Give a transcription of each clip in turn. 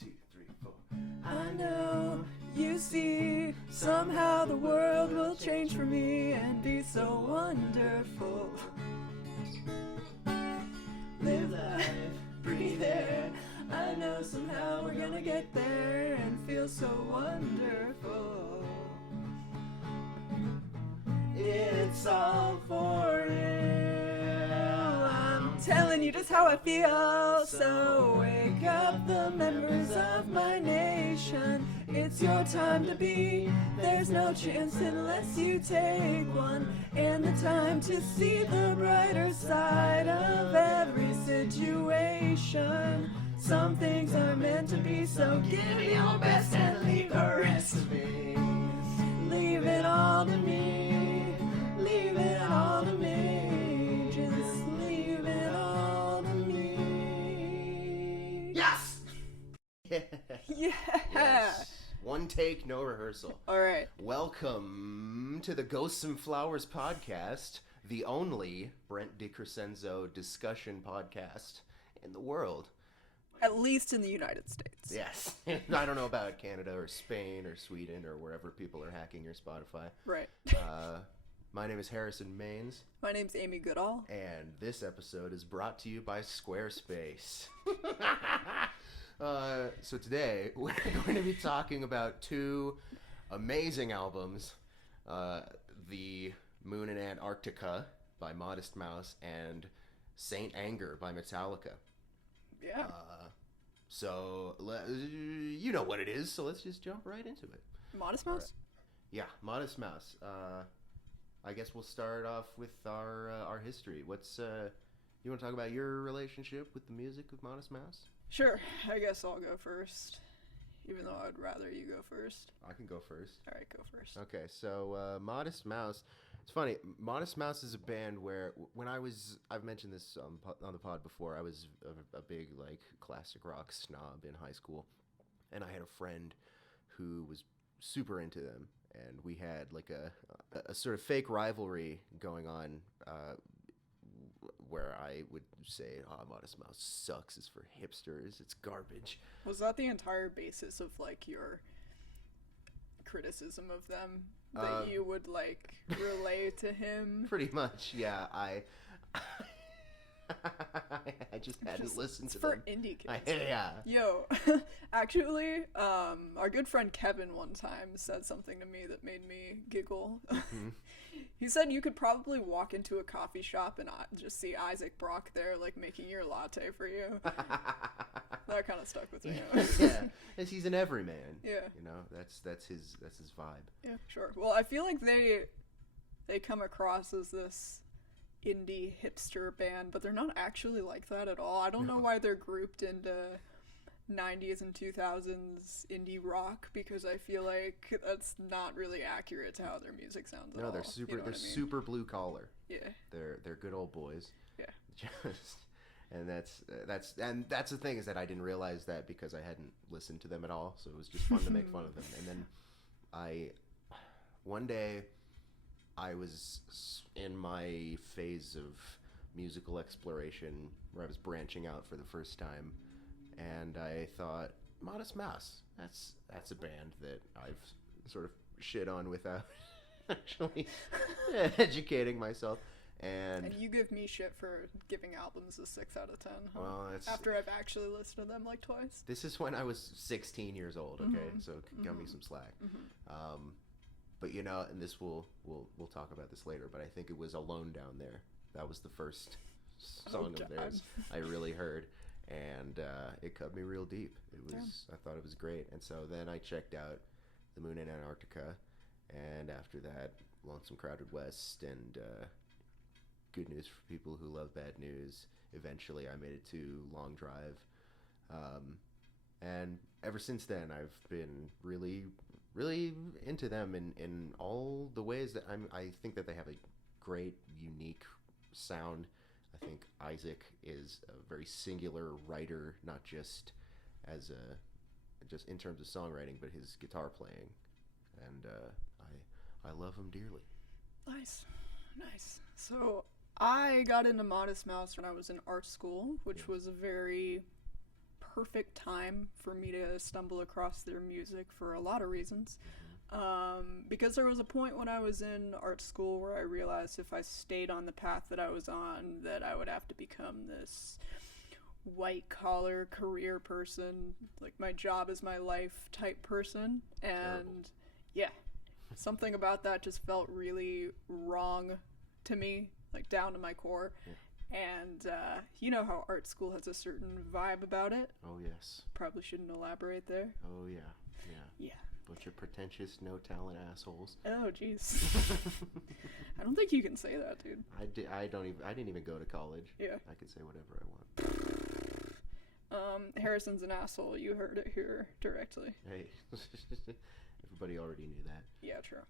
2, 3, 4. I know, you see, somehow the world will change for me and be so wonderful. Live life, breathe air. I know somehow we're gonna get there and feel so wonderful. It's all for real. I'm telling you just how I feel. So wake up the members of my nation. It's your time to be. There's no chance unless you take one. And the time to see the brighter side of every situation. Some things are meant to be, so give me your best and leave the rest to me. Leave it all to me. Leave it all to me. Just leave it all to me. Yes! Yeah. Yes. One take, no rehearsal. All right. Welcome to the Ghosts and Flowers podcast, the only Brent DiCrescenzo discussion podcast in the world. At least in the United States. Yes. I don't know about Canada or Spain or Sweden or wherever people are hacking your Spotify. Right. My name is Harrison Maines. My name's Amy Goodall. And this episode is brought to you by Squarespace. So today, we're going to be talking about two amazing albums. The Moon Antarctica by Modest Mouse and Saint Anger by Metallica. Yeah. So, you know what it is, so let's just jump right into it. Modest Mouse? Right. Yeah, Modest Mouse. I guess we'll start off with our history. What's you want to talk about your relationship with the music of Modest Mouse? Sure. I guess I'll go first. Even though I'd rather you go first. I can go first. All right, go first. Okay, so Modest Mouse. It's funny. Modest Mouse is a band where when I've mentioned this on the pod before. I was a big like classic rock snob in high school, and I had a friend who was super into them, and we had like a sort of fake rivalry going on, where I would say, "Oh, Modest Mouse sucks. It's for hipsters. It's garbage." Was that the entire basis of like your criticism of them? That you would like relay to him? Pretty much, yeah. I just hadn't listened to them. For indie kids. Yeah. Yo, actually, our good friend Kevin one time said something to me that made me giggle. Mm-hmm. He said you could probably walk into a coffee shop and just see Isaac Brock there, like, making your latte for you. That kind of stuck with me. Yeah, as he's an everyman. Yeah. You know, that's his vibe. Yeah, sure. Well, I feel like they come across as this indie hipster band, but they're not actually like that at all. I don't know why they're grouped into 90s and 2000s indie rock, because I feel like that's not really accurate to how their music sounds at all. No, they're super. You know they're what I mean? super blue collar. Yeah. They're good old boys. Yeah. Just. And that's the thing, is that I didn't realize that because I hadn't listened to them at all, so it was just fun to make fun of them. And then one day I was in my phase of musical exploration where I was branching out for the first time, and I thought, Modest Mouse, that's a band that I've sort of shit on without actually educating myself. And you give me shit for giving albums a 6 out of 10. Huh? Well, after I've actually listened to them like twice. This is when I was 16 years old. Okay, so cut me some slack. But you know, and this we'll talk about this later. But I think it was Alone Down There. That was the first song of theirs I really heard, and it cut me real deep. It was I thought it was great, and so then I checked out the Moon in Antarctica, and after that, Lonesome Crowded West, and Good News for People Who Love Bad News. Eventually I made it to Long Drive, and ever since then I've been really into them in all the ways that I think that they have a great unique sound. I think Isaac is a very singular writer, not just just in terms of songwriting, but his guitar playing, and I love him dearly. Nice. So I got into Modest Mouse when I was in art school, which was a very perfect time for me to stumble across their music for a lot of reasons. Because there was a point when I was in art school where I realized if I stayed on the path that I was on, that I would have to become this white collar career person, like my job is my life type person. And Terrible. yeah, something about that just felt really wrong to me, like down to my core. Yeah. And you know how art school has a certain vibe about it. Oh, yes. Probably shouldn't elaborate there. Oh, yeah. Yeah. Bunch of pretentious, no talent assholes. Oh, jeez. I don't think you can say that, dude. I didn't even go to college. Yeah. I could say whatever I want. Harrison's an asshole. You heard it here directly. Hey, everybody already knew that. Yeah, true.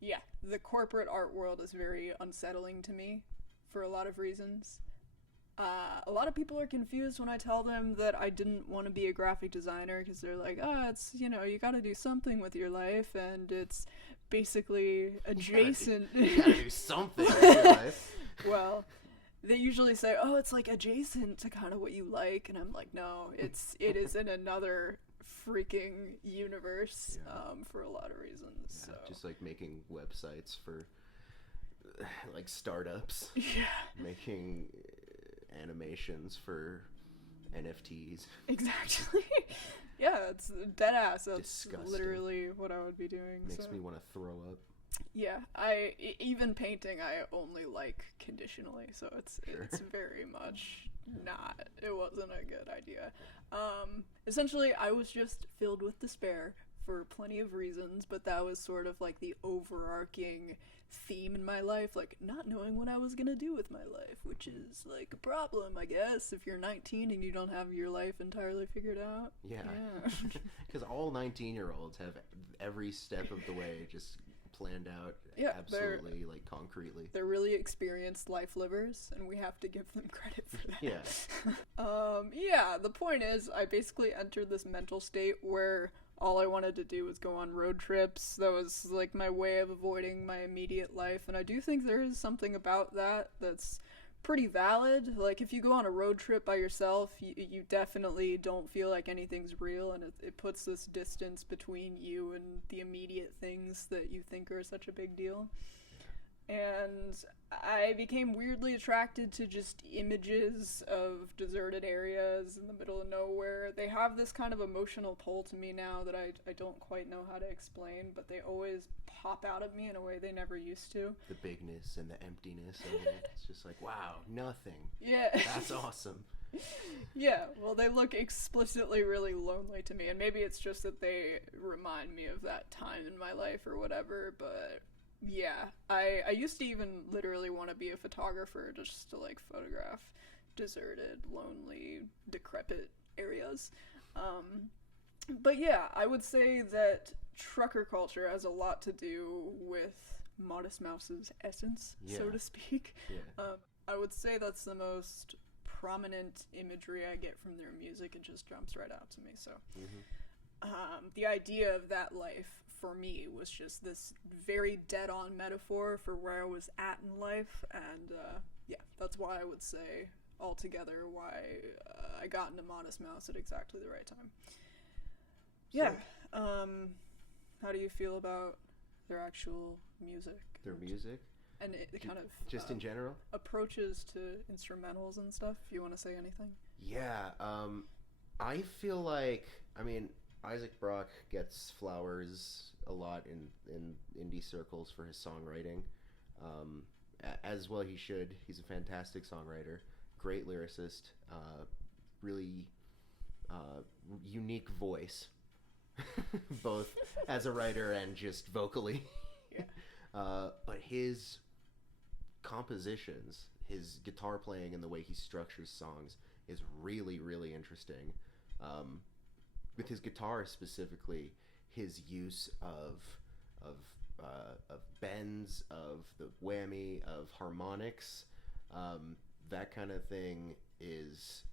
Yeah, the corporate art world is very unsettling to me for a lot of reasons. A lot of people are confused when I tell them that I didn't want to be a graphic designer because they're like, oh, it's, you know, you gotta do something with your life, and it's basically adjacent. You gotta do something with your life. Well, they usually say, oh, it's like adjacent to kind of what you like, and I'm like, no, it is in another freaking universe, for a lot of reasons. Yeah, so. Just like making websites for like startups. Yeah. Making animations for NFTs. Exactly. Yeah, it's dead ass. That's Disgusting. Literally what I would be doing. Makes me want to throw up. Yeah, even painting I only like conditionally, so it's very much not. It wasn't a good idea. Essentially, I was just filled with despair for plenty of reasons, but that was sort of like the overarching theme in my life, like not knowing what I was gonna do with my life, which is like a problem, I guess, if you're 19 and you don't have your life entirely figured out. Yeah. Because all 19-year-olds have every step of the way just planned out, absolutely, like concretely. They're really experienced life livers, and we have to give them credit for that. Yeah. The point is, I basically entered this mental state where all I wanted to do was go on road trips. That was like my way of avoiding my immediate life, and I do think there is something about that that's pretty valid. Like, if you go on a road trip by yourself, you definitely don't feel like anything's real, and it puts this distance between you and the immediate things that you think are such a big deal. And I became weirdly attracted to just images of deserted areas in the middle of nowhere. They have this kind of emotional pull to me now that I don't quite know how to explain, but they always pop out at me in a way they never used to. The bigness and the emptiness of it. It's just like, wow, nothing. Yeah. That's awesome. Yeah, well, they look explicitly really lonely to me, and maybe it's just that they remind me of that time in my life or whatever, but yeah, I used to even literally want to be a photographer just to, like, photograph deserted, lonely, decrepit areas. But yeah, I would say that trucker culture has a lot to do with Modest Mouse's essence, so to speak. Yeah. I would say that's the most prominent imagery I get from their music. It just jumps right out to me, so. The idea of that life, for me, was just this very dead-on metaphor for where I was at in life, and yeah, that's why I would say, altogether, why I got into Modest Mouse at exactly the right time. Yeah, how do you feel about their actual music? Their music? And it kind of... Just in general? Approaches to instrumentals and stuff, if you want to say anything. Yeah, I feel like, I mean, Isaac Brock gets flowers a lot in indie circles for his songwriting. As well he should. He's a fantastic songwriter, great lyricist, really unique voice, both as a writer and just vocally. Yeah. But his compositions, his guitar playing and the way he structures songs is really, really interesting. With his guitar specifically, his use of bends, of the whammy, of harmonics, that kind of thing is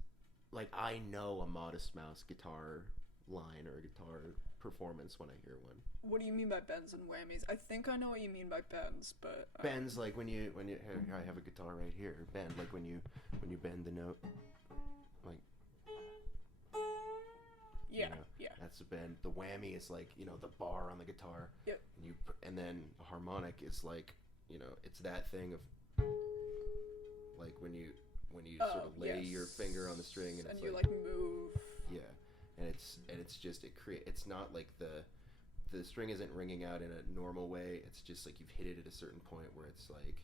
like, I know a Modest Mouse guitar line or a guitar performance when I hear one. What do you mean by bends and whammies? I think I know what you mean by bends, but bends, like when you I have a guitar right here. Bend, like when you bend the note, like that's a bend. The whammy is like, you know, the bar on the guitar. Yep. And then a harmonic is like, you know, it's that thing of like when you sort of lay your finger on the string and it's you like move. Yeah. And it's just it's not like the string isn't ringing out in a normal way. It's just like you've hit it at a certain point where it's like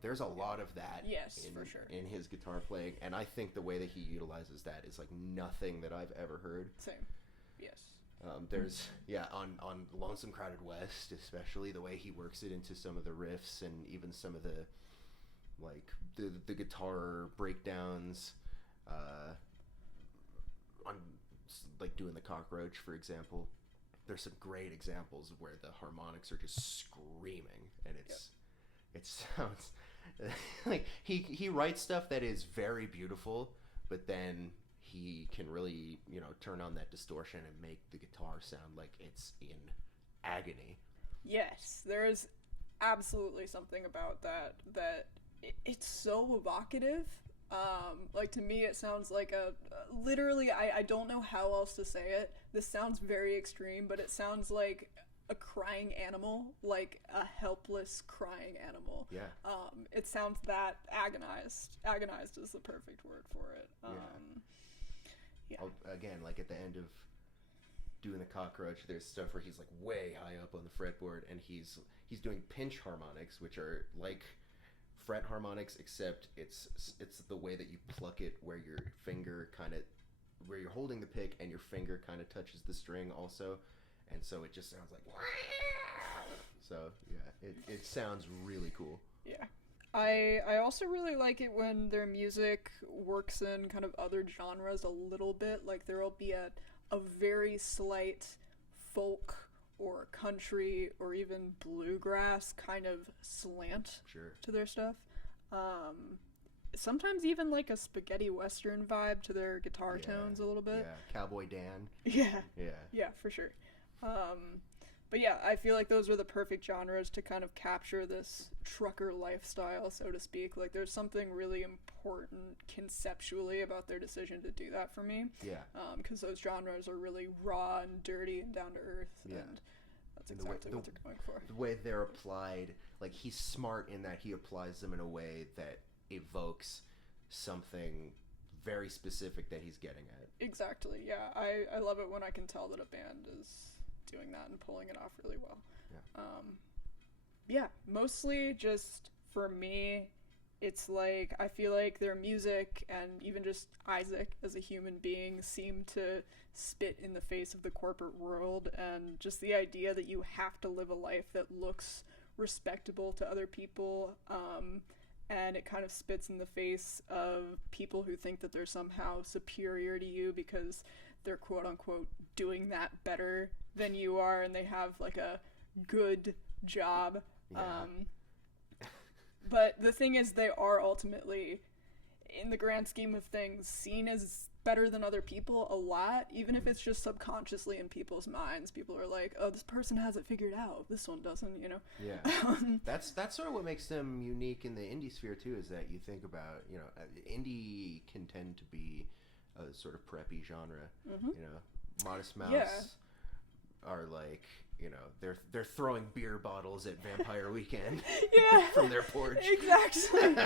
there's a lot of that for sure. in his guitar playing, and I think the way that he utilizes that is like nothing that I've ever heard. Same. Yes. There's on Lonesome Crowded West, especially the way he works it into some of the riffs and even some of the like the guitar breakdowns on like doing the Cockroach, for example. There's some great examples of where the harmonics are just screaming, and it sounds like he writes stuff that is very beautiful, but then he can really, you know, turn on that distortion and make the guitar sound like it's in agony. Yes, there is absolutely something about that it's so evocative. Like, to me it sounds like literally, I don't know how else to say it. This sounds very extreme, but it sounds like a crying animal, like a helpless crying animal. Yeah. It sounds that agonized. Agonized is the perfect word for it. Again, like at the end of doing the Cockroach, there's stuff where he's like way high up on the fretboard, and he's doing pinch harmonics, which are like fret harmonics, except it's the way that you pluck it, where your finger where you're holding the pick and your finger kind of touches the string also. And so it just sounds like, so yeah, it sounds really cool. Yeah. I also really like it when their music works in kind of other genres a little bit. Like there'll be a very slight folk or country or even bluegrass kind of slant to their stuff. Sometimes even like a spaghetti western vibe to their guitar tones a little bit. Yeah, Cowboy Dan. Yeah, for sure. But yeah, I feel like those are the perfect genres to kind of capture this trucker lifestyle, so to speak. Like, there's something really important conceptually about their decision to do that for me. Yeah. Because those genres are really raw and dirty and down to earth. Yeah. And that's exactly what they're going for. The way they're applied, like, he's smart in that he applies them in a way that evokes something very specific that he's getting at. Exactly, yeah. I love it when I can tell that a band is doing that and pulling it off really well. Mostly just for me, it's like I feel like their music and even just Isaac as a human being seem to spit in the face of the corporate world, and just the idea that you have to live a life that looks respectable to other people, and it kind of spits in the face of people who think that they're somehow superior to you because they're quote-unquote doing that better than you are, and they have like a good job. But the thing is, they are ultimately, in the grand scheme of things, seen as better than other people a lot, even if it's just subconsciously in people's minds. People are like, oh, this person has it figured out, this one doesn't, you know? Yeah. That's sort of what makes them unique in the indie sphere too, is that you think about, you know, indie can tend to be a sort of preppy genre. You know, Modest Mouse are like, you know, they're throwing beer bottles at Vampire Weekend from their porch. Exactly.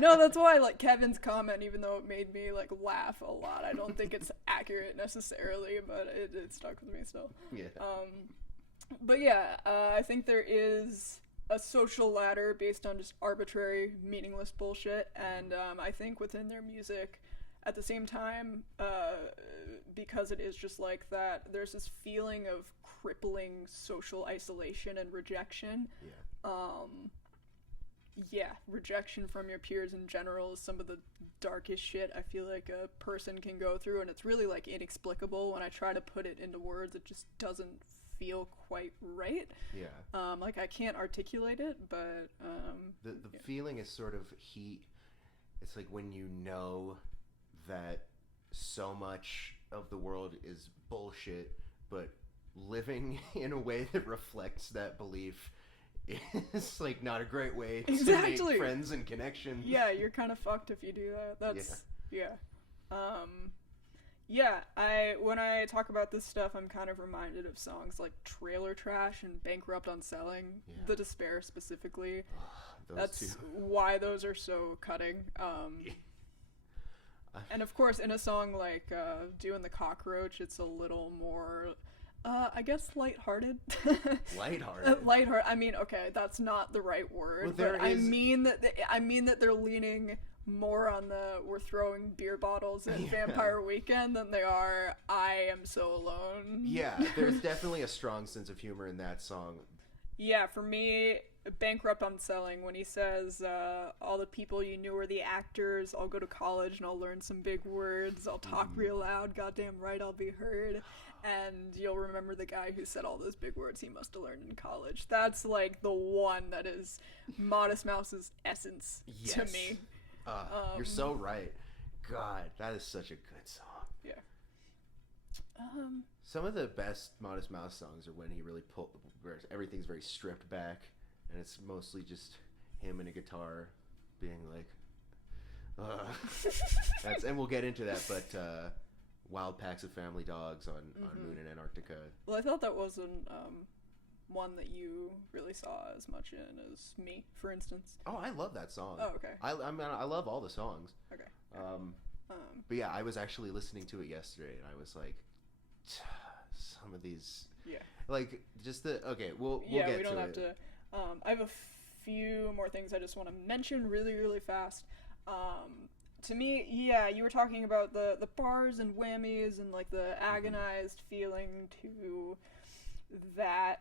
No, that's why, like, Kevin's comment, even though it made me like laugh a lot, I don't think it's accurate necessarily, but it stuck with me still. Yeah. But yeah, I think there is a social ladder based on just arbitrary, meaningless bullshit, and I think within their music, at the same time, because it is just like that, there's this feeling of crippling social isolation and rejection. Rejection from your peers in general is some of the darkest shit I feel like a person can go through, and it's really like inexplicable. When I try to put it into words, it just doesn't feel quite right. Like, I can't articulate it, but the feeling is sort of it's like when you know that so much of the world is bullshit, but living in a way that reflects that belief is like not a great way to make friends and connections. Yeah, you're kind of fucked if you do that. That's Yeah, when I talk about this stuff, I'm kind of reminded of songs like Trailer Trash and Bankrupt on Selling, Yeah. The Despair specifically. Those That's two. why those are so cutting. And of course, in a song like Doing the Cockroach, it's a little more, I guess, lighthearted. Lighthearted. Lighthearted. I mean, okay, that's not the right word, Well, but I mean that they're leaning more on the we're throwing beer bottles at Vampire Weekend than they are I Am So Alone. Yeah, there's definitely a strong sense of humor in that song. Yeah, for me, Bankrupt on Selling, when he says, all the people you knew are the actors, I'll go to college and I'll learn some big words, I'll talk real loud, goddamn right I'll be heard, and you'll remember the guy who said all those big words he must have learned in college. That's like the one that is Modest Mouse's essence to me. You're so right. God, that is such a good song. Yeah. Some of the best Modest Mouse songs are when he really where everything's very stripped back, and it's mostly just him and a guitar being like, and we'll get into that, but Wild Packs of Family Dogs on Moon in Antarctica. Well, I thought that wasn't one that you really saw as much in as me, for instance. Oh, I love that song. Oh, okay. I mean, I love all the songs. Okay. But yeah, I was actually listening to it yesterday, and I was like, some of these, like just we'll get to it. We don't have to. I have a few more things I just want to mention really, really fast. To me, you were talking about the bars and whammies and like the agonized feeling to that.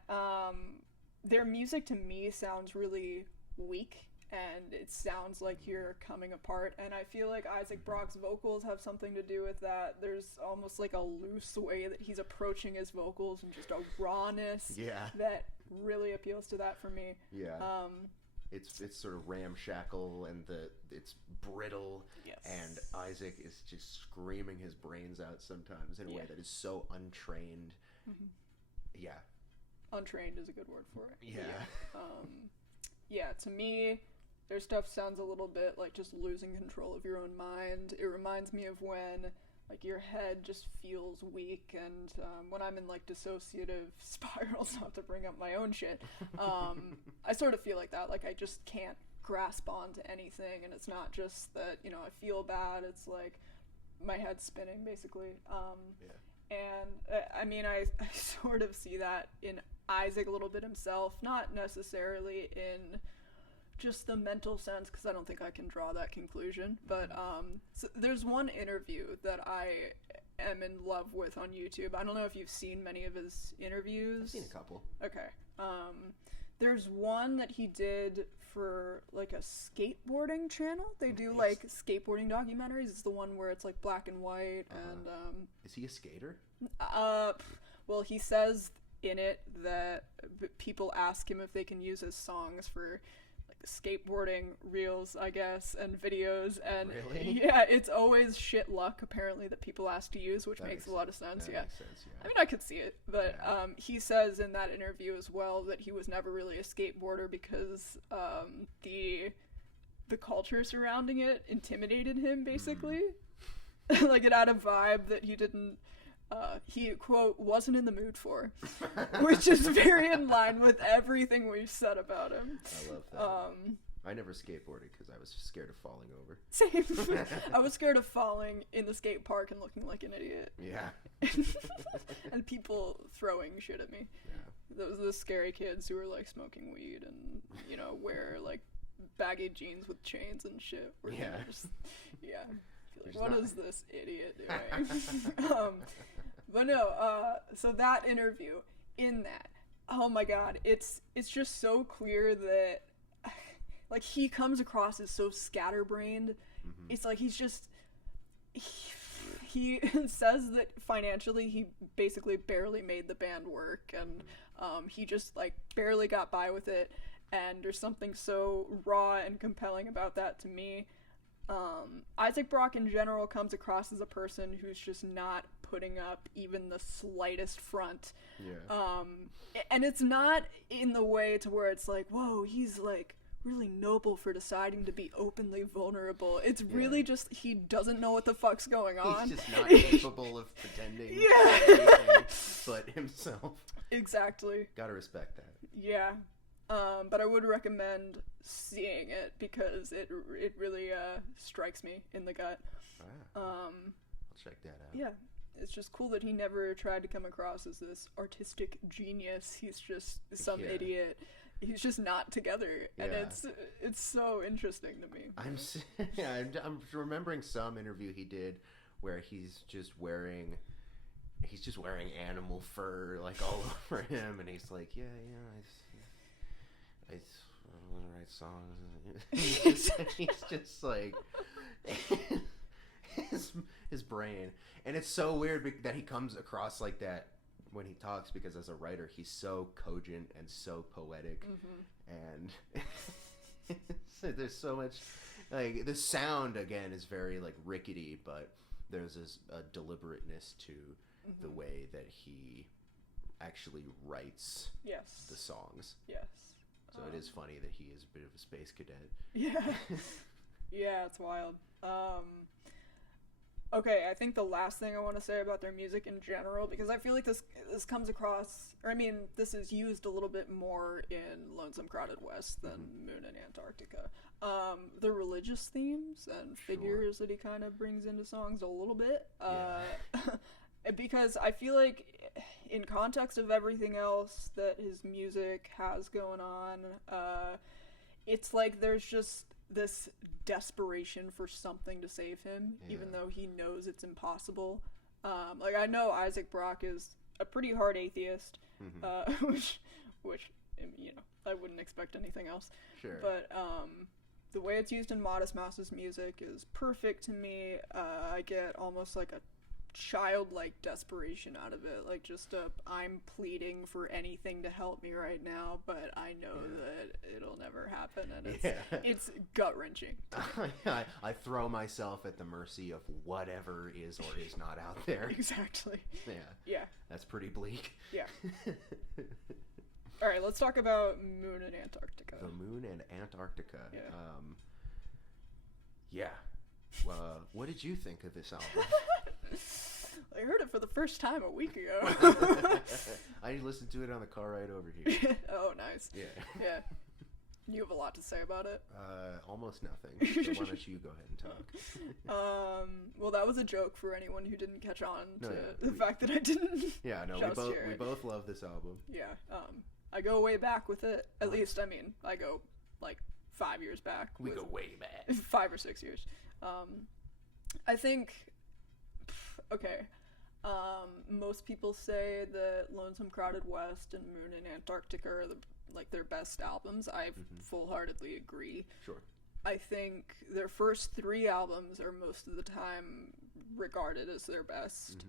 Their music to me sounds really weak, and it sounds like you're coming apart, and I feel like Isaac Brock's vocals have something to do with that. There's almost like a loose way that he's approaching his vocals and just a rawness that really appeals to that for me. It's sort of ramshackle, and it's brittle, and Isaac is just screaming his brains out sometimes in a way that is so untrained. Untrained is a good word for it. To me, their stuff sounds a little bit like just losing control of your own mind. It reminds me of when like your head just feels weak, and when I'm in like dissociative spirals, not to bring up my own shit, I sort of feel like that. Like I just can't grasp onto anything, and it's not just that, I feel bad, it's like my head's spinning basically. And I mean, I sort of see that in Isaac a little bit himself, not necessarily in just the mental sense, because I don't think I can draw that conclusion, but so there's one interview that I am in love with on YouTube. I don't know if you've seen many of his interviews. I've seen a couple. Okay. There's one that he did for like a skateboarding channel. They do like skateboarding documentaries. It's the one where it's like black and white, and is he a skater? Well, he says in it that people ask him if they can use his songs for like skateboarding reels, I guess, and videos, and really? It's always shit luck apparently that people ask to use, which makes a lot of sense. Makes sense, I mean, I could see it, but he says in that interview as well that he was never really a skateboarder because the culture surrounding it intimidated him basically. Like it had a vibe that he didn't he, quote, wasn't in the mood for, which is very in line with everything we've said about him. I love that. I never skateboarded because I was scared of falling over. Same. I was scared of falling in the skate park and looking like an idiot. Yeah. And people throwing shit at me. Yeah. Those are the scary kids who are like smoking weed and, wear like baggy jeans with chains and shit. Just, like, what is this idiot doing? But no, so that interview, in that, oh my god, it's just so clear that, like, he comes across as so scatterbrained. It's like he says that financially he basically barely made the band work, and he just, like, barely got by with it, and there's something so raw and compelling about that to me. Isaac Brock in general comes across as a person who's just not putting up even the slightest front. Yeah. And it's not in the way to where it's like, whoa, he's like really noble for deciding to be openly vulnerable. It's really just he doesn't know what the fuck's going on. He's just not capable of pretending to be anything but himself. Exactly. Gotta respect that. Yeah. But I would recommend seeing it because it really strikes me in the gut. I'll check that out. Yeah. It's just cool that he never tried to come across as this artistic genius. He's just some idiot. He's just not together, and it's so interesting to me. I'm remembering some interview he did where he's just wearing animal fur like all over him, and he's like, I want to write songs. He's just like his brain, and it's so weird that he comes across like that when he talks, because as a writer he's so cogent and so poetic, and there's so much, like, the sound again is very like rickety, but there's a deliberateness to the way that he actually writes the songs. Yes. So it is funny that he is a bit of a space cadet. Yeah. Yeah, it's wild. Okay, I think the last thing I want to say about their music in general, because I feel like this comes across, or I mean, this is used a little bit more in Lonesome Crowded West than Moon and Antarctica. The religious themes and figures that he kind of brings into songs a little bit. Because I feel like in context of everything else that his music has going on, it's like there's just this desperation for something to save him, even though he knows it's impossible. Like, I know Isaac Brock is a pretty hard atheist, which, you know, I wouldn't expect anything else. Sure. But the way it's used in Modest Mouse's music is perfect to me. I get almost like a childlike desperation out of it, like just I'm pleading for anything to help me right now, but I know that it'll never happen, and it's gut-wrenching. I throw myself at the mercy of whatever is or is not out there. Exactly. Yeah. That's pretty bleak. Yeah. All right, let's talk about Moon and Antarctica. The Moon and Antarctica. Well, what did you think of this album? I heard it for the first time a week ago. I listened to it on the car ride over here. Oh, nice. Yeah. You have a lot to say about it? Almost nothing. So why don't you go ahead and talk? Well, that was a joke for anyone who didn't catch on to the fact that I didn't. Yeah, no, we both love this album. Yeah. I go way back with it. At least, I mean, I go like 5 years back. We go way back. 5 or 6 years. I think, most people say that Lonesome Crowded West and Moon and Antarctica are their best albums. I full-heartedly agree. Sure. I think their first 3 albums are most of the time regarded as their best.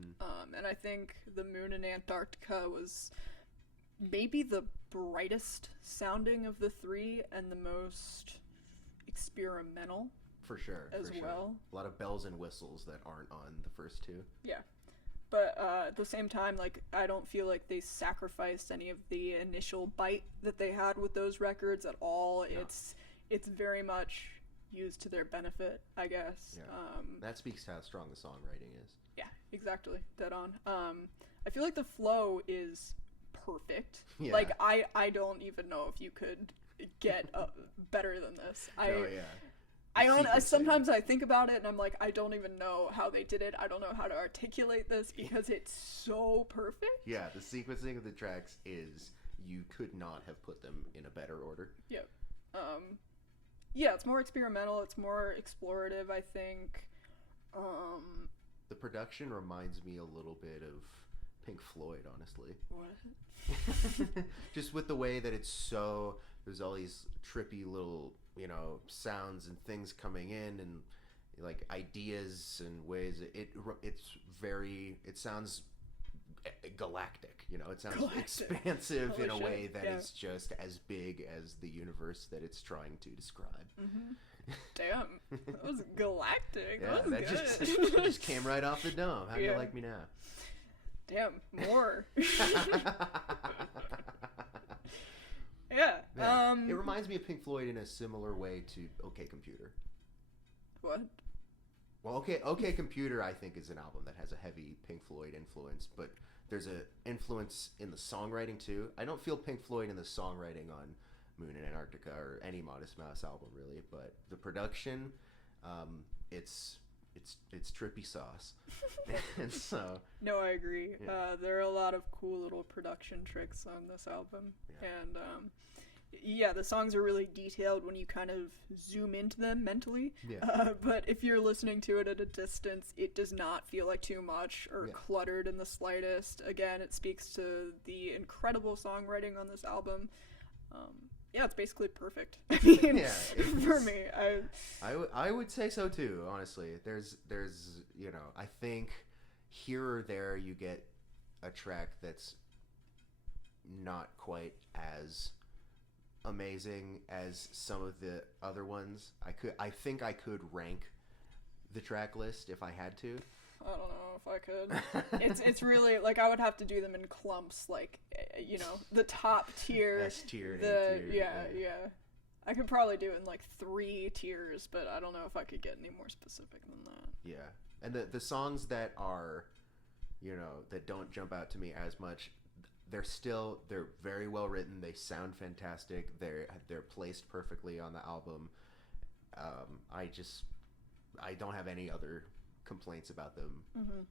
And I think the Moon and Antarctica was maybe the brightest sounding of the 3 and the most experimental. For sure. As well. A lot of bells and whistles that aren't on the first 2. Yeah. But at the same time, like, I don't feel like they sacrificed any of the initial bite that they had with those records at all. No. It's very much used to their benefit, I guess. Yeah. That speaks to how strong the songwriting is. Yeah, exactly. Dead on. I feel like the flow is perfect. Yeah. Like, I don't even know if you could get better than this. Sometimes I think about it and I'm like, I don't even know how they did it. I don't know how to articulate this because it's so perfect. Yeah, the sequencing of the tracks is, you could not have put them in a better order. Yep. Yeah, it's more experimental. It's more explorative, I think. The production reminds me a little bit of Pink Floyd, honestly. What? Just with the way that it's so... There's all these trippy little, sounds and things coming in, and like ideas and ways. It sounds galactic. It sounds expansive in a way that is just as big as the universe that it's trying to describe. Damn, that was galactic. Yeah, that was good. just came right off the dome. How do you like me now? Damn, more. Yeah. Yeah. It reminds me of Pink Floyd in a similar way to OK Computer. What? Well, OK Computer, I think, is an album that has a heavy Pink Floyd influence, but there's an influence in the songwriting too. I don't feel Pink Floyd in the songwriting on Moon and Antarctica or any Modest Mouse album really, but the production, it's trippy sauce. And so No, I agree. Yeah. There are a lot of cool little production tricks on this album, Yeah. and yeah, the songs are really detailed when you kind of zoom into them mentally. Yeah. But if you're listening to it at a distance, it does not feel like too much or Yeah. cluttered in the slightest. Again, it speaks to the incredible songwriting on this album. Yeah, it's basically perfect. I mean, Yeah, for me, I would say so too, honestly. There's I think here or there you get a track that's not quite as amazing as some of the other ones. I think I could rank the track list if I had to. I don't know if I could. It's really like I would have to do them in clumps, like the top tier, S tier, the A tier. yeah. I could probably do it in like 3 tiers, but I don't know if I could get any more specific than that. Yeah. And the songs that are, that don't jump out to me as much, they're very well written. They sound fantastic. They're placed perfectly on the album. I don't have any other complaints about them. Mm-hmm.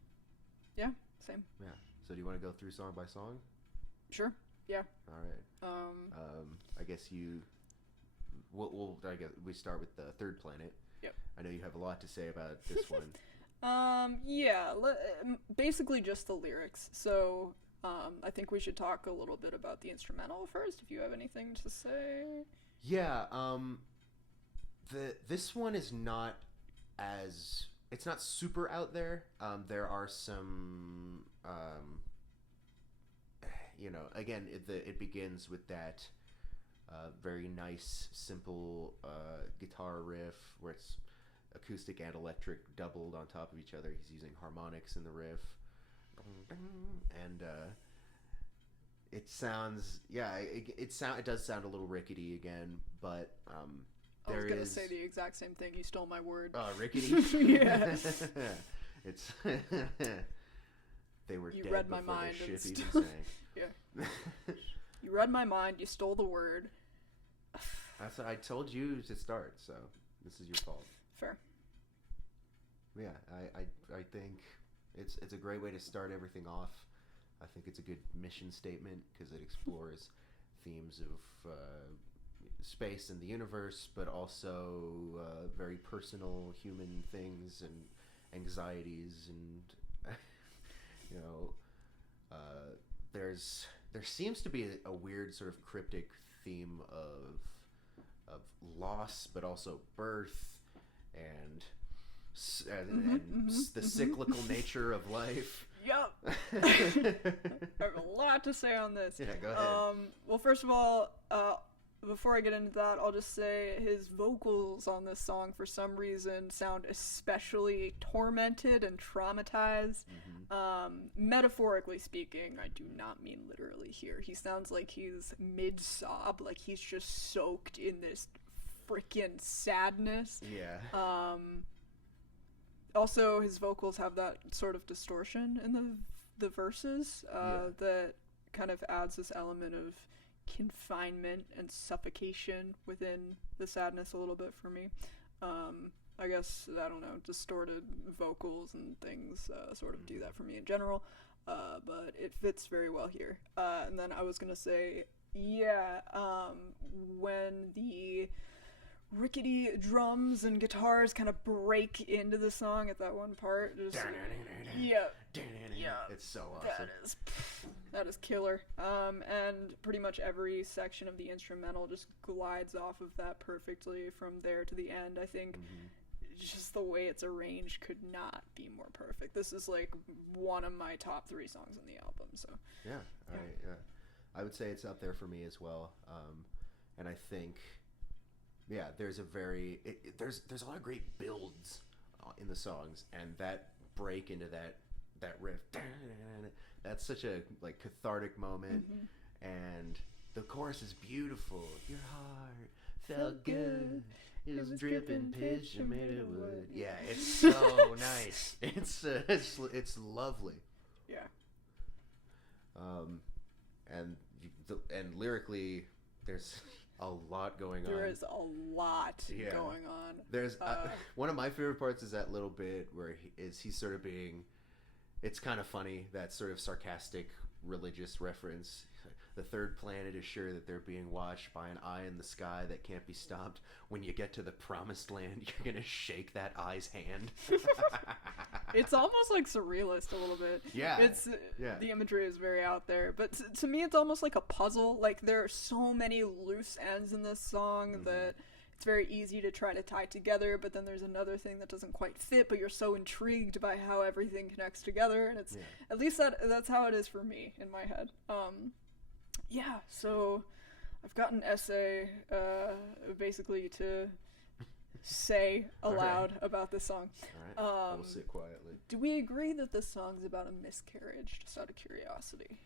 Yeah, same. Yeah. So do you want to go through song by song? Sure. Yeah. All right. I guess I guess we start with the Third Planet. Yep. I know you have a lot to say about this one. Yeah. Basically just the lyrics. So, I think we should talk a little bit about the instrumental first, if you have anything to say. Yeah. This one is not it's not super out there. There are some, again, it begins with that very nice, simple guitar riff where it's acoustic and electric doubled on top of each other. He's using harmonics in the riff. And it sounds, it does sound a little rickety again, but I was gonna say the exact same thing. You stole my word. Oh, rickety. Yeah. It's they were You dead read my before mind the and ship even sank. Yeah. You read my mind. You stole the word. That's what I told you to start, so this is your fault. Fair. Yeah, I think it's a great way to start everything off. I think it's a good mission statement because it explores themes of space and the universe, but also very personal human things and anxieties, and there seems to be a weird sort of cryptic theme of loss, but also birth and the cyclical nature of life. Yep. I have a lot to say on this. Yeah, go ahead. Well, first of all, before I get into that, I'll just say his vocals on this song, for some reason, sound especially tormented and traumatized. Mm-hmm. Metaphorically speaking, I do not mean literally here. He sounds like he's mid-sob, like he's just soaked in this freaking sadness. Yeah. Also, his vocals have that sort of distortion in the verses that kind of adds this element of confinement and suffocation within the sadness a little bit for me. I guess, I don't know, distorted vocals and things sort of do that for me in general, but it fits very well here. And then I was gonna say, when the rickety drums and guitars kind of break into the song at that one part, just It's so awesome. That is killer. And pretty much every section of the instrumental just glides off of that perfectly from there to the end. I think just the way it's arranged could not be more perfect. This is like one of my top 3 songs on the album. So I would say it's up there for me as well. And I think, there's a lot of great builds in the songs, and that break into that riff, that's such a cathartic moment. And the chorus is beautiful. Your heart felt good. It was dripping pitch and made it wood. Yeah, it's so nice. It's lovely. Yeah. And lyrically, there's a lot going on. There is a lot going on. There's one of my favorite parts is that little bit where he's sort of being. It's kind of funny, that sort of sarcastic religious reference. The third planet is sure that they're being watched by an eye in the sky that can't be stopped. When you get to the promised land, you're going to shake that eye's hand. It's almost like surrealist a little bit. Yeah. The imagery is very out there. But to me, it's almost like a puzzle. Like, there are so many loose ends in this song that it's very easy to try to tie together, but then there's another thing that doesn't quite fit, but you're so intrigued by how everything connects together, and it's at least that's how it is for me in my head. So I've got an essay basically to say aloud about this song. All right. We'll sit quietly. Do we agree that this song's about a miscarriage, just out of curiosity?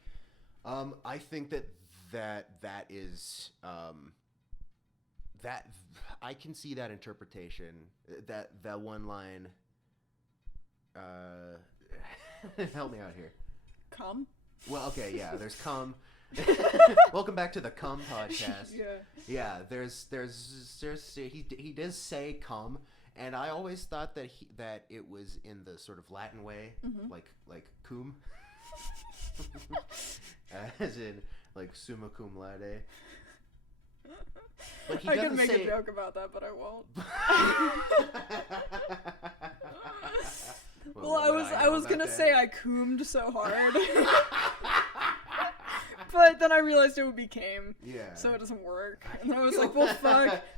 I think that is that I can see that interpretation. That one line. Help me out here. Come? Well, okay, yeah. There's come. Welcome back to the Come podcast. Yeah. There's he does say come, and I always thought that it was in the sort of Latin way, like cum, as in like summa cum laude. But he I doesn't could make say... a joke about that, but I won't. Well, I was gonna say I coomed so hard. But then I realized it would be came, so it doesn't work. And I was like, well,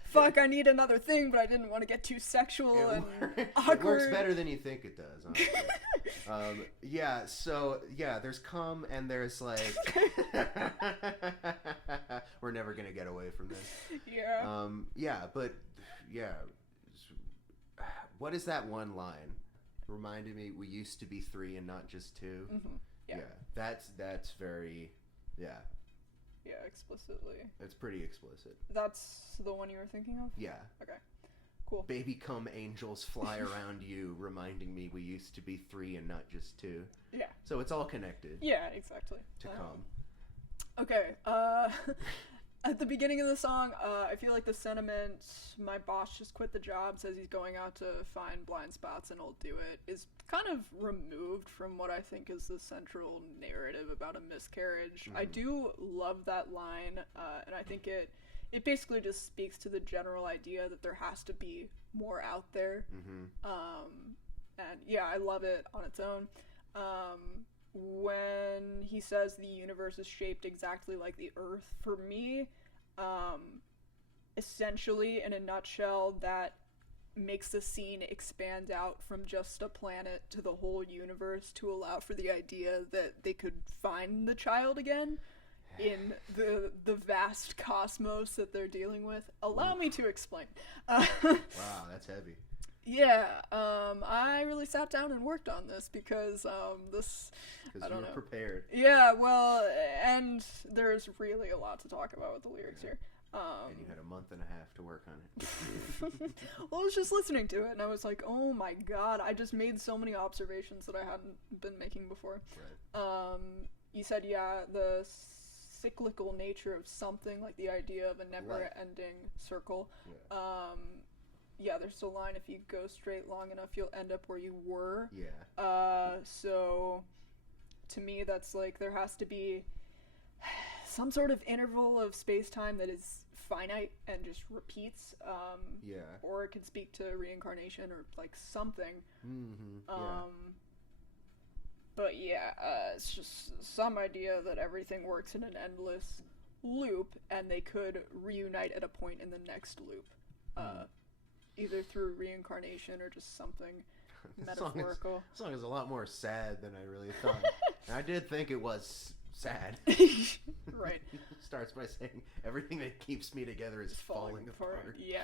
fuck, I need another thing, but I didn't want to get too sexual and awkward. It works better than you think it does, honestly. There's come, and there's like... We're never going to get away from this. What is that one line? Reminded me, we used to be 3 and not just 2. Yeah. That's very... Yeah, explicitly. It's pretty explicit. That's the one you were thinking of? Yeah. Okay. Cool. Baby come angels fly around you, reminding me we used to be 3 and not just 2. Yeah. So it's all connected. Yeah, exactly. To come. Okay. At the beginning of the song, I feel like the sentiment, my boss just quit the job, says he's going out to find blind spots and I'll do it, is kind of removed from what I think is the central narrative about a miscarriage. I do love that line, and I think it basically just speaks to the general idea that there has to be more out there. And yeah, I love it on its own. When he says the universe is shaped exactly like the Earth, for me, essentially, in a nutshell, that makes the scene expand out from just a planet to the whole universe to allow for the idea that they could find the child again in the vast cosmos that they're dealing with. Allow me to explain. Wow, that's heavy. Yeah, I really sat down and worked on this because Because you were prepared. Yeah, well, and there's really a lot to talk about with the lyrics here. And you had a month and a half to work on it. Well, I was just listening to it, and I was like, oh my god, I just made so many observations that I hadn't been making before. Right. You said, the cyclical nature of something, like the idea of a never-ending circle. Yeah. There's a line, if you go straight long enough, you'll end up where you were. Yeah. So, to me, that's like, there has to be some sort of interval of space-time that is finite and just repeats. Or it could speak to reincarnation or, like, something. But yeah, it's just some idea that everything works in an endless loop, and they could reunite at a point in the next loop. Either through reincarnation or just something metaphorical. This song is a lot more sad than I really thought. And I did think it was sad. Right. It starts by saying, everything that keeps me together is falling apart. Yeah,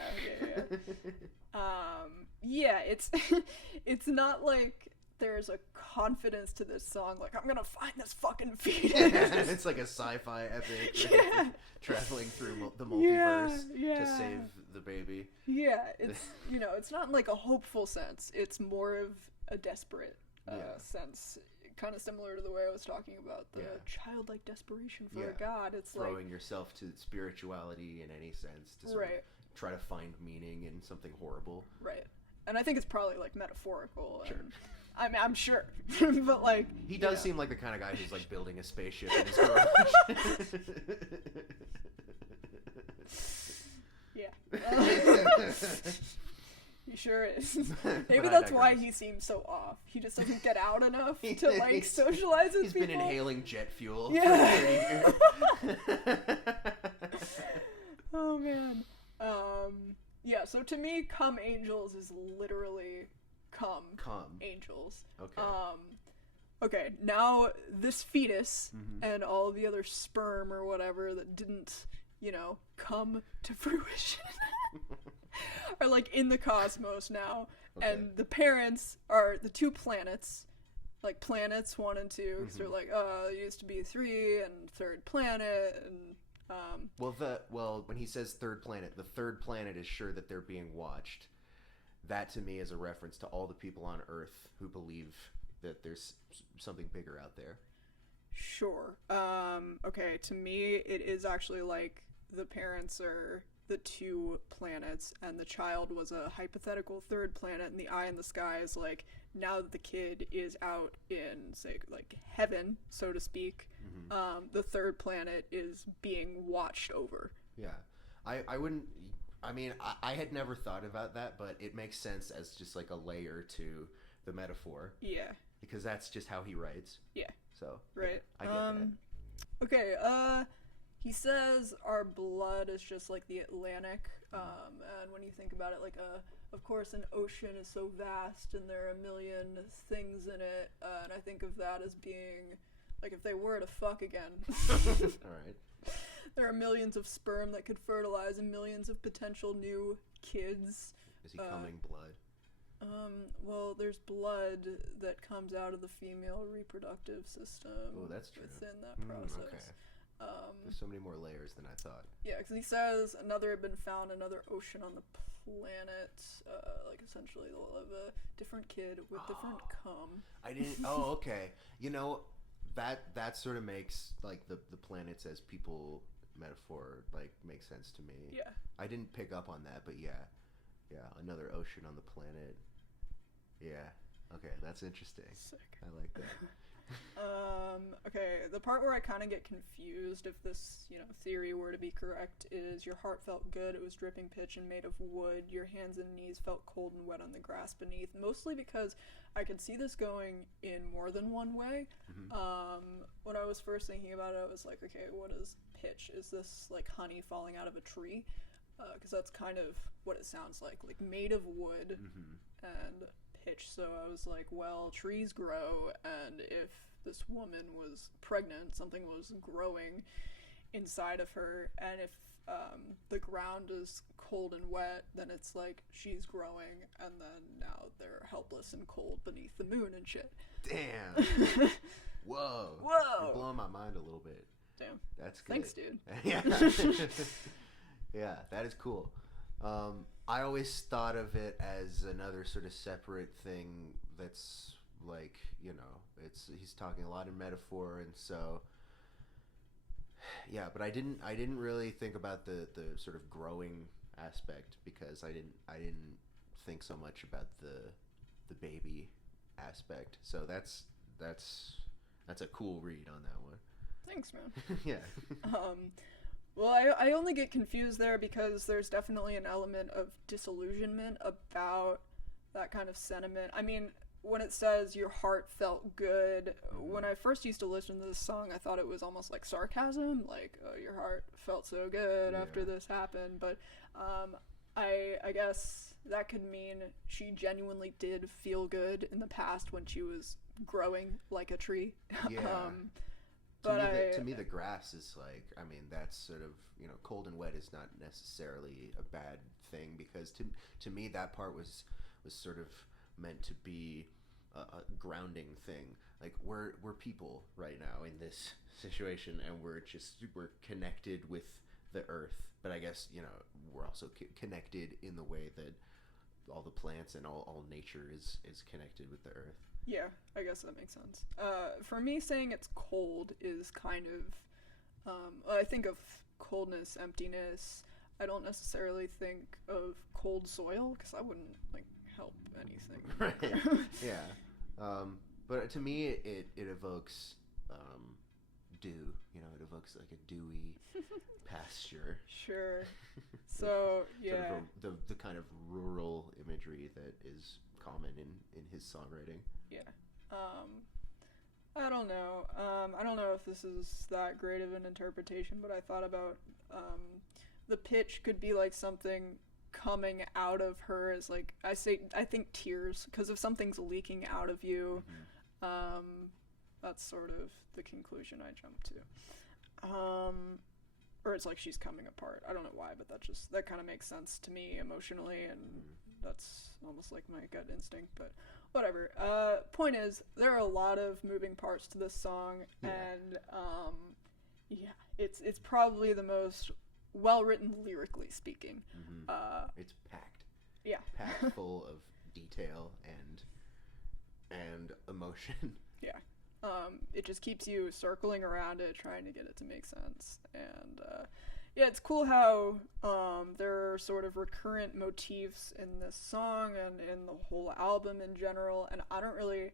it's it's not like there's a confidence to this song. Like, I'm gonna find this fucking fetus. It's like a sci-fi epic. Yeah. Traveling through the multiverse Yeah. to save the baby. Yeah, it's, you know, it's not in like a hopeful sense. It's more of a desperate sense. Kind of similar to the way I was talking about the childlike desperation for a god. It's throwing like yourself to spirituality in any sense to sort of try to find meaning in something horrible. Right. And I think it's probably like metaphorical. Sure. And, I mean, I'm sure, but like he does seem like the kind of guy who's like building a spaceship in his garage. He sure is. Maybe that's why he seems so off. He just doesn't get out enough to like socialize with people. He's been inhaling jet fuel for 30 years. Oh man. Yeah, so to me, Come Angels is literally come angels. Okay. Okay, now this fetus and all the other sperm or whatever that didn't, you know, come to fruition are like in the cosmos now. Okay. And the parents are the two planets, like planets 1 and 2, because they're like, it used to be 3 and third planet, and well, when he says third planet, the third planet is sure that they're being watched. That to me is a reference to all the people on Earth who believe that there's something bigger out there. Sure. Okay, to me it is actually like the parents are the 2 planets and the child was a hypothetical third planet, and the eye in the sky is like, now that the kid is out in, say, like heaven, so to speak, the third planet is being watched over. Yeah. I wouldn't, I mean, I had never thought about that, but it makes sense as just like a layer to the metaphor. Yeah. Because that's just how he writes. Yeah. So, right. Yeah, I get that. Okay, he says our blood is just like the Atlantic, and when you think about it, like, of course an ocean is so vast and there are a million things in it, and I think of that as being, like, if they were to fuck again. Alright. There are millions of sperm that could fertilize and millions of potential new kids. Is he coming blood? Well, there's blood that comes out of the female reproductive system. Oh, that's true. Within that process. Okay. There's so many more layers than I thought. Yeah, because he says another had been found, another ocean on the planet. Like, essentially, they'll have a different kid with different cum. I didn't. Oh, okay. You know, that sort of makes like the planets as people metaphor like makes sense to me. Yeah. I didn't pick up on that, but yeah, another ocean on the planet. Yeah. Okay, that's interesting. Sick. I like that. Okay, the part where I kind of get confused if this, you know, theory were to be correct is your heart felt good, it was dripping pitch and made of wood, your hands and knees felt cold and wet on the grass beneath, mostly because I could see this going in more than one way. When I was first thinking about it, I was like, okay, what is pitch? Is this like honey falling out of a tree? Because that's kind of what it sounds like made of wood and pitch. So I was like, well, trees grow, and if this woman was pregnant, something was growing inside of her, and if the ground is cold and wet, then it's like she's growing, and then now they're helpless and cold beneath the moon and shit. Damn. Whoa. You're blowing my mind a little bit. Damn. That's good. Thanks, dude. Yeah. Yeah, that is cool. I always thought of it as another sort of separate thing that's like, you know, he's talking a lot in metaphor, and so yeah, but I didn't really think about the sort of growing aspect because I didn't think so much about the baby aspect. So that's a cool read on that one. Thanks, man. Yeah. Well, I only get confused there because there's definitely an element of disillusionment about that kind of sentiment. I mean, when it says your heart felt good, when I first used to listen to this song, I thought it was almost like sarcasm, like, oh, your heart felt so good after this happened. But I guess that could mean she genuinely did feel good in the past when she was growing like a tree. Yeah. To me, the grass is like, I mean, that's sort of, you know, cold and wet is not necessarily a bad thing because to me that part was sort of meant to be a grounding thing. Like we're people right now in this situation, and we're connected with the earth. But I guess, you know, we're also connected in the way that all the plants and all nature is connected with the earth. Yeah, I guess that makes sense. For me, saying it's cold is kind of, I think of coldness, emptiness. I don't necessarily think of cold soil, because that wouldn't, like, help anything. Right. Yeah. But to me, it evokes dew. You know, it evokes like a dewy pasture. Sure. So, yeah. Sort of the kind of rural imagery that is common in his songwriting. Yeah. I don't know. I don't know if this is that great of an interpretation, but I thought about the pitch could be like something coming out of her as, like, I think tears, because if something's leaking out of you, that's sort of the conclusion I jumped to. Or it's like she's coming apart. I don't know why, but that kind of makes sense to me emotionally, and that's almost like my gut instinct, but whatever. Point is, there are a lot of moving parts to this song, and yeah, it's probably the most well-written lyrically speaking. It's packed. Yeah. Packed full of detail and emotion. Yeah. It just keeps you circling around it, trying to get it to make sense. And yeah, it's cool how there are sort of recurrent motifs in this song and in the whole album in general. And I don't really,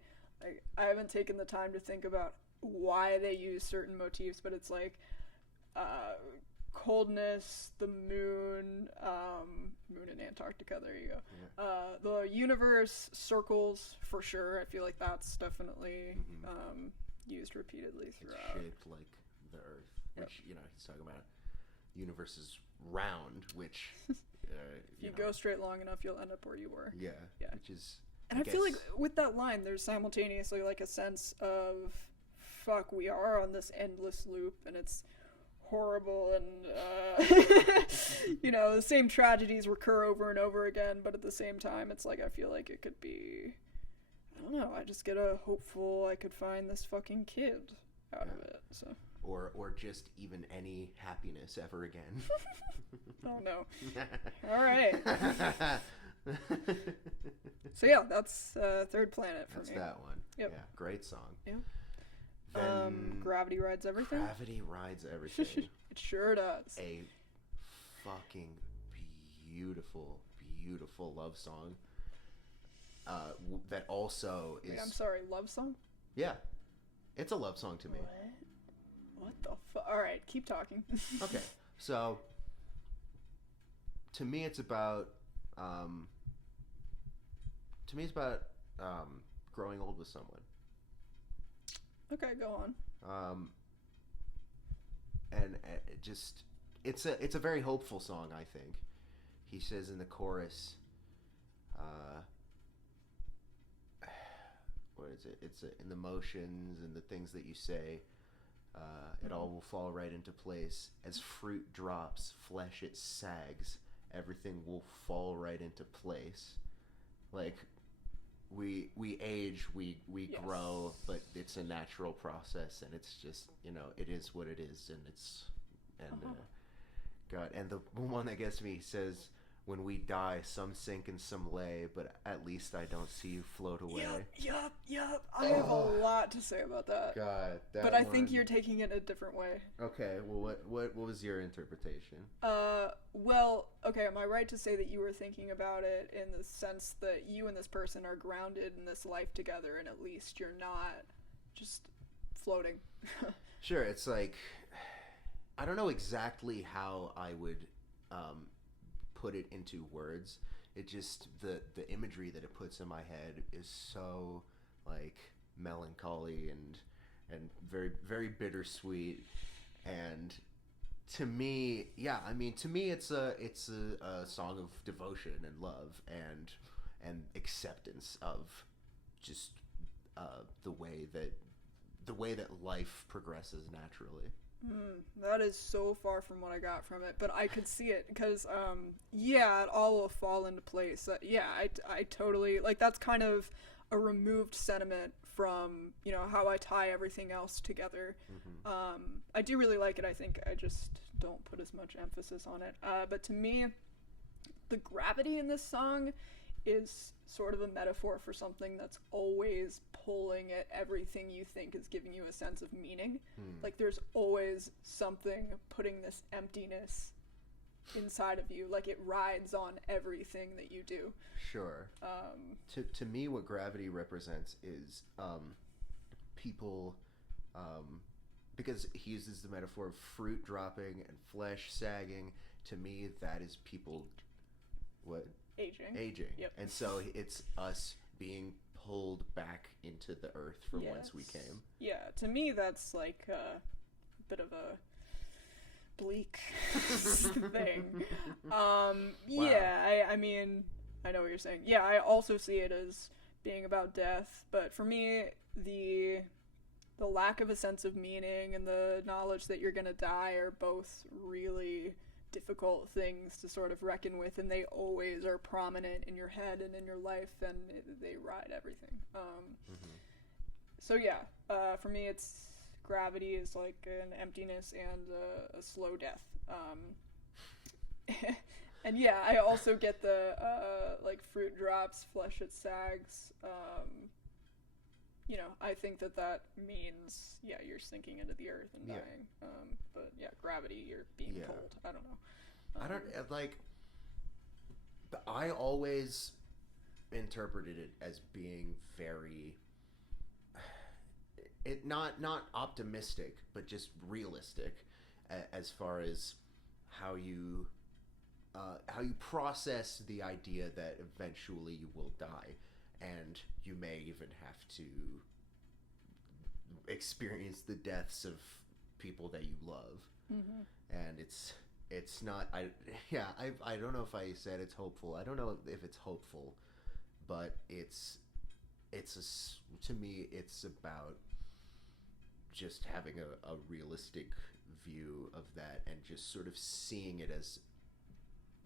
I haven't taken the time to think about why they use certain motifs, but it's like coldness, the moon, moon in Antarctica, there you go. Yeah. The universe, circles, for sure. I feel like that's definitely used repeatedly throughout. It's shaped like the earth, which, you know, he's talking about universe is round, which if you go straight long enough, you'll end up where you were. Yeah. Which is, and I feel like with that line, there's simultaneously like a sense of, fuck, we are on this endless loop, and it's horrible, and you know, the same tragedies recur over and over again, but at the same time, it's like, I feel like it could be, I don't know, I just get a hopeful I could find this fucking kid out of it, so. Or just even any happiness ever again. Oh no. All right. So yeah, that's Third Planet for me. That's that one. Yep. Yeah, great song. Yeah. Then Gravity Rides Everything. Gravity Rides Everything. It sure does. A fucking beautiful, beautiful love song. That also is. Wait, I'm sorry, love song? Yeah, it's a love song to me. What the fuck? All right, keep talking. Okay, so to me, it's about. Growing old with someone. Okay, go on. And it just it's a very hopeful song, I think. He says in the chorus, what is it? It's in the motions and the things that you say, it all will fall right into place. As fruit drops, flesh it sags, everything will fall right into place. Like, we age, we yes. grow, but it's a natural process, and it's just, you know, it is what it is, and it's, and God, and the one that gets me says, when we die, some sink and some lay, but at least I don't see you float away. Yep. I have a lot to say about that. God, that but I think you're taking it a different way. Okay, well, what was your interpretation? Well, okay, am I right to say that you were thinking about it in the sense that you and this person are grounded in this life together, and at least you're not just floating? Sure, it's like, I don't know exactly how I would put it into words. It just, the imagery that it puts in my head is so, like, melancholy and very, very bittersweet. And to me, yeah, I mean, to me, it's a song of devotion and love and acceptance of just the way that life progresses naturally. That is so far from what I got from it, but I could see it because, yeah, it all will fall into place. Yeah, I totally, like, that's kind of a removed sentiment from, you know, how I tie everything else together. I do really like it. I think I just don't put as much emphasis on it. But to me, the gravity in this song is sort of a metaphor for something that's always pulling at everything you think is giving you a sense of meaning. Like there's always something putting this emptiness inside of you, like it rides on everything that you do. Sure. To me, what gravity represents is people, because he uses the metaphor of fruit dropping and flesh sagging. To me, that is people aging. Yep. And so it's us being pulled back into the earth from whence we came. Yeah, to me that's like a bit of a bleak thing. Yeah, I mean, I know what you're saying. Yeah, I also see it as being about death, but for me, the lack of a sense of meaning and the knowledge that you're gonna die are both really difficult things to sort of reckon with, and they always are prominent in your head and in your life, and they ride everything. So yeah, for me, it's gravity is like an emptiness and a slow death. And yeah, I also get the like fruit drops, flesh it sags. You know, I think that means, yeah, you're sinking into the earth and dying. But yeah, gravity, you're being pulled. I don't know. I don't, like, I always interpreted it as being very, not optimistic, but just realistic as far as how you process the idea that eventually you will die, and you may even have to experience the deaths of people that you love. And it's not, I don't know if I said it's hopeful. I don't know if it's hopeful, but to me it's about just having a realistic view of that, and just sort of seeing it as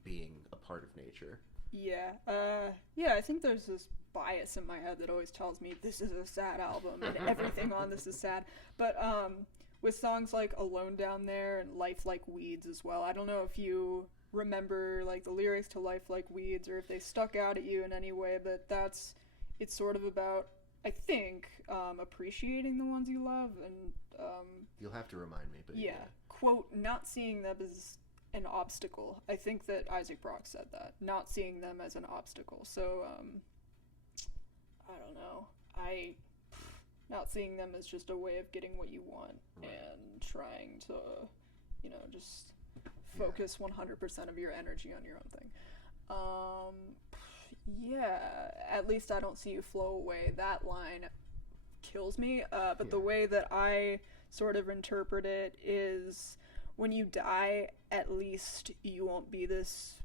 being a part of nature. Yeah, I think there's this bias in my head that always tells me this is a sad album and everything on this is sad. But with songs like Alone Down There and Life Like Weeds as well, I don't know if you remember like the lyrics to Life Like Weeds, or if they stuck out at you in any way, but it's sort of about, I think, appreciating the ones you love, and you'll have to remind me, but quote, not seeing them as an obstacle. I think that Isaac Brock said that, not seeing them as an obstacle. So I don't know, not seeing them as just a way of getting what you want, and trying to, you know, just focus 100% of your energy on your own thing. At least I don't see you flow away. That line kills me. But the way that I sort of interpret it is, when you die, at least you won't be this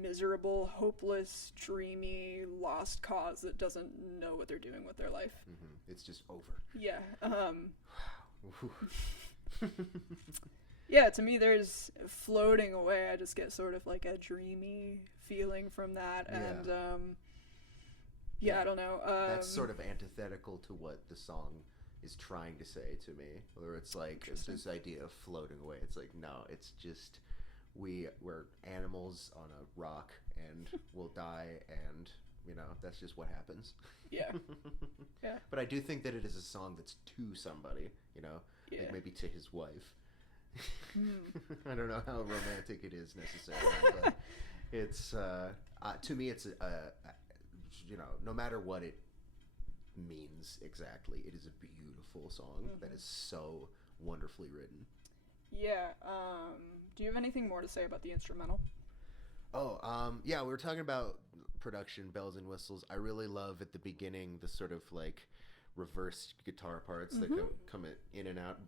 miserable, hopeless, dreamy, lost cause that doesn't know what they're doing with their life. It's just over. Yeah. Yeah, to me, there's floating away. I just get sort of like a dreamy feeling from that. And, I don't know. That's sort of antithetical to what the song is trying to say to me, where it's like this idea of floating away. It's like, no, it's just we're animals on a rock, and we'll die, and you know, that's just what happens. Yeah. But I do think that it is a song that's to somebody, you know, like maybe to his wife. I don't know how romantic it is necessarily, but it's to me it's you know, no matter what it means exactly, it is a beautiful song that is so wonderfully written. Do you have anything more to say about the instrumental? We were talking about production, bells and whistles. I really love at the beginning the sort of like reversed guitar parts that come in and out.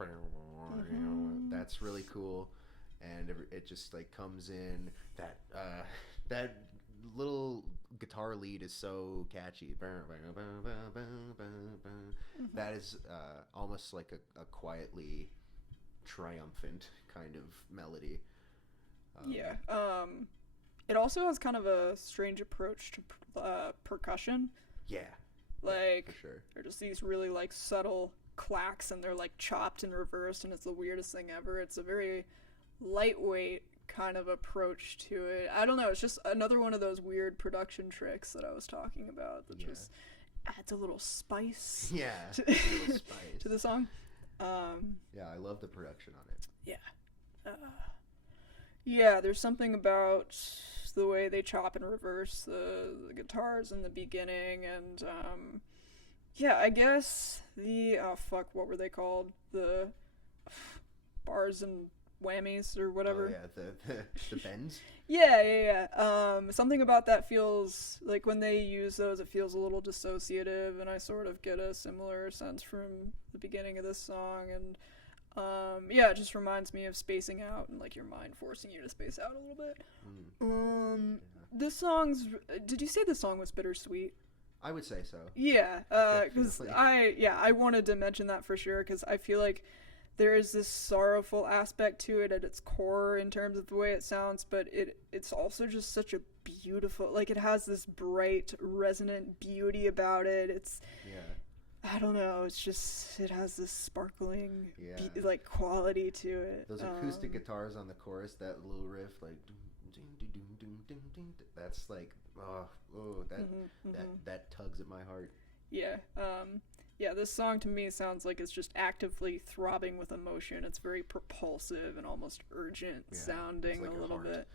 That's really cool, and it just like comes in. That little guitar lead is so catchy. That is almost like a quietly triumphant kind of melody. It also has kind of a strange approach to percussion. Like, for sure. they're just these really, like, subtle clacks, and they're, like, chopped and reversed, and it's the weirdest thing ever. It's a very lightweight kind of approach to it. I don't know, it's just another one of those weird production tricks that I was talking about that just adds a little spice Yeah, to, a little spice. to the song. Yeah, I love the production on it. Yeah. Yeah, there's something about the way they chop and reverse the guitars in the beginning, and yeah, I guess what were they called? The bars and whammies or whatever. Oh, yeah, the bends. Yeah. Something about that feels like when they use those, it feels a little dissociative, and I sort of get a similar sense from the beginning of this song, and yeah, it just reminds me of spacing out and like your mind forcing you to space out a little bit. This song's. Did you say the song was bittersweet? I would say so. Yeah, because I wanted to mention that for sure, because I feel like there is this sorrowful aspect to it at its core in terms of the way it sounds, but it's also just such a beautiful, like, it has this bright, resonant beauty about it. It's, I don't know, it's just, it has this sparkling, like, quality to it. Those acoustic guitars on the chorus, that little riff, like, that's like, that tugs at my heart. Yeah, yeah, this song to me sounds like it's just actively throbbing with emotion. It's very propulsive and almost urgent sounding, like a little heart. bit.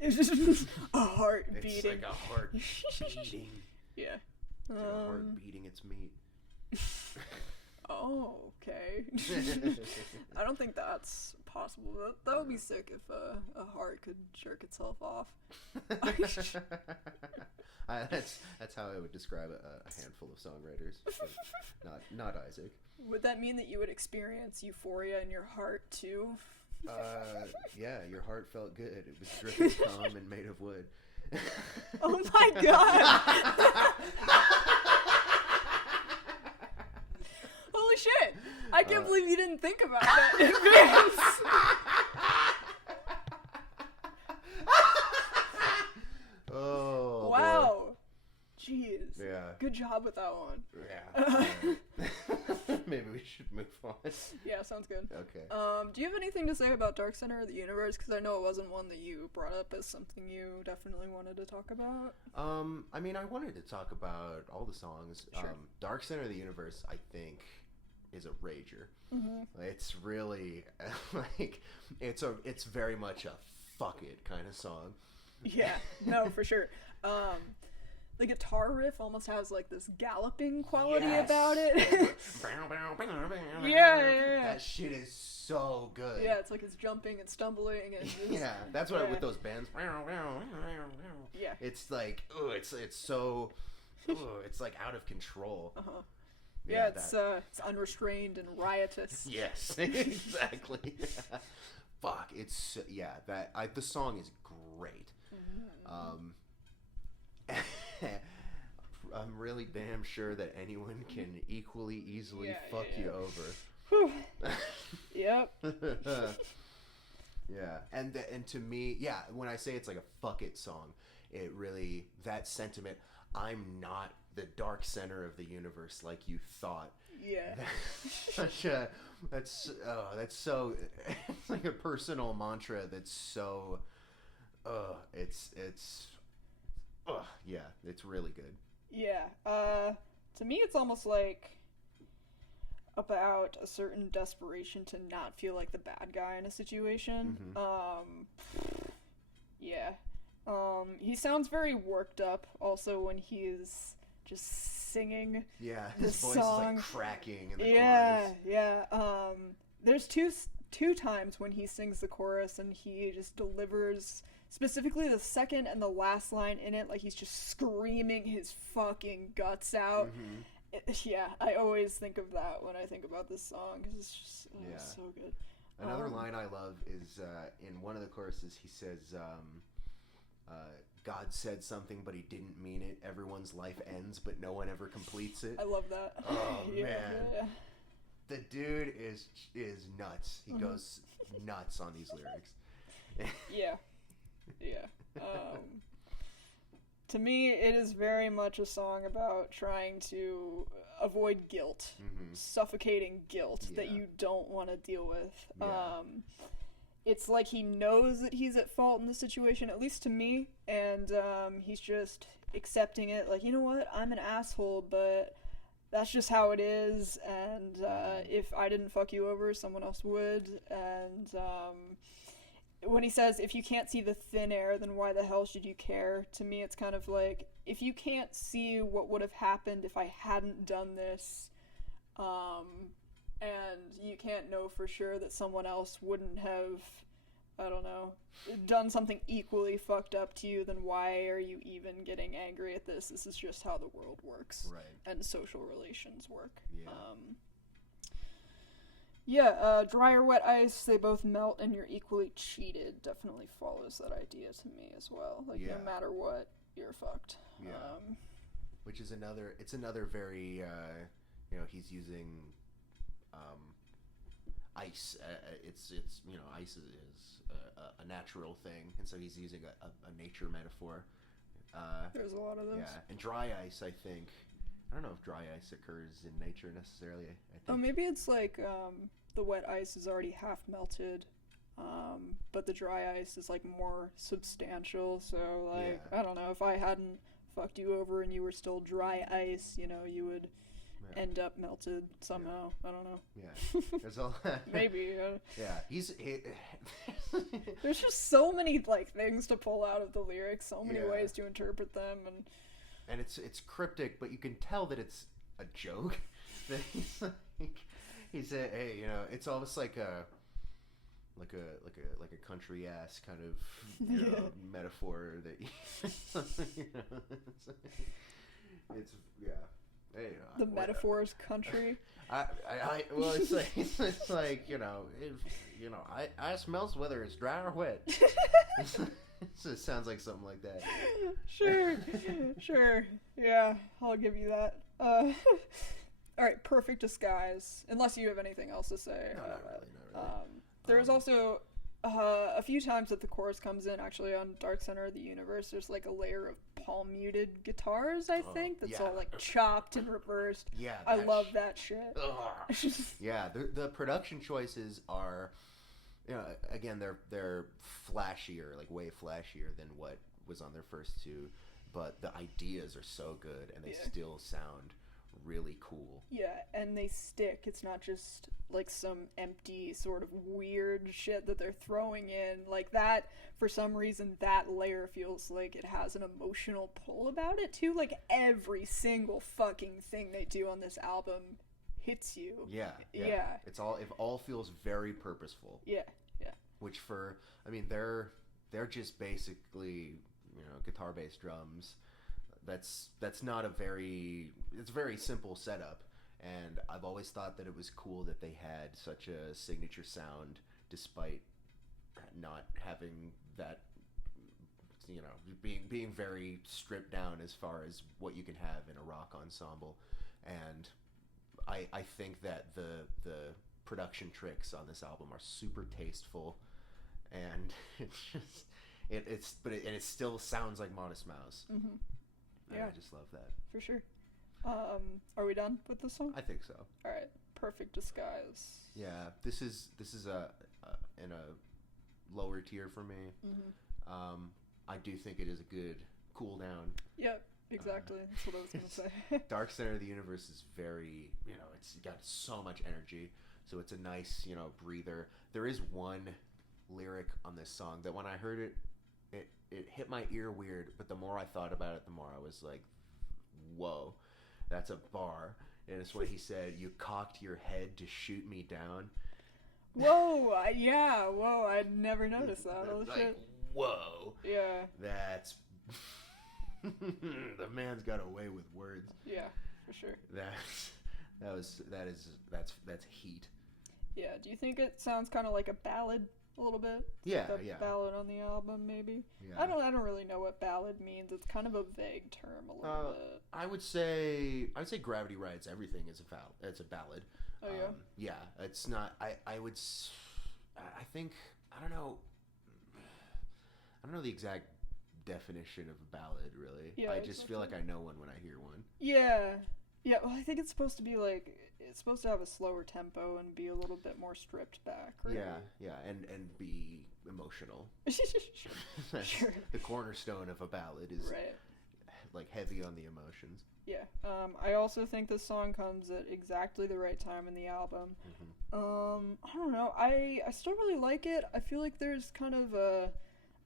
It's just a heart beating. It's like a heart beating. Yeah. It's like a heart beating its meat. Oh, okay. I don't think that's possible. That would be sick if a heart could jerk itself off. That's how I would describe a handful of songwriters, but not Isaac. Would that mean that you would experience euphoria in your heart too? Yeah, your heart felt good. It was dripping calm and made of wood. Oh my god! Holy shit! I can't believe you didn't think about that in advance. Oh, wow. boy. Jeez. Yeah. Good job with that one. Yeah. Maybe we should move on. Yeah, sounds good. Okay. Do you have anything to say about Dark Center of the Universe? Because I know it wasn't one that you brought up as something you definitely wanted to talk about. I mean, I wanted to talk about all the songs. Sure. Dark Center of the Universe, I think, is a rager. Mm-hmm. It's really like it's very much a fuck it kind of song. Yeah, no, for sure. The guitar riff almost has like this galloping quality about it. Yeah. That shit is so good. Yeah, it's like it's jumping and stumbling and just, yeah, that's what with those bands. Yeah. It's like, it's so, it's like out of control. Uh-huh. Yeah, it's unrestrained and riotous. Yes, exactly. Fuck, it's the song is great. Mm-hmm. I'm really damn sure that anyone can equally easily fuck you over. Whew. Yep. Yeah, and to me, when I say it's like a fuck it song, it really, that sentiment, I'm not the dark center of the universe like you thought. Yeah. That's so, it's like a personal mantra that's so, it's really good. Yeah. To me, it's almost like about a certain desperation to not feel like the bad guy in a situation. Mm-hmm. Yeah. He sounds very worked up also when he's just singing. Yeah, his voice song. is like cracking in the chorus. Yeah. There's two times when he sings the chorus and he just delivers specifically the second and the last line in it, like he's just screaming his fucking guts out. Mm-hmm. I always think of that when I think about this song because it's just so good. Another line I love is in one of the choruses he says, God said something but he didn't mean it. Everyone's life ends but no one ever completes it. I love that. Oh man. Yeah. The dude is nuts. He goes nuts on these lyrics. Yeah. To me, it is very much a song about trying to avoid guilt, suffocating guilt that you don't want to deal with. Yeah. It's like he knows that he's at fault in the situation, at least to me, and he's just accepting it. Like, you know what? I'm an asshole, but that's just how it is, and if I didn't fuck you over, someone else would. And when he says, if you can't see the thin air, then why the hell should you care? To me, it's kind of like, if you can't see what would have happened if I hadn't done this, and you can't know for sure that someone else wouldn't have, I don't know, done something equally fucked up to you, then why are you even getting angry at this? This is just how the world works. Right. And social relations work. Yeah. Dry or wet ice, they both melt and you're equally cheated definitely follows that idea to me as well. Like, no matter what, you're fucked. Yeah. Which is another very, he's using ice. It's ice is a natural thing, and so he's using a nature metaphor. There's a lot of those. Yeah, and dry ice, I think. I don't know if dry ice occurs in nature necessarily. I think. Oh, maybe it's like the wet ice is already half melted, but the dry ice is like more substantial. So like, I don't know, if I hadn't fucked you over and you were still dry ice, you would end up melted somehow. I don't know. Yeah, there's all maybe. Yeah, there's just so many like things to pull out of the lyrics, so many ways to interpret them, and it's cryptic, but you can tell that it's a joke. That he said, hey, it's almost like a country ass kind of metaphor that it's Hey, the metaphor is country. Well, it's like ice smells whether it's dry or wet. So it sounds like something like that. Sure. Yeah, I'll give you that. All right, perfect disguise. Unless you have anything else to say. No, not really. There's also a few times that the chorus comes in, actually, on Dark Center of the Universe. There's like a layer of palm muted guitars, I think, that's all like chopped and reversed. Yeah, I love that shit. Yeah, the production choices are, again, they're flashier, like way flashier than what was on their first two, but the ideas are so good and they still sound really cool. Yeah, and they stick. It's not just like some empty sort of weird shit that they're throwing in. Like that, for some reason, that layer feels like it has an emotional pull about it too. Like every single fucking thing they do on this album hits you. Yeah. It all feels very purposeful. Yeah. Which they're just basically, guitar bass drums. That's not it's a very simple setup, and I've always thought that it was cool that they had such a signature sound despite not having that, being very stripped down as far as what you can have in a rock ensemble. And I think that the production tricks on this album are super tasteful, and it still sounds like Modest Mouse. Mm-hmm. Yeah, I just love that. For sure. Are we done with this song? I think so. All right, perfect disguise. Yeah, this is in a lower tier for me. Mm-hmm. I do think it is a good cool down. Yep, exactly. That's what I was gonna say. Dark Center of the Universe is very, it's got so much energy, so it's a nice, breather. There is one lyric on this song that when I heard it hit my ear weird, but the more I thought about it, the more I was like, whoa, that's a bar. And it's what he said, you cocked your head to shoot me down. Whoa, whoa, I'd never noticed that. Oh, like, shit. Whoa. Yeah. That's... the man's got a way with words. Yeah, for sure. That's heat. Yeah, do you think it sounds kind of like a ballad? A little bit. Yeah, like a ballad on the album, maybe. Yeah. I don't really know what ballad means. It's kind of a vague term, a little bit. I would say Gravity Rides Everything is it's a ballad. Oh yeah. Yeah, it's not. I think I don't know the exact definition of a ballad, really. Yeah, I just feel like I know one when I hear one. Yeah. Yeah, well, I think it's supposed to be like, it's supposed to have a slower tempo and be a little bit more stripped back, right? Yeah, and be emotional. Sure. Sure. The cornerstone of a ballad is right. like heavy on the emotions. Yeah. I also think this song comes at exactly the right time in the album. I don't know. I still really like it. I feel like there's kind of a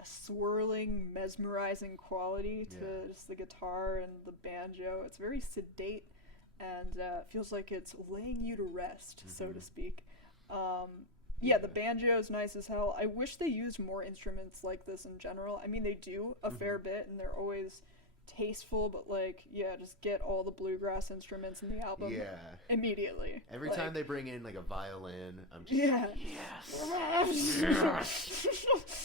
swirling, mesmerizing quality to just the guitar and the banjo. It's very sedate and feels like it's laying you to rest, so to speak. The banjo is nice as hell. I wish they used more instruments like this in general. I mean, they do a fair bit, and they're always tasteful, but just get all the bluegrass instruments in the album immediately. Every time they bring in like a violin, I'm just yes.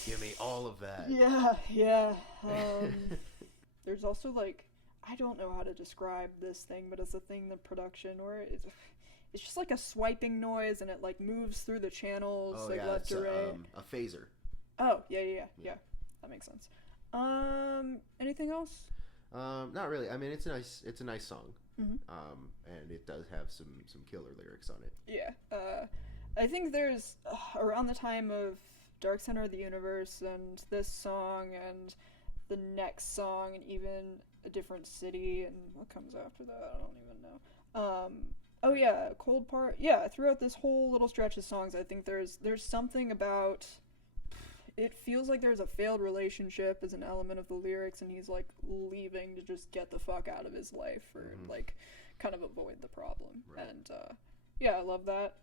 Give me all of that. Yeah. There's also I don't know how to describe this thing, but it's a thing, the production, where it's just like a swiping noise, and it moves through the channels left to right. A phaser. Oh, yeah. That makes sense. Anything else? Not really. I mean, it's a nice song. And it does have some killer lyrics on it. Yeah. I think there's around the time of Dark Center of the Universe and this song and the next song and even A Different City and what comes after that, I don't even know. Cold Part. Yeah, throughout this whole little stretch of songs, I think there's something about, it feels like there's a failed relationship as an element of the lyrics, and he's leaving to just get the fuck out of his life or kind of avoid the problem. Right. And I love that.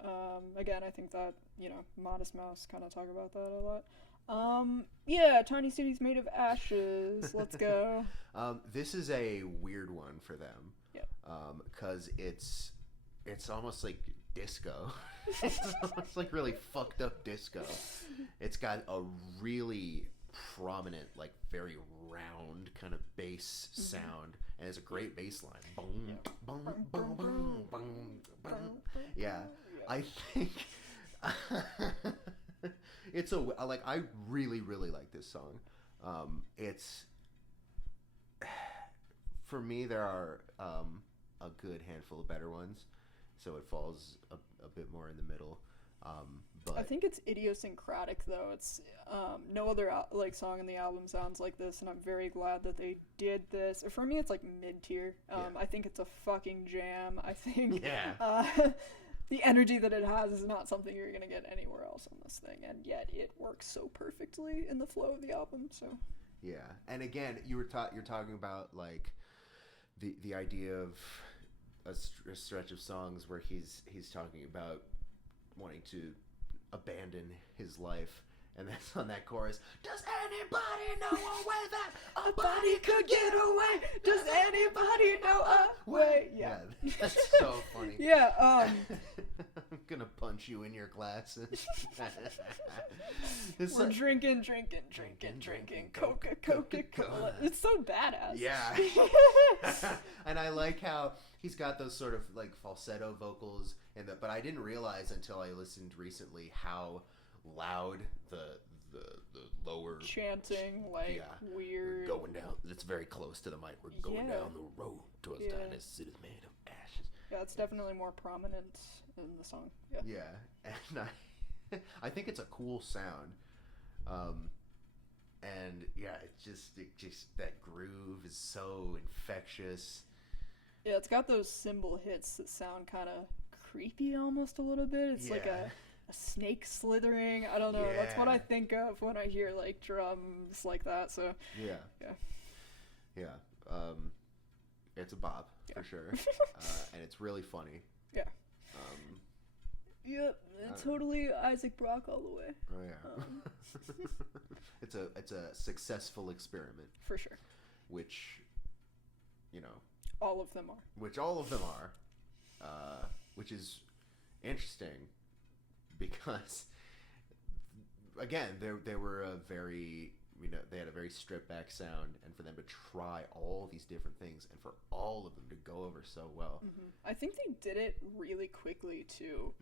Again, I think that, Modest Mouse kind of talk about that a lot. Tiny Cities Made of Ashes. Let's go. This is a weird one for them. Yep. 'Cause it's almost like disco. It's almost like really fucked up disco. It's got a really prominent, very round kind of bass sound, and it's a great bass line. Boom, boom, boom, boom, boom, boom. Yeah, I think it's I really, really like this song. It's, for me, there are a good handful of better ones, so it falls a bit more in the middle. But I think it's idiosyncratic, though. It's no other song in the album sounds like this, and I'm very glad that they did this. For me, it's mid-tier. I think it's a fucking jam. I think the energy that it has is not something you're gonna get anywhere else on this thing, and yet it works so perfectly in the flow of the album. So yeah, and again, you're talking about the idea of a stretch of songs where he's talking about wanting to abandon his life, and that's on that chorus. Does anybody know a way that a body could get away? Does anybody know a way? Yeah, that's so funny. Yeah. I'm gonna punch you in your glasses. We're drinking Coca-Cola. It's so badass. Yeah. And I like how he's got those sort of falsetto vocals, but I didn't realize until I listened recently how loud the lower chanting, weird. We're going down. It's very close to the mic. We're going down the road towards Tiny Cities Made of Ashes. Yeah, it's definitely more prominent in the song. Yeah, and I think it's a cool sound. And it just that groove is so infectious. Yeah, it's got those cymbal hits that sound kind of creepy almost a little bit. It's like a snake slithering. I don't know. Yeah. That's what I think of when I hear drums like that. So yeah. It's a bop for sure, and it's really funny. Yeah. Yep. Totally Isaac Brock all the way. Oh yeah. It's a successful experiment for sure. Which, all of them are. Which all of them are, which is interesting because, again, they were a very, they had a very stripped back sound, and for them to try all these different things and for all of them to go over so well. I think they did it really quickly too.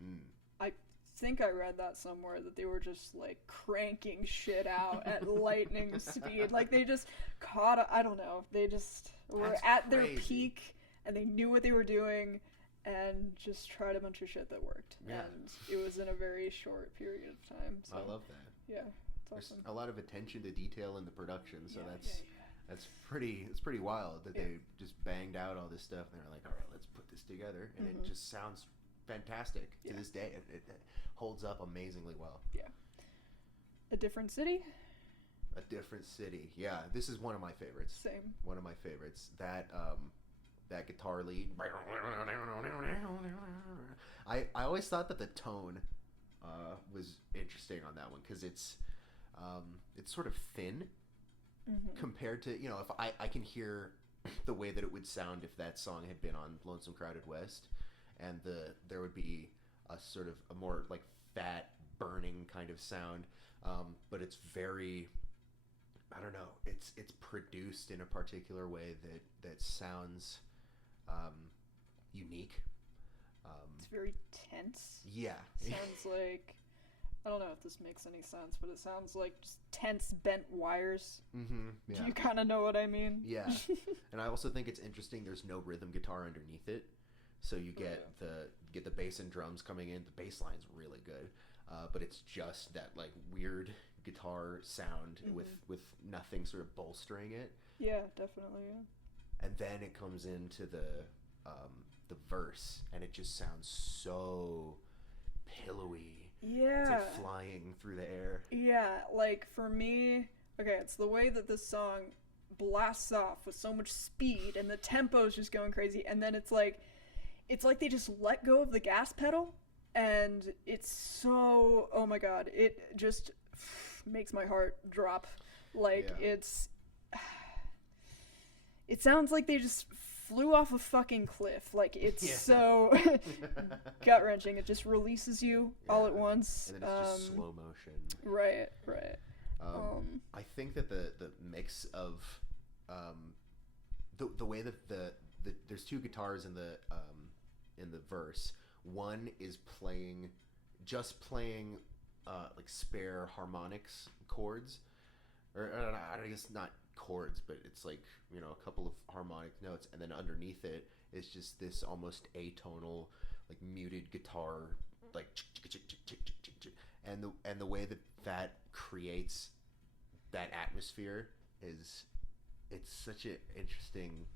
I think I read that somewhere, that they were just like cranking shit out at lightning speed. Like they just I don't know, they just were That's at their crazy. peak and they knew what they were doing and just tried a bunch of shit that worked. Yeah. And it was in a very short period of time. So, I love that. yeah, it's There's awesome. a lot of attention to detail in the production, so Yeah, that's pretty wild that Yeah. they just banged out all this stuff and they're like, all right, let's put this together, and it just sounds fantastic to Yeah. this day. It holds up amazingly well. A Different City? A Different City, yeah. This is one of my favorites. Same. One of my favorites. That guitar lead. I always thought that the tone was interesting on that one because it's sort of thin compared to, you know, if I can hear the way that it would sound if that song had been on Lonesome Crowded West, and there would be a sort of a more like fat burning kind of sound, but it's very, I don't know, it's produced in a particular way that sounds unique. It's very tense. Yeah. Sounds like, I don't know if this makes any sense, but it sounds like just tense bent wires. Yeah. Do you kind of know what I mean? Yeah. And I also think it's interesting there's no rhythm guitar underneath it. So you get the bass and drums coming in. The bass line's really good. But it's just that like weird guitar sound with nothing sort of bolstering it. Yeah, definitely. Yeah. And then it comes into the verse, and it just sounds so pillowy. Yeah. It's like flying through the air. Yeah, like for me, okay, it's the way that this song blasts off with so much speed and the tempo's just going crazy, and then it's like they just let go of the gas pedal, and it's so, oh my god, it just makes my heart drop. Like it sounds like they just flew off a fucking cliff. Like it's so gut wrenching. It just releases you all at once. And then it's just slow motion. Right. I think that the mix of the way that the there's two guitars in the verse. One is playing like spare harmonics chords, or I guess not chords, but it's like, you know, a couple of harmonic notes, and then underneath it is just this almost atonal, like muted guitar, like, and the way that creates that atmosphere it's such an interesting,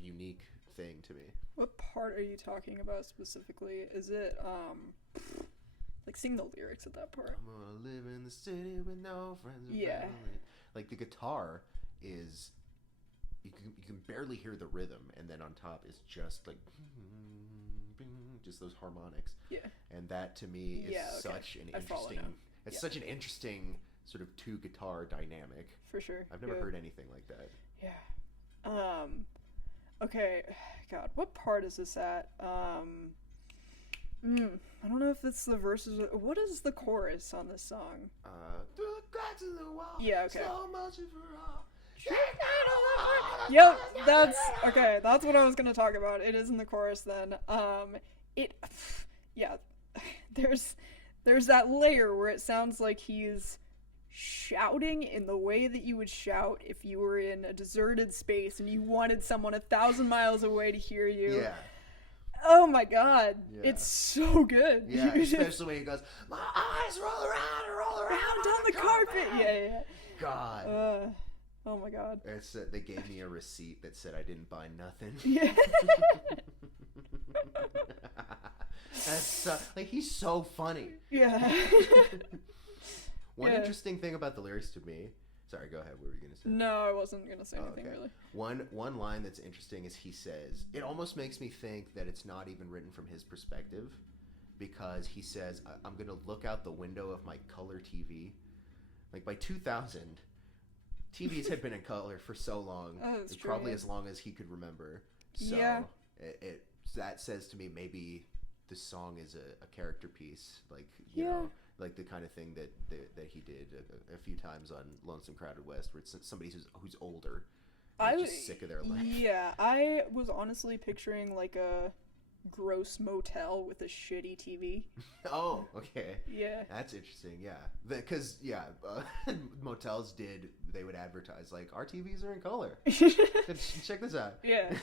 unique thing to me. What part are you talking about specifically? Is it like, sing the lyrics of that part? I'm gonna live in the city with no friends. Yeah. Family. Like the guitar is, you can barely hear the rhythm, and then on top is just like just those harmonics. Yeah. And that to me is such an interesting. It's such an interesting sort of two guitar dynamic. For sure. I've never heard anything like that. Yeah. Okay. God, what part is this at? I don't know if it's the verses. What is the chorus on this song? Through the cracks in the wall. Yeah, okay. So much for all. Yep, that's okay. That's what I was gonna talk about. It is in the chorus then. There's that layer where it sounds like he's shouting in the way that you would shout if you were in a deserted space and you wanted someone 1,000 miles away to hear you. Yeah. Oh my god, Yeah. it's so good. Yeah, especially when he goes, my eyes roll around and roll around down the carpet. Yeah. God. Oh my god. They gave me a receipt that said I didn't buy nothing. Yeah. That's like, he's so funny. Yeah. One interesting thing about the lyrics to me. Sorry, go ahead. What were you gonna say? No, I wasn't gonna say anything really. One line that's interesting is he says, it almost makes me think that it's not even written from his perspective, because he says, I'm gonna look out the window of my color TV. Like by 2000, TVs had been in color for so long. Oh, that's true, probably yeah. as long as he could remember. So Yeah. that says to me maybe this song is a character piece, like you know, like the kind of thing that he did a few times on Lonesome Crowded West, where it's somebody who's older, and just sick of their life. Yeah, I was honestly picturing like a gross motel with a shitty TV. Oh, okay. Yeah. That's interesting, yeah. Because, motels they would advertise, like, our TVs are in color. Check this out. Yeah.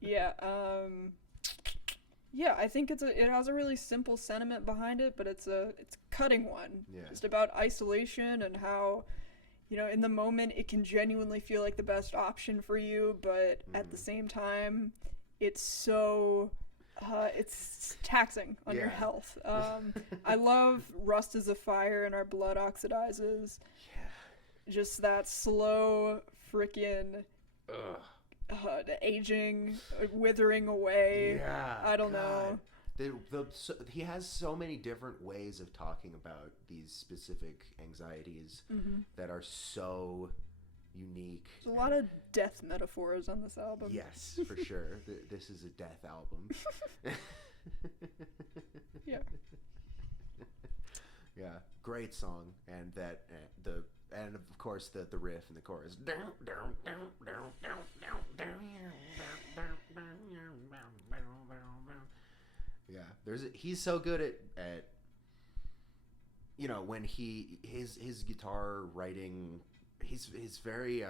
Yeah, yeah, I think it has a really simple sentiment behind it, but it's a cutting one. Yeah. Just about isolation and how, in the moment it can genuinely feel like the best option for you, but at the same time, it's so it's taxing on your health. I love Rust is a Fire and Our Blood Oxidizes. Yeah. Just that slow freaking the aging, withering away. Yeah, I don't know. He has so many different ways of talking about these specific anxieties that are so unique. There's a lot of death metaphors on this album. Yes, for sure. This is a death album. Yeah. Yeah, great song, and and of course the riff and the chorus. Yeah, he's so good at when his guitar writing, he's very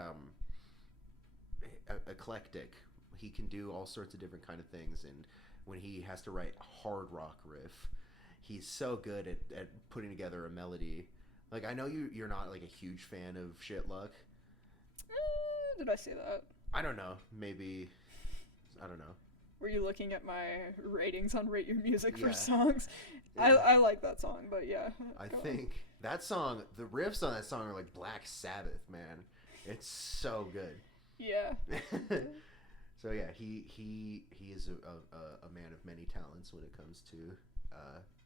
eclectic. He can do all sorts of different kind of things, and when he has to write hard rock riff, he's so good at putting together a melody. Like, I know you're not, like, a huge fan of Shit Luck. Did I say that? I don't know. Maybe. I don't know. Were you looking at my ratings on Rate Your Music for Yeah. songs? Yeah. I like that song, but yeah. I think that song, the riffs on that song are like Black Sabbath, man. It's so good. Yeah. So, yeah, he is a man of many talents when it comes to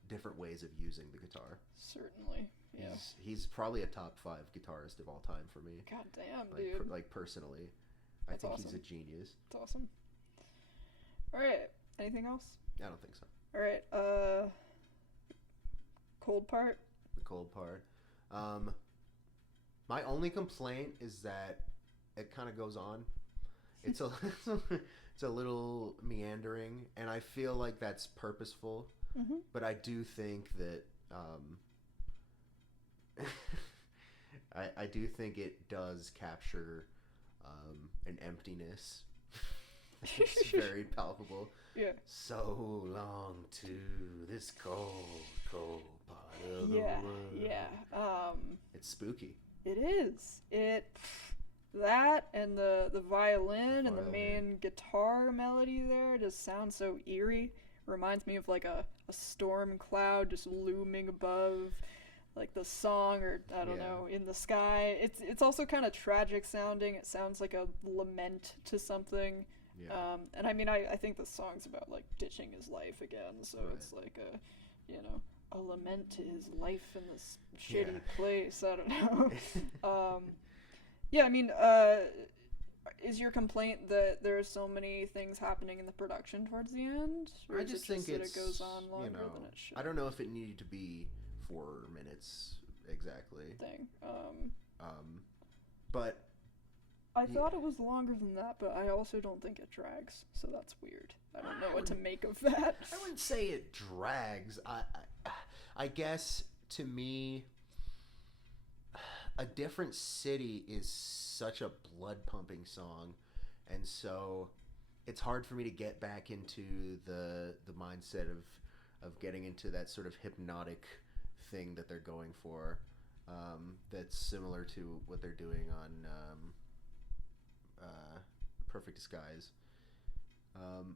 different ways of using the guitar. Certainly. Yeah. He's probably a top 5 guitarist of all time for me. God damn, Like, dude. Personally, That's I think awesome. he's a genius. That's awesome. All right. Anything else? I don't think so. All right. Cold part. The cold part. My only complaint is that it kind of goes on. It's a little meandering, and I feel like that's purposeful. Mm-hmm. But I do think that I do think it does capture an emptiness. It's very palpable. Yeah. So long to this cold, cold part of the Yeah. world. Yeah. It's spooky. It is. That and the violin and the Violin. main guitar melody there just sounds so eerie. Reminds me of like a storm cloud just looming above like the song, or I don't know, in the sky. It's also kind of tragic sounding. It sounds like a lament to something. Yeah. And I mean, I think the song's about like ditching his life again, so Right. it's like a lament to his life in this shitty place. I don't know. Yeah, I mean, is your complaint that there are so many things happening in the production towards the end? Or I is just it think that it's, it goes on longer than it should? I don't know if it needed to be 4 minutes exactly. Thing. But I thought it was longer than that, but I also don't think it drags, so that's weird. I don't know what to make of that. I wouldn't say it drags. I guess to me, A Different City is such a blood pumping song, and so it's hard for me to get back into the mindset of getting into that sort of hypnotic thing that they're going for. That's similar to what they're doing on Perfect Disguise.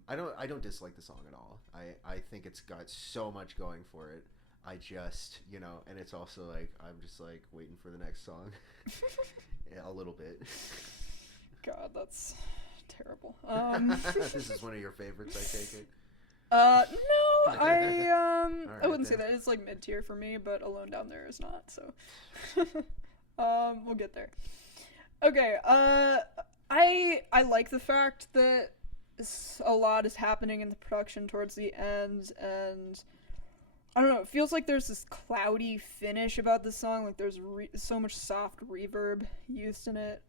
I don't dislike the song at all. I think it's got so much going for it. I just, and it's also like, I'm just like waiting for the next song. Yeah, a little bit. God, that's terrible. This is one of your favorites, I take it. No, I Alright, wouldn't say then. that. It's like mid-tier for me, but Alone Down There is not, so. We'll get there. Okay, I like the fact that a lot is happening in the production towards the end, and I don't know, it feels like there's this cloudy finish about the song, like there's so much soft reverb used in it,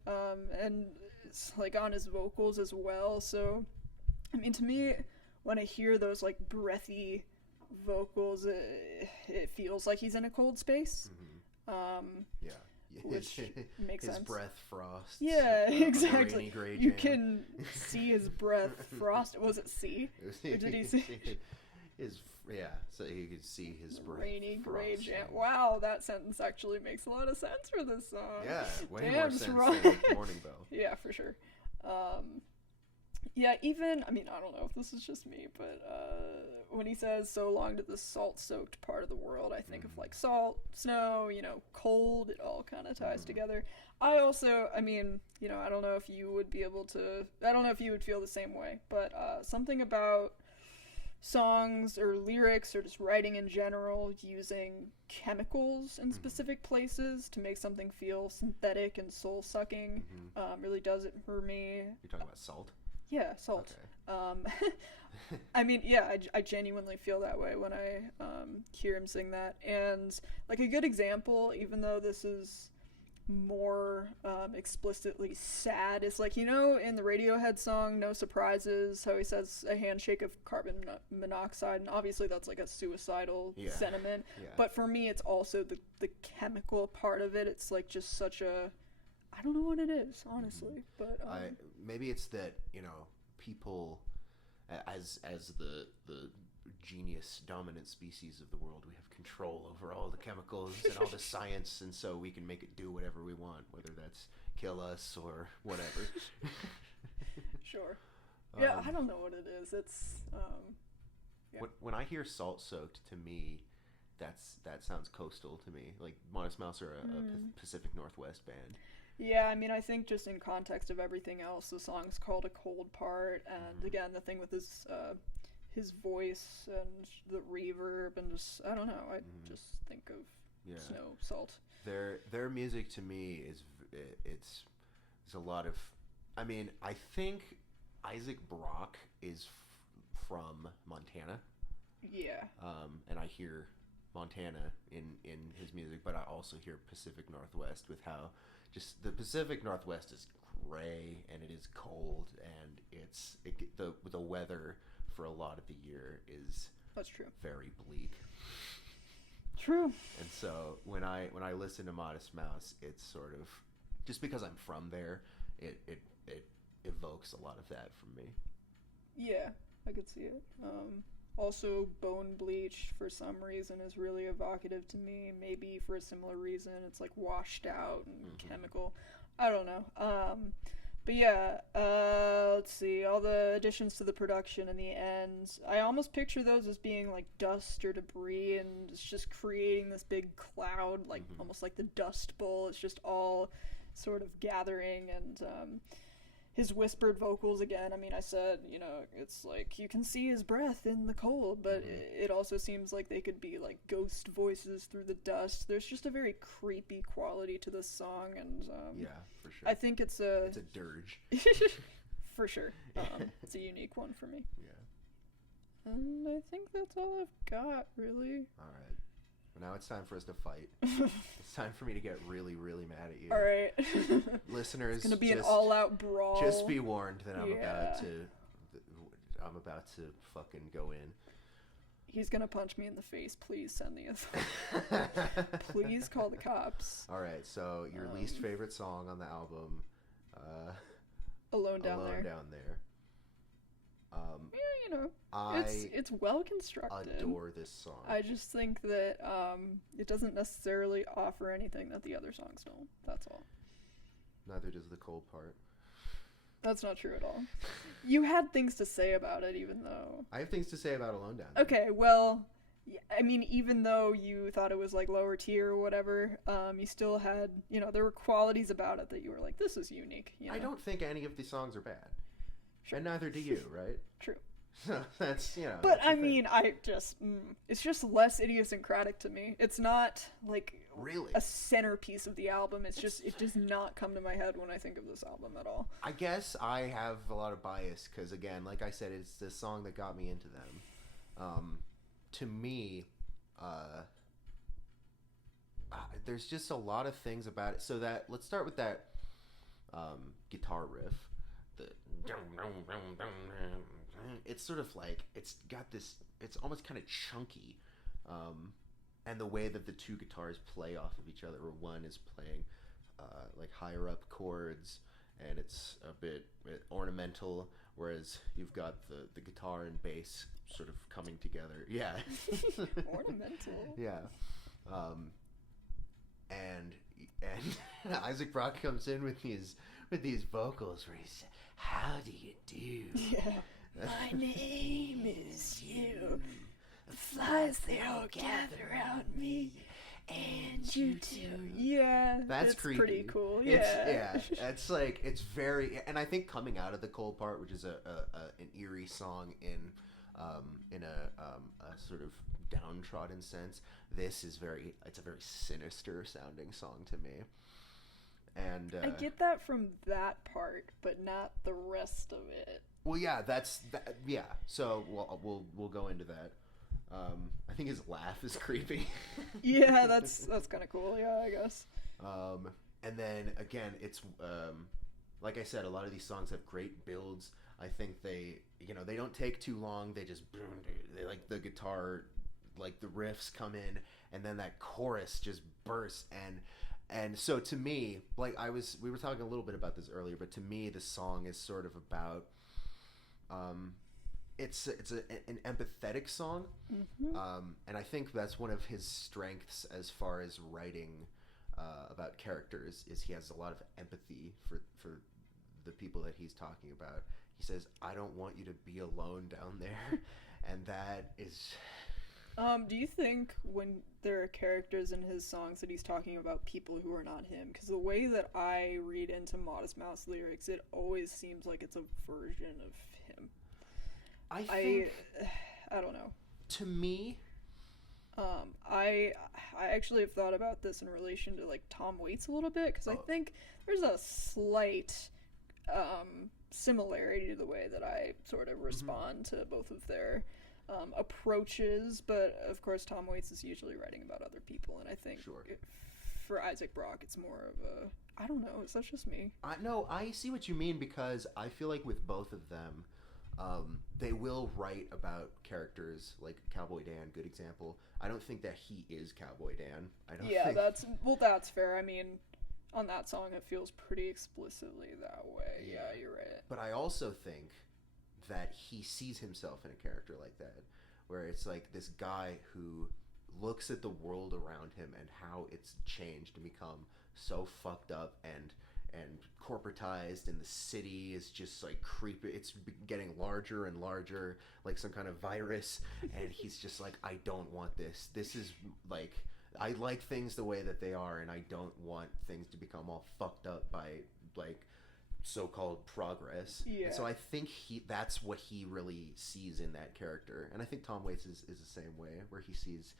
and it's like on his vocals as well, so, I mean, to me, when I hear those like breathy vocals, it feels like he's in a cold space. Yeah. Which makes his sense. breath frost. Yeah, exactly. Rainy gray You jam. can see his breath frost. Was it see? Or did he see? So you could see his breath. Rainy gray frosting. jam. Wow, that sentence actually makes a lot of sense for this song. Yeah, way Damn, more sense right. than Morning Bell. Yeah, for sure. Yeah, even, I mean, I don't know if this is just me, but when he says, so long to the salt-soaked part of the world, I think of, like, salt, snow, you know, cold, it all kind of ties together. I also, I mean, you know, I don't know if you would be able to, I don't know if you would feel the same way, but something about songs or lyrics or just writing in general using chemicals in specific places to make something feel synthetic and soul-sucking really does it for me. You're talking about salt? Yeah, salt. Okay. I mean, yeah, I genuinely feel that way when I hear him sing that. And, like, a good example, even though this is more explicitly sad, is, like, you know, in the Radiohead song, No Surprises, how he says a handshake of carbon monoxide, and obviously that's, like, a suicidal sentiment. Yeah. But for me, it's also the chemical part of it. It's, like, just such a... I don't know what it is, honestly, but maybe it's that, you know, people, as the genius dominant species of the world, we have control over all the chemicals and all the science, and so we can make it do whatever we want, whether that's kill us or whatever. Sure. Yeah, I don't know what it is. It's yeah. When I hear salt soaked, to me, that sounds coastal to me. Like Modest Mouse are a Pacific Northwest band. Yeah, I mean, I think just in context of everything else, the song's called A Cold Part, and again, the thing with his voice and the reverb and just, I don't know, I just think of snow, salt. Their music to me is, it's a lot of, I mean, I think Isaac Brock is from Montana. Yeah. And I hear Montana in his music, but I also hear Pacific Northwest with how just the Pacific Northwest is gray and it is cold, and the weather for a lot of the year is That's true. very bleak. True. And so when I listen to Modest Mouse, it's sort of just because I'm from there, it evokes a lot of that from me. Yeah, I could see it. Also, Bone Bleach, for some reason, is really evocative to me. Maybe for a similar reason. It's, like, washed out and chemical. I don't know. But yeah, let's see. All the additions to the production in the end, I almost picture those as being, like, dust or debris, and it's just creating this big cloud, like, almost like the Dust Bowl. It's just all sort of gathering, and, his whispered vocals again, I mean, I said, you know, it's like you can see his breath in the cold, but it also seems like they could be like ghost voices through the dust. There's just a very creepy quality to this song, and yeah, for sure. I think it's a dirge. for sure. It's a unique one for me. Yeah. And I think that's all I've got, really. All right. Well, now it's time for us to fight. It's time for me to get really, really mad at you. All right. Listeners, it's gonna be an all-out brawl. Just be warned that I'm about to fucking go in. He's gonna punch me in the face. Please send the authorities. Please call the cops. All right. So your least favorite song on the album, Alone Down There. Yeah, you know, it's well constructed. Adore this song. I just think that it doesn't necessarily offer anything that the other songs don't. That's all. Neither does the cold part. That's not true at all. You had things to say about it, even though... I have things to say about Alone Down There. Okay, well, I mean, even though you thought it was, like, lower tier or whatever, you still had, you know, there were qualities about it that you were like, this is unique. You know? I don't think any of these songs are bad. Sure. And neither do you, right? True. So that's, you know. But I mean, it's just less idiosyncratic to me. It's not, like... Really? A centerpiece of the album. It does not come to my head when I think of this album at all. I guess I have a lot of bias because, again, like I said, it's the song that got me into them. To me, there's just a lot of things about it. So let's start with that guitar riff. it's sort of like it's got this. It's almost kind of chunky, and the way that the two guitars play off of each other, where one is playing like higher up chords, and it's a bit ornamental, whereas you've got the guitar and bass sort of coming together. Yeah. Ornamental. Yeah. And Isaac Brock comes in with these vocals where he says, "How do you do?" Yeah. My name is you. The flies, they all gather around me. And you too. Yeah. That's it's creepy. Pretty cool. Yeah. It's like, it's very, and I think coming out of the cold part, which is an eerie song in a sort of downtrodden sense, it's a very sinister sounding song to me. And I get that from that part, but not the rest of it. Well, yeah, yeah. So we'll go into that. I think his laugh is creepy. Yeah, that's kind of cool. Yeah, I guess. And then again, it's like I said, a lot of these songs have great builds. I think they don't take too long. They like the guitar, like the riffs come in, and then that chorus just bursts. And so to me, like we were talking a little bit about this earlier, but to me, the song is sort of about. It's an empathetic song, and I think that's one of his strengths as far as writing about characters, is he has a lot of empathy for the people that he's talking about. He says, "I don't want you to be alone down there," and that is. Do you think when there are characters in his songs that he's talking about people who are not him? Because the way that I read into Modest Mouse lyrics, it always seems like it's a version of him. I don't know. To me, I actually have thought about this in relation to like Tom Waits a little bit, because I think there's a slight similarity to the way that I sort of respond to both of their approaches, but of course Tom Waits is usually writing about other people, and I think for Isaac Brock it's more of a, I don't know, is that just me? No, I see what you mean, because I feel like with both of them, they will write about characters, like Cowboy Dan, good example. I don't think that he is Cowboy Dan. That's fair. I mean, on that song it feels pretty explicitly that way. Yeah, you're right. But I also think that he sees himself in a character like that, where it's like this guy who looks at the world around him and how it's changed and become so fucked up and corporatized, and the city is just like creepy. It's getting larger and larger, like some kind of virus, and he's just like, I don't want this. This is like, I like things the way that they are, and I don't want things to become all fucked up by like so-called progress. Yeah. And so I think that's what he really sees in that character, and I think Tom Waits is the same way, where he sees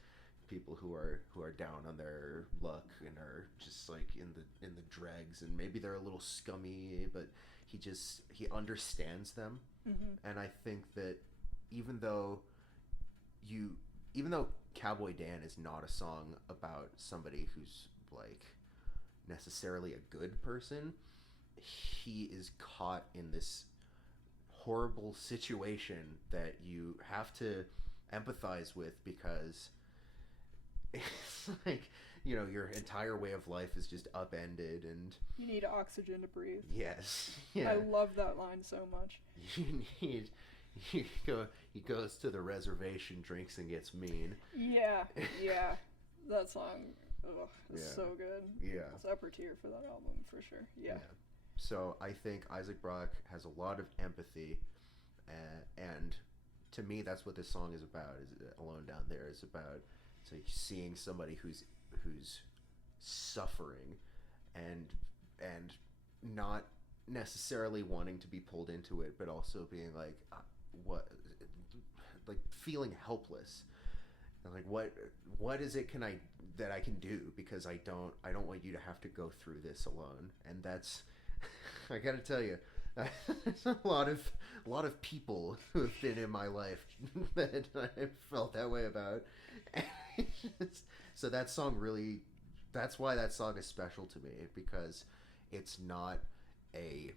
people who are down on their luck and are just like in the dregs, and maybe they're a little scummy, but he understands them. And I think that even though Cowboy Dan is not a song about somebody who's like necessarily a good person, he is caught in this horrible situation that you have to empathize with, because it's like, your entire way of life is just upended, and you need oxygen to breathe. Yes. Yeah. I love that line so much. He goes to the reservation, drinks, and gets mean. Yeah. That song is so good. Yeah. It's upper tier for that album for sure. Yeah. So I think Isaac Brock has a lot of empathy, and to me that's what this song is about. Is Alone Down There is about. It's like seeing somebody who's suffering and not necessarily wanting to be pulled into it, but also being like, feeling helpless, and like what is it that I can do, because I don't want you to have to go through this alone. And that's I gotta tell you, there's a lot of people who have been in my life that I felt that way about. So that song really, that's why that song is special to me, because it's not a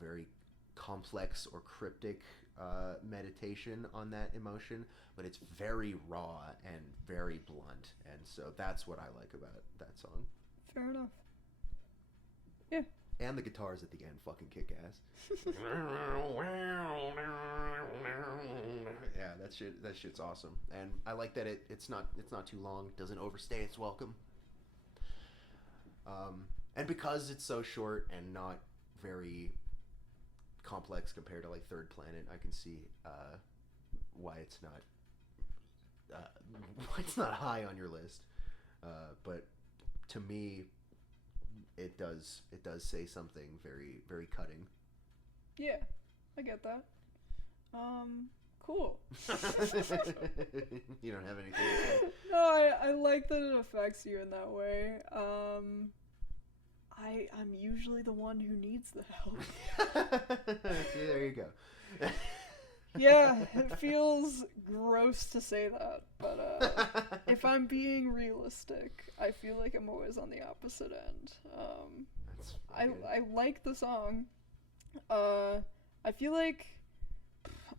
very complex or cryptic meditation on that emotion, but it's very raw and very blunt, and so that's what I like about that song. Fair enough. Yeah. And the guitars at the end fucking kick ass. Yeah, that shit's awesome. And I like that it's not too long, doesn't overstay its welcome. And because it's so short and not very complex compared to like Third Planet, I can see why it's not high on your list. But to me, it does say something very, very cutting. Yeah, I get that. Cool. You don't have anything to say? No, I like that it affects you in that way. I'm usually the one who needs the help. See, there you go. Yeah, it feels gross to say that, but if I'm being realistic, I feel like I'm always on the opposite end. I like the song. I feel like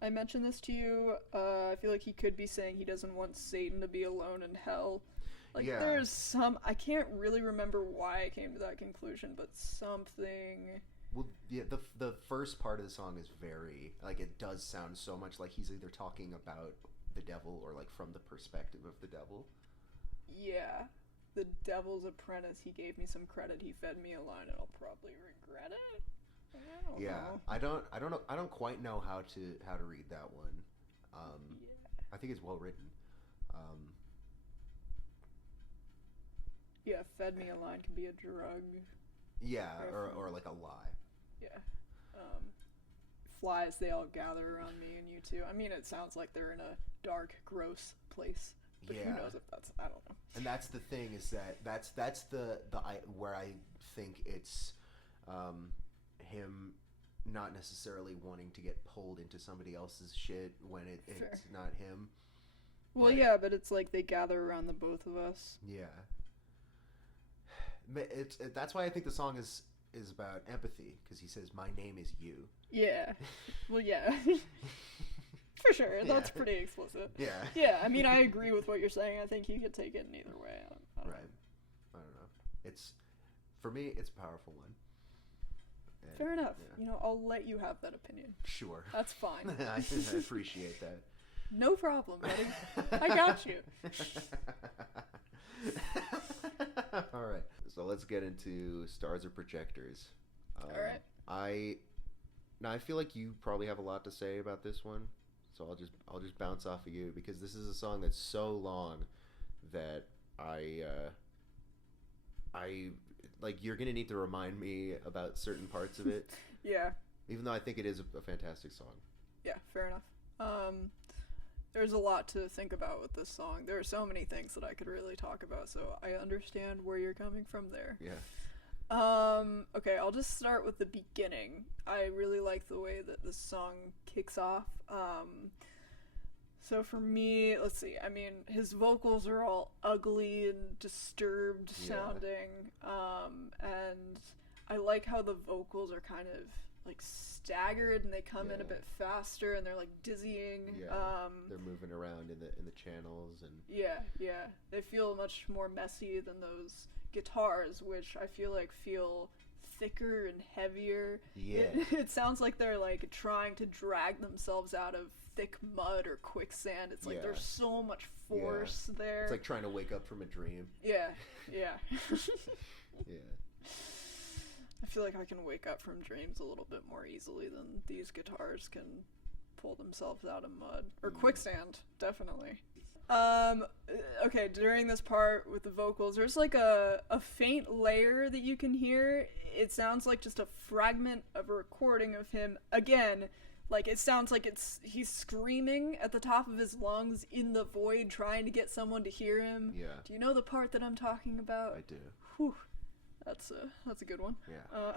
I mentioned this to you. I feel like he could be saying he doesn't want Satan to be alone in hell. Like, yeah. There's some... I can't really remember why I came to that conclusion, but something... Well, yeah, the first part of the song is very... Like, it does sound so much like he's either talking about the devil or, like, from the perspective of the devil. Yeah. The devil's apprentice. He gave me some credit. He fed me a line, and I'll probably regret it. I don't know. I don't quite know how to read that one. I think it's well written. Yeah, fed me a line can be a drug. Yeah, or like a lie. Yeah. Flies, they all gather around me and you too. I mean, it sounds like they're in a dark, gross place. But who knows if that's... I don't know. And that's the thing, is that's the where I think it's him not necessarily wanting to get pulled into somebody else's shit when it's not him. Well, yeah, but it's like they gather around the both of us. Yeah. That's why I think the song is about empathy, because he says, "My name is you." Yeah. Well, yeah. For sure. Yeah. That's pretty explicit. Yeah. Yeah, I mean, I agree with what you're saying. I think you could take it in either way. I don't know. I don't know. For me, it's a powerful one. And, fair enough. Yeah. I'll let you have that opinion. Sure. That's fine. I appreciate that. No problem, buddy. I got you. All right. So let's get into Stars or Projectors. All right. I feel like you probably have a lot to say about this one, so I'll just bounce off of you, because this is a song that's so long that I like, you're gonna need to remind me about certain parts of it. Yeah. Even though I think it is a fantastic song. Yeah, fair enough. There's a lot to think about with this song. There are so many things that I could really talk about, so I understand where you're coming from there. Yeah. Okay, I'll just start with the beginning. I really like the way that the song kicks off. So for me, let's see, I mean, his vocals are all ugly and disturbed sounding, and I like how the vocals are kind of like staggered and they come in a bit faster and they're like dizzying. They're moving around in the channels, and they feel much more messy than those guitars, which I feel like feel thicker and heavier. It sounds like they're like trying to drag themselves out of thick mud or quicksand. It's like there's so much force there. It's like trying to wake up from a dream. Yeah. Yeah. I feel like I can wake up from dreams a little bit more easily than these guitars can pull themselves out of mud. Or quicksand, definitely. Okay, during this part with the vocals, there's like a faint layer that you can hear. It sounds like just a fragment of a recording of him. Again, like, it sounds like he's screaming at the top of his lungs in the void, trying to get someone to hear him. Yeah. Do you know the part that I'm talking about? I do. Whew. That's a good one. Yeah.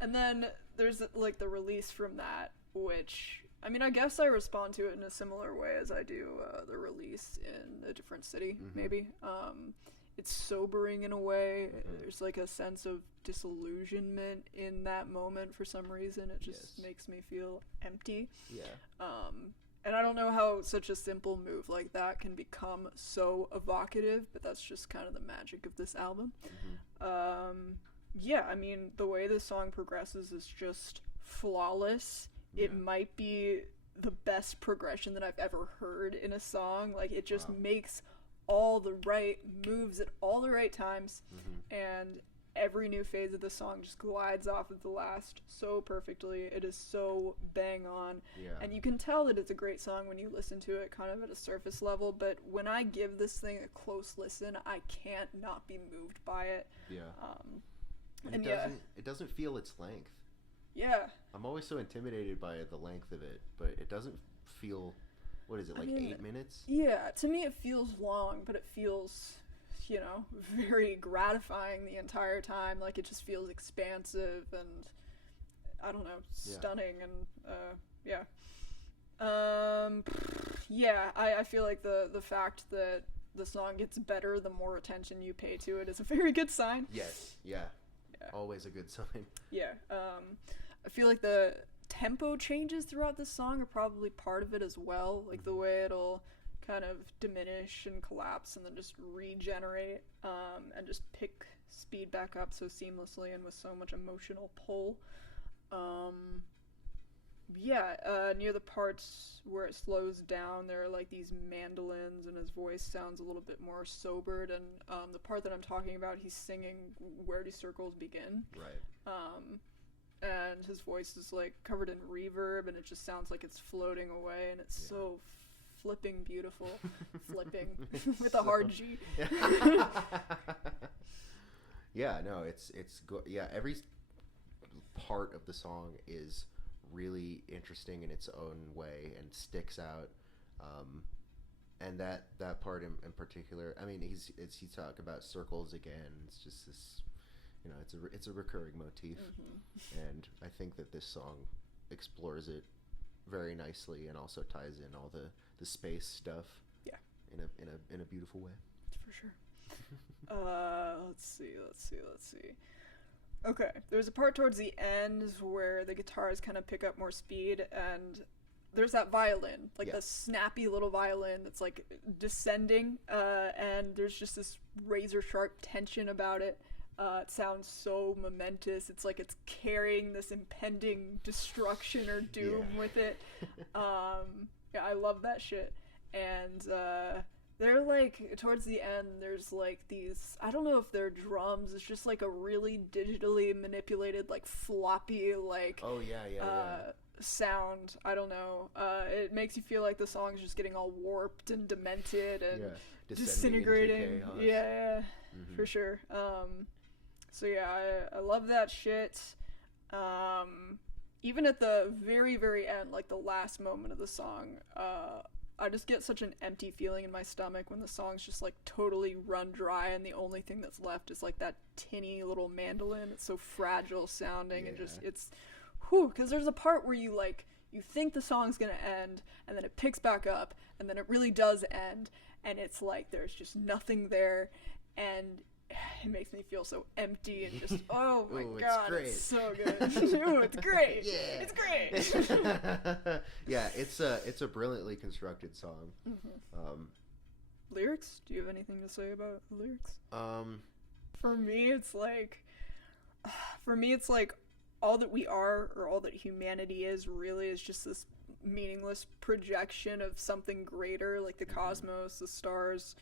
And then there's like the release from that, which, I mean, I guess I respond to it in a similar way as I do the release in A Different City, maybe. it's sobering in a way. There's like a sense of disillusionment in that moment for some reason. It just makes me feel empty. Yeah. And I don't know how such a simple move like that can become so evocative, but that's just kind of the magic of this album. Yeah, I mean, the way this song progresses is just flawless. Yeah. It might be the best progression that I've ever heard in a song. Like, it just makes all the right moves at all the right times, and every new phase of the song just glides off of the last so perfectly. It is so bang on. Yeah. And you can tell that it's a great song when you listen to it kind of at a surface level, but when I give this thing a close listen, I can't not be moved by it. Yeah. And it doesn't feel its length. Yeah. I'm always so intimidated by the length of it, but it doesn't feel, what is it, like 8 minutes? Yeah, to me it feels long, but it feels, you know, very gratifying the entire time. Like, it just feels expansive and, I don't know, stunning. And I feel like the fact that the song gets better the more attention you pay to it is a very good sign. Yes, yeah. Always a good sign. Yeah. I feel like the tempo changes throughout the song are probably part of it as well. Like, the way it'll kind of diminish and collapse and then just regenerate, and just pick speed back up so seamlessly and with so much emotional pull. Near the parts where it slows down, there are like these mandolins and his voice sounds a little bit more sobered, and the part that I'm talking about, he's singing Where Do Circles Begin? Right. And his voice is like covered in reverb and it just sounds like it's floating away, and it's so flipping beautiful. Flipping with a hard G. Yeah, no, it's good. Yeah, every part of the song is really interesting in its own way and sticks out. And that part in particular, I mean, he talk about circles again. It's just this, you know, it's a recurring motif, and I think that this song explores it very nicely and also ties in all the space stuff. Yeah. In a beautiful way. For sure. Let's see. Okay, there's a part towards the end where the guitars kind of pick up more speed, and there's that violin, like the snappy little violin that's like descending, and there's just this razor sharp tension about it. It sounds so momentous. It's like it's carrying this impending destruction or doom with it. I love that shit. And they're like, towards the end, there's like these, I don't know if they're drums, it's just like a really digitally manipulated, like floppy, like sound. I don't know. It makes you feel like the song's just getting all warped and demented and disintegrating. For sure. I love that shit. Even at the very, very end, like the last moment of the song, I just get such an empty feeling in my stomach when the song's just like totally run dry and the only thing that's left is like that tinny little mandolin. It's so fragile sounding and just, it's, because there's a part where you think the song's gonna end and then it picks back up and then it really does end and it's like there's just nothing there and it makes me feel so empty and just, oh my god, it's so good. Ooh, it's great. Yeah. It's great. Yeah, it's a brilliantly constructed song. Lyrics? Do you have anything to say about lyrics? For me, it's like all that we are, or all that humanity is, really is just this meaningless projection of something greater, like the cosmos, the stars.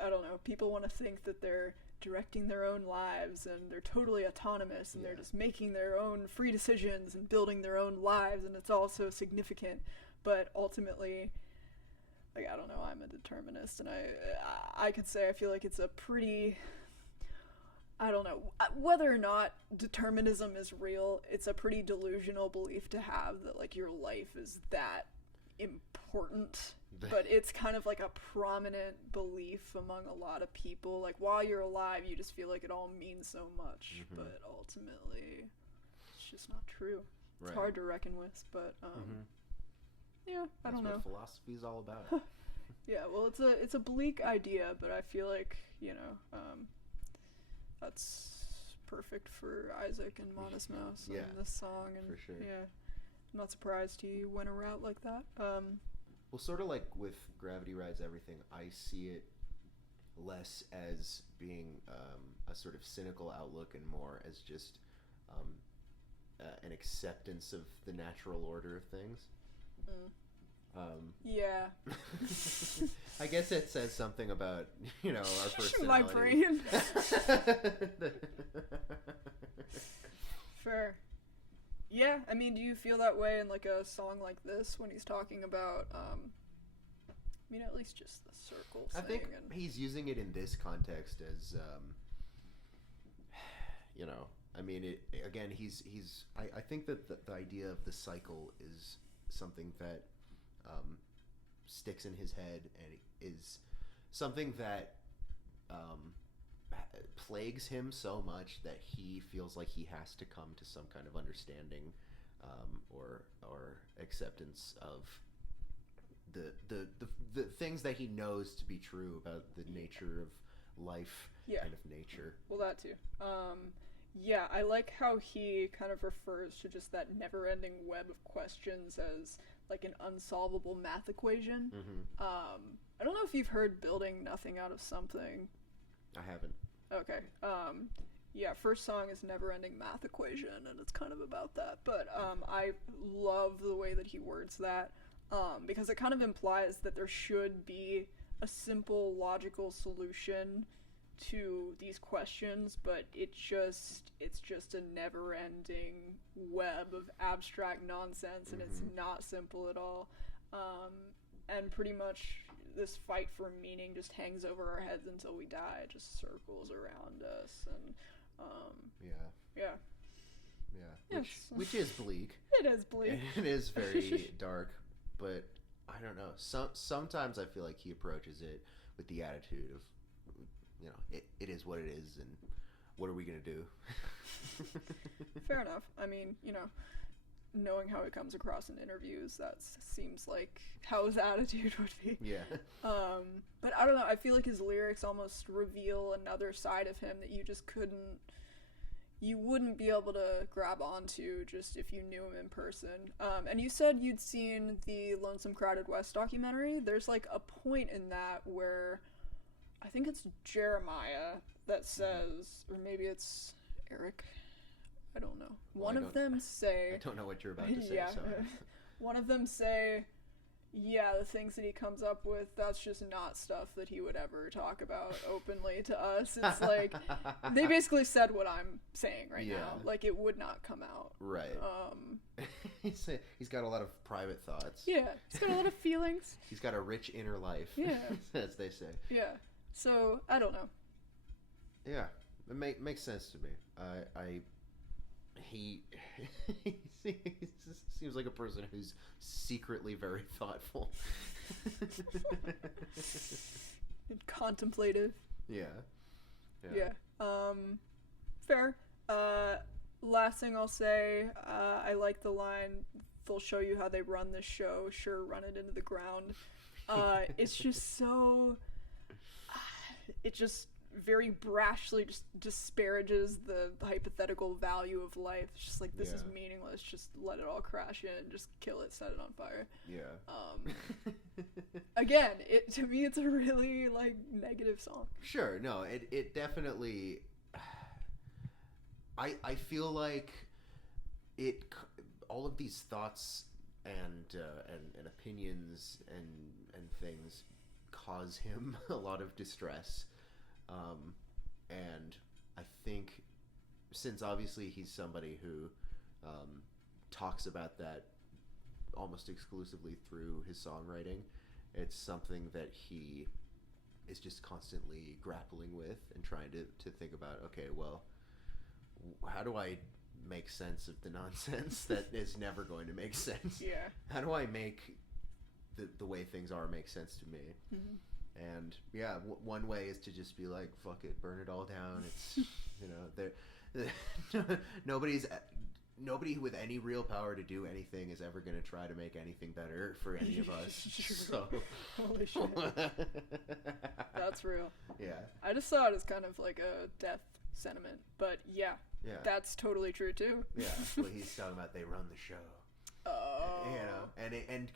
I don't know, people want to think that they're directing their own lives and they're totally autonomous and they're just making their own free decisions and building their own lives, and it's all so significant, but ultimately, like, I don't know, I'm a determinist, and I could say I feel like it's a pretty, I don't know, whether or not determinism is real, it's a pretty delusional belief to have that, like, your life is that important. But it's kind of like a prominent belief among a lot of people. Like, while you're alive, you just feel like it all means so much. But ultimately, it's just not true. It's hard to reckon with, but, I don't know. That's what philosophy is all about. Yeah, well, it's a bleak idea, but I feel like, you know, that's perfect for Isaac and Modest Mouse Yeah, and this song, and for sure. yeah, I'm not surprised he went a route like that. Well, sort of like with Gravity Rides Everything, I see it less as being a sort of cynical outlook and more as just an acceptance of the natural order of things. Yeah. I guess it says something about, you know, our personality. My brain. Fair. Yeah, I mean, do you feel that way in like a song like this when he's talking about, I mean, at least just the circle thing? I think he's using it in this context as, you know, I mean, again, I think that the idea of the cycle is something that sticks in his head and is something that plagues him so much that he feels like he has to come to some kind of understanding or acceptance of the things that he knows to be true about the nature of life and of nature. Well, that too. Yeah, I like how he kind of refers to just that never-ending web of questions as like an unsolvable math equation. Mm-hmm. I don't know if you've heard Building Nothing Out of Something. I haven't. Okay. Yeah, first song is Never-Ending Math Equation, and it's kind of about that. But I love the way that he words that, because it kind of implies that there should be a simple, logical solution to these questions, but it's just a never-ending web of abstract nonsense, and it's not simple at all. And pretty much this fight for meaning just hangs over our heads until we die. It just circles around us, and which is bleak. It is bleak. It is very dark, but I don't know. Sometimes I feel like he approaches it with the attitude of, you know, it is what it is, and what are we gonna do? Fair enough. I mean, you know, knowing how he comes across in interviews, that seems like how his attitude would be. Yeah. But I don't know. I feel like his lyrics almost reveal another side of him that you wouldn't be able to grab onto just if you knew him in person. And you said you'd seen the Lonesome Crowded West documentary. There's like a point in that where I think it's Jeremiah that says, or maybe it's Eric, I don't know. One of them say... I don't know what you're about to say, yeah. so... One of them say, yeah, the things that he comes up with, that's just not stuff that he would ever talk about openly to us. It's like, they basically said what I'm saying right now. Like, it would not come out. Right. He's got a lot of private thoughts. Yeah, he's got a lot of feelings. He's got a rich inner life, as they say. Yeah, so, I don't know. Yeah, it makes sense to me. He seems like a person who's secretly very thoughtful. And contemplative. Yeah. Fair. Last thing I'll say, I like the line, "They'll show you how they run this show, sure, run it into the ground." It's just so... it just very brashly just disparages the hypothetical value of life. It's just like, this is meaningless, just let it all crash in, just kill it, set it on fire. Again, to me it's a really like negative song. Sure, no, it definitely, I feel like all of these thoughts and opinions and things cause him a lot of distress. And I think, since obviously he's somebody who talks about that almost exclusively through his songwriting, it's something that he is just constantly grappling with and trying to think about, okay, well, how do I make sense of the nonsense that is never going to make sense? Yeah. How do I make the way things are make sense to me? Mm-hmm. And yeah, one way is to just be like, fuck it, burn it all down. It's, you know, nobody's nobody with any real power to do anything is ever going to try to make anything better for any of us. So. Holy shit. That's real. Yeah. I just saw it as kind of like a death sentiment, but yeah, that's totally true too. Yeah. Well, he's talking about they run the show. Oh. You know, and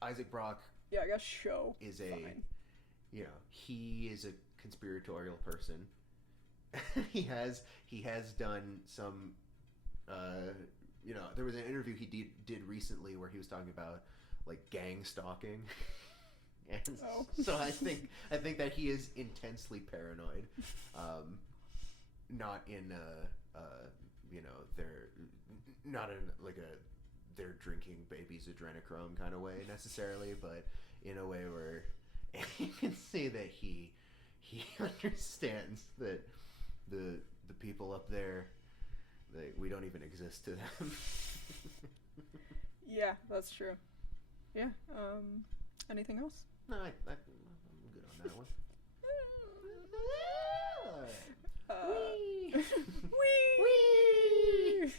Isaac Brock. Yeah, I guess show is fine. He is a conspiratorial person. he has done some. There was an interview he did recently where he was talking about like gang stalking. And so I think that he is intensely paranoid. Not in they're drinking baby's adrenochrome kind of way necessarily, but in a way where you can see that he understands that the people up there, we don't even exist to them. Yeah, that's true. Yeah. Anything else? No, I'm good on that one. Wee!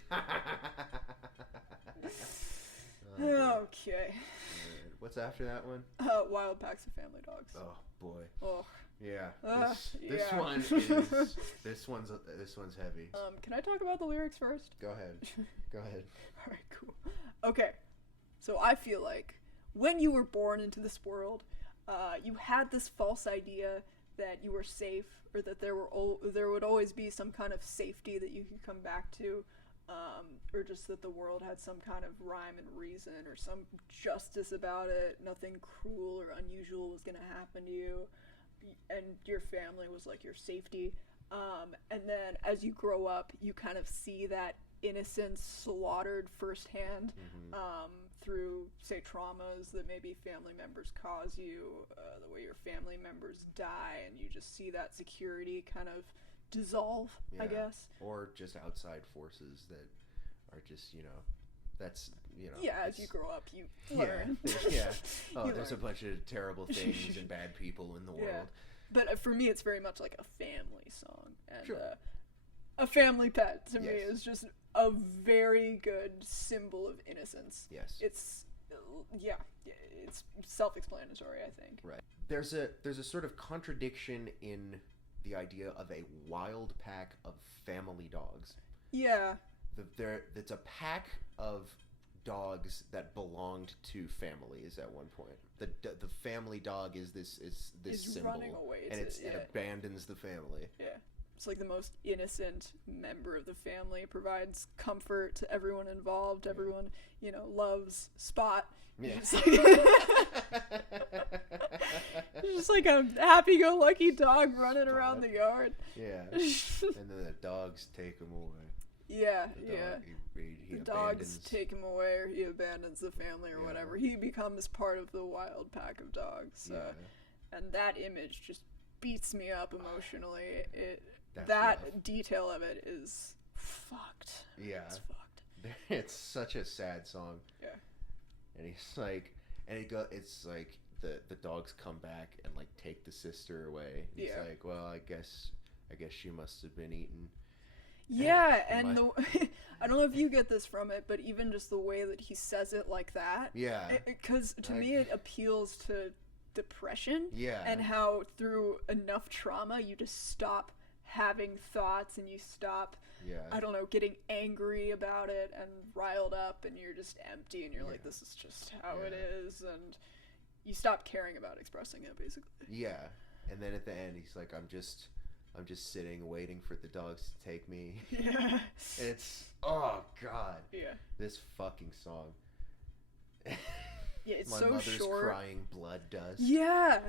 Okay. What's after that one? Wild Packs of Family Dogs. Oh boy. Oh. Yeah. This yeah. one is this one's heavy. Can I talk about the lyrics first? Go ahead. All right, cool. Okay. So I feel like when you were born into this world, you had this false idea that you were safe, or that there would always be some kind of safety that you could come back to, or just that the world had some kind of rhyme and reason or some justice about it. Nothing cruel or unusual was going to happen to you, and your family was like your safety. And then as you grow up, you kind of see that innocence slaughtered firsthand, through, say, traumas that maybe family members cause you, the way your family members die, and you just see that security kind of dissolve, I guess. Or just outside forces that are just, that's, Yeah, as you grow up, you learn. Yeah. Oh, there's a bunch of terrible things and bad people in the world. Yeah. But for me, it's very much like a family song. And sure. A family pet, to me, is just a very good symbol of innocence. Yes. It's self-explanatory, I think. Right. There's a sort of contradiction in the idea of a wild pack of family dogs. Yeah. It's a pack of dogs that belonged to families at one point. The family dog is this symbol, running away and it abandons the family. Yeah. It's like the most innocent member of the family. It provides comfort to everyone involved. Everyone, loves Spot. Yeah. Just like a happy-go-lucky dog running around the yard. Yeah. And then the dogs take him away. Yeah, He the dogs take him away, or he abandons the family, or whatever. He becomes part of the wild pack of dogs. And that image just beats me up emotionally. That detail of it is fucked. Yeah. It's fucked. It's such a sad song. Yeah. And he's like, it's like the dogs come back and like take the sister away. And he's like, well, I guess she must have been eaten. Yeah, and I don't know if you get this from it, but even just the way that he says it like that. Yeah. Because to me it appeals to depression. Yeah. And how through enough trauma you just stop having thoughts and you stop, I don't know, getting angry about it and riled up, and you're just empty, and you're like, this is just how it is, and you stop caring about expressing it, basically. Yeah. And then at the end he's like, I'm just sitting waiting for the dogs to take me. Yeah. It's, oh god. Yeah. This fucking song. Yeah, it's My so mother's short. crying blood dust. Yeah.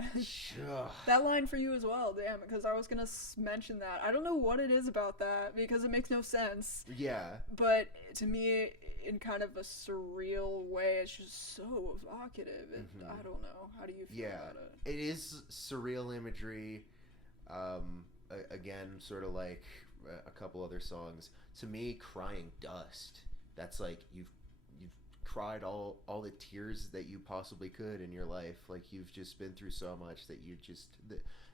That line for you as well, damn, because I was going to mention that. I don't know what it is about that, because it makes no sense. Yeah. But to me, in kind of a surreal way, it's just so evocative. I don't know. How do you feel about it? It is surreal imagery. Again, sort of like a couple other songs. To me, Crying Dust, that's like you've cried all the tears that you possibly could in your life. Like you've just been through so much that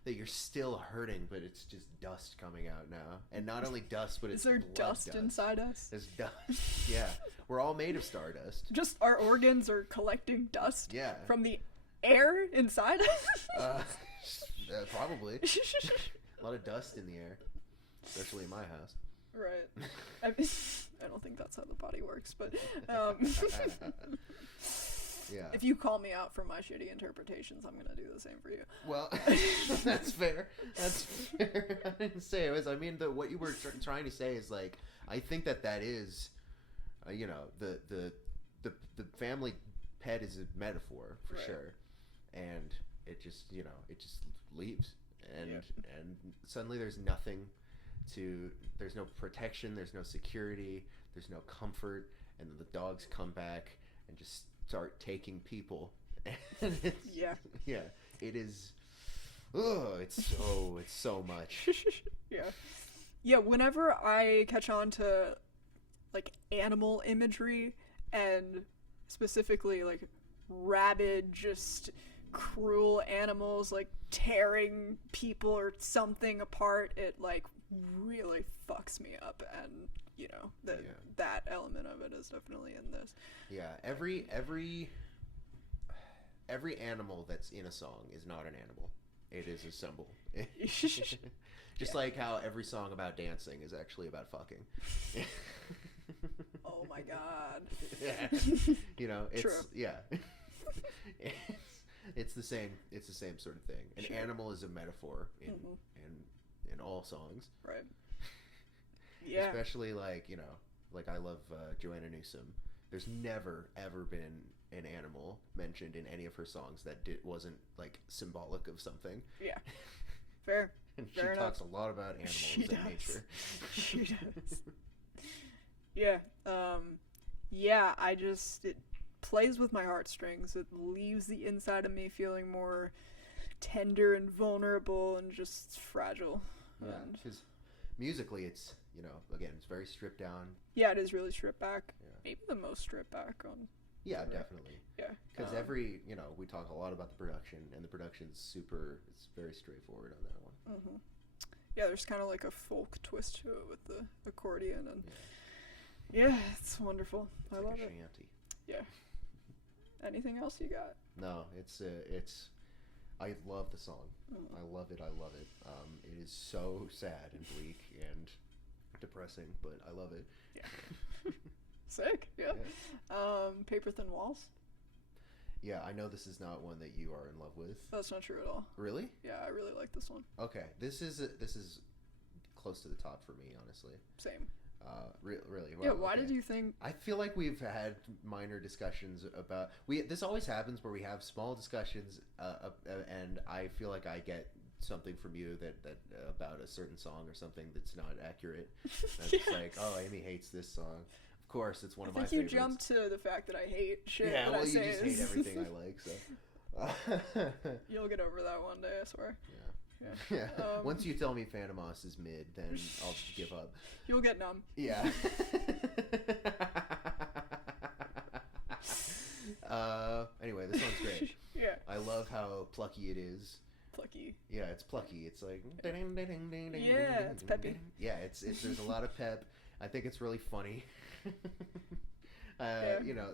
that you're still hurting, but it's just dust coming out now. And not only dust, but it's Is there blood dust inside us? There's dust. Yeah, we're all made of stardust. Just our organs are collecting dust. Yeah. From the air inside us. Probably. A lot of dust in the air, especially in my house. Right. I don't think that's how the body works, but yeah. if you call me out for my shitty interpretations, I'm gonna do the same for you. Well, that's fair. That's fair. I didn't say it was. I mean, what you were trying to say is like, I think that is, you know, the family pet is a metaphor for sure, and it just, you know, it just leaves, and suddenly there's nothing. There's no protection, there's no security, there's no comfort, and then the dogs come back and just start taking people. And it is. Oh, it's so much. Yeah. Whenever I catch on to like animal imagery, and specifically like rabid, just cruel animals like tearing people or something apart, it like really fucks me up, and you know that element of it is definitely in this. Yeah, every animal that's in a song is not an animal. It is a symbol. Just like how every song about dancing is actually about fucking. Oh my god. Yeah. You know, it's true. It's the same sort of thing. An animal is a metaphor in all songs. Right. Yeah. Especially like, you know, like I love Joanna Newsom. There's never ever been an animal mentioned in any of her songs that wasn't like symbolic of something. Yeah. Fair. And she talks a lot about animals and nature. She does. Yeah. It plays with my heartstrings. It leaves the inside of me feeling more tender and vulnerable and just fragile. Yeah, because musically it's, you know, again, it's very stripped down. Yeah, it is really stripped back. Yeah. Maybe the most stripped back on. Yeah, definitely. Yeah. Because you know, we talk a lot about the production, and the production's it's very straightforward on that one. Mm-hmm. Yeah, there's kind of like a folk twist to it with the accordion, and yeah, it's wonderful. I love it. Shanty. Yeah. Anything else you got? No, it's I love the song. I love it. It is so sad and bleak and depressing, but I love it. Yeah. Sick. Yeah. Paper Thin Walls. Yeah, I know this is not one that you are in love with. That's not true at all. Really? Yeah, I really like this one. Okay, this is close to the top for me, honestly. Same. Really? Well, yeah, why did you think... I feel like we've had minor discussions about... This always happens where we have small discussions, and I feel like I get something from you that about a certain song or something that's not accurate. And it's like, oh, Amy hates this song. Of course, it's one of my favorites. You jumped to the fact that I hate shit. Yeah, well, you just hate is... everything I like, so... You'll get over that one day, I swear. Yeah. Once you tell me Phantomos is mid, then I'll just give up. You'll get numb. Yeah. Anyway, this song's great. Yeah. I love how plucky it is. Plucky. Yeah, it's plucky. It's like... Yeah, it's peppy. Yeah, there's a lot of pep. I think it's really funny. You know,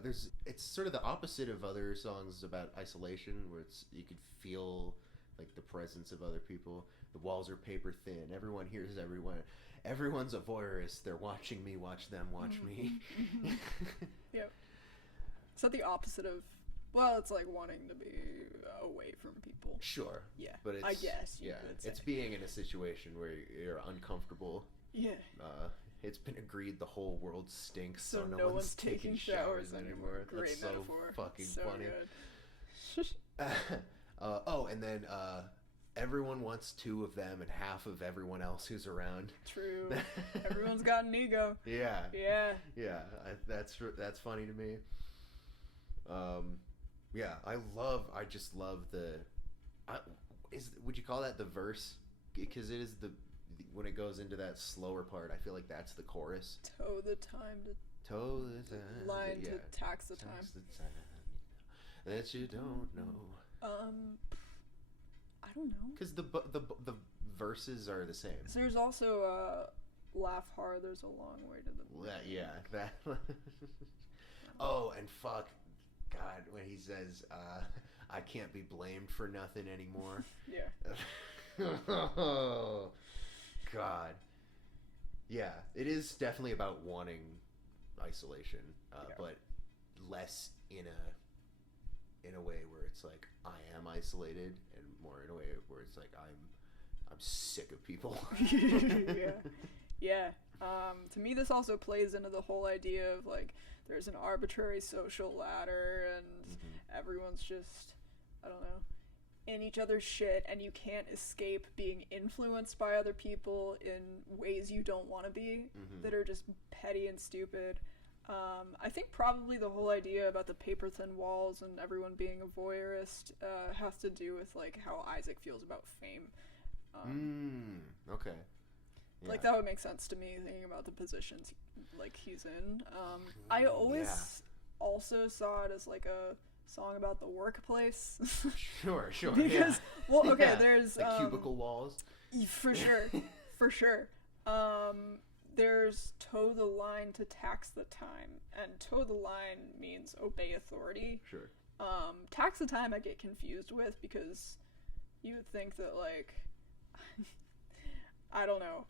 it's sort of the opposite of other songs about isolation, where you could feel like the presence of other people. The walls are paper thin. Everyone hears everyone. Everyone's a voyeurist. They're watching me watch them watch me. Yeah. Is that the opposite of... Well, it's like wanting to be away from people. Sure. Yeah. But it's, I guess you could say. It's being in a situation where you're uncomfortable. Yeah. It's been agreed the whole world stinks, so no one's taking showers anymore. Great That's so metaphor. fucking so funny. Good. And then everyone wants two of them and half of everyone else who's around. True. Everyone's got an ego. Yeah. Yeah. Yeah. That's funny to me. Yeah. I just love would you call that the verse? Because it is when it goes into that slower part, I feel like that's the chorus. Toe the time to toe the time. line to tax the time. Tax the time that you don't know. I don't know. Because the verses are the same. So there's also laugh hard. There's a long way to the. Yeah, that. Oh, and fuck, God, when he says, "I can't be blamed for nothing anymore." Yeah. Oh, God. Yeah, it is definitely about wanting isolation, but less in a way where it's like I am isolated, and more in a way where it's like I'm sick of people. Yeah. To me, this also plays into the whole idea of like there's an arbitrary social ladder, and everyone's just, I don't know, in each other's shit, and you can't escape being influenced by other people in ways you don't want to be, that are just petty and stupid. I think probably the whole idea about the paper thin walls and everyone being a voyeurist has to do with like how Isaac feels about fame. Okay. Yeah. Like that would make sense to me thinking about the positions like he's in. I always also saw it as like a song about the workplace. Sure. Because well, okay, there's like cubicle walls. For sure. There's toe the line to tax the time, and toe the line means obey authority. Sure. Tax the time I get confused with because you would think that like I don't know.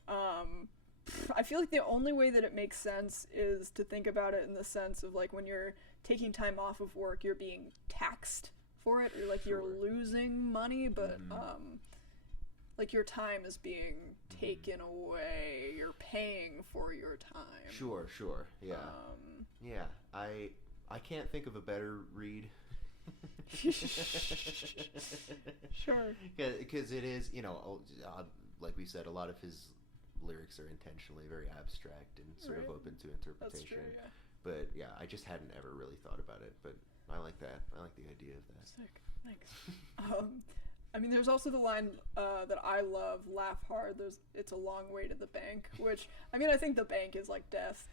I feel like the only way that it makes sense is to think about it in the sense of like when you're taking time off of work, you're being taxed for it, or like you're losing money, but like your time is being taken away. You're paying for your time. Sure. Yeah. Yeah. I can't think of a better read. Sure. Because it is, like we said, a lot of his lyrics are intentionally very abstract and sort of open to interpretation. That's true, yeah. But yeah, I just hadn't ever really thought about it. But I like that. I like the idea of that. Sick. Thanks. I mean, there's also the line that I love, laugh hard, it's a long way to the bank, which, I mean, I think the bank is like death.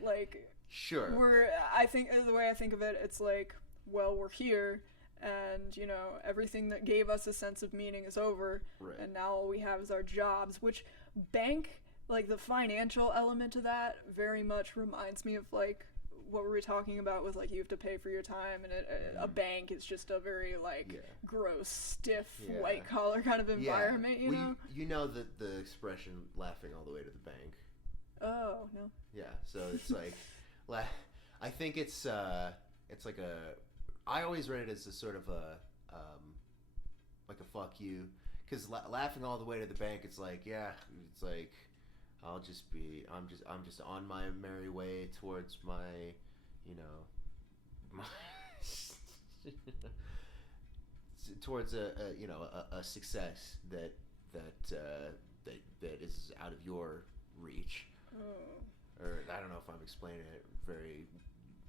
Like, sure. I think, the way I think of it, it's like, well, we're here, and, everything that gave us a sense of meaning is over, and now all we have is our jobs, which bank, like, the financial element of that very much reminds me of, like, what were we talking about with, like, you have to pay for your time, and a bank is just a very, like, gross, stiff, white-collar kind of environment, you know? You know the expression, laughing all the way to the bank. Oh, no. Yeah, so it's like, I think it's like I always read it as a sort of like a fuck you, because laughing all the way to the bank, it's like, I'm just on my merry way towards my, towards a success that is out of your reach. Oh. Or I don't know if I'm explaining it very,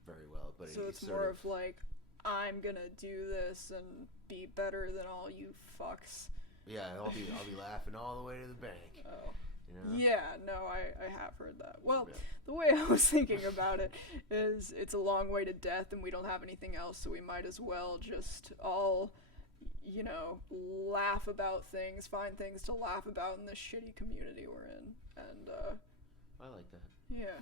very well, but so it's more of like, I'm gonna do this and be better than all you fucks. Yeah, I'll be laughing all the way to the bank. Oh. Yeah, no, I have heard that. Well, the way I was thinking about it is it's a long way to death and we don't have anything else, so we might as well just all, laugh about things, find things to laugh about in this shitty community we're in. And, I like that. Yeah.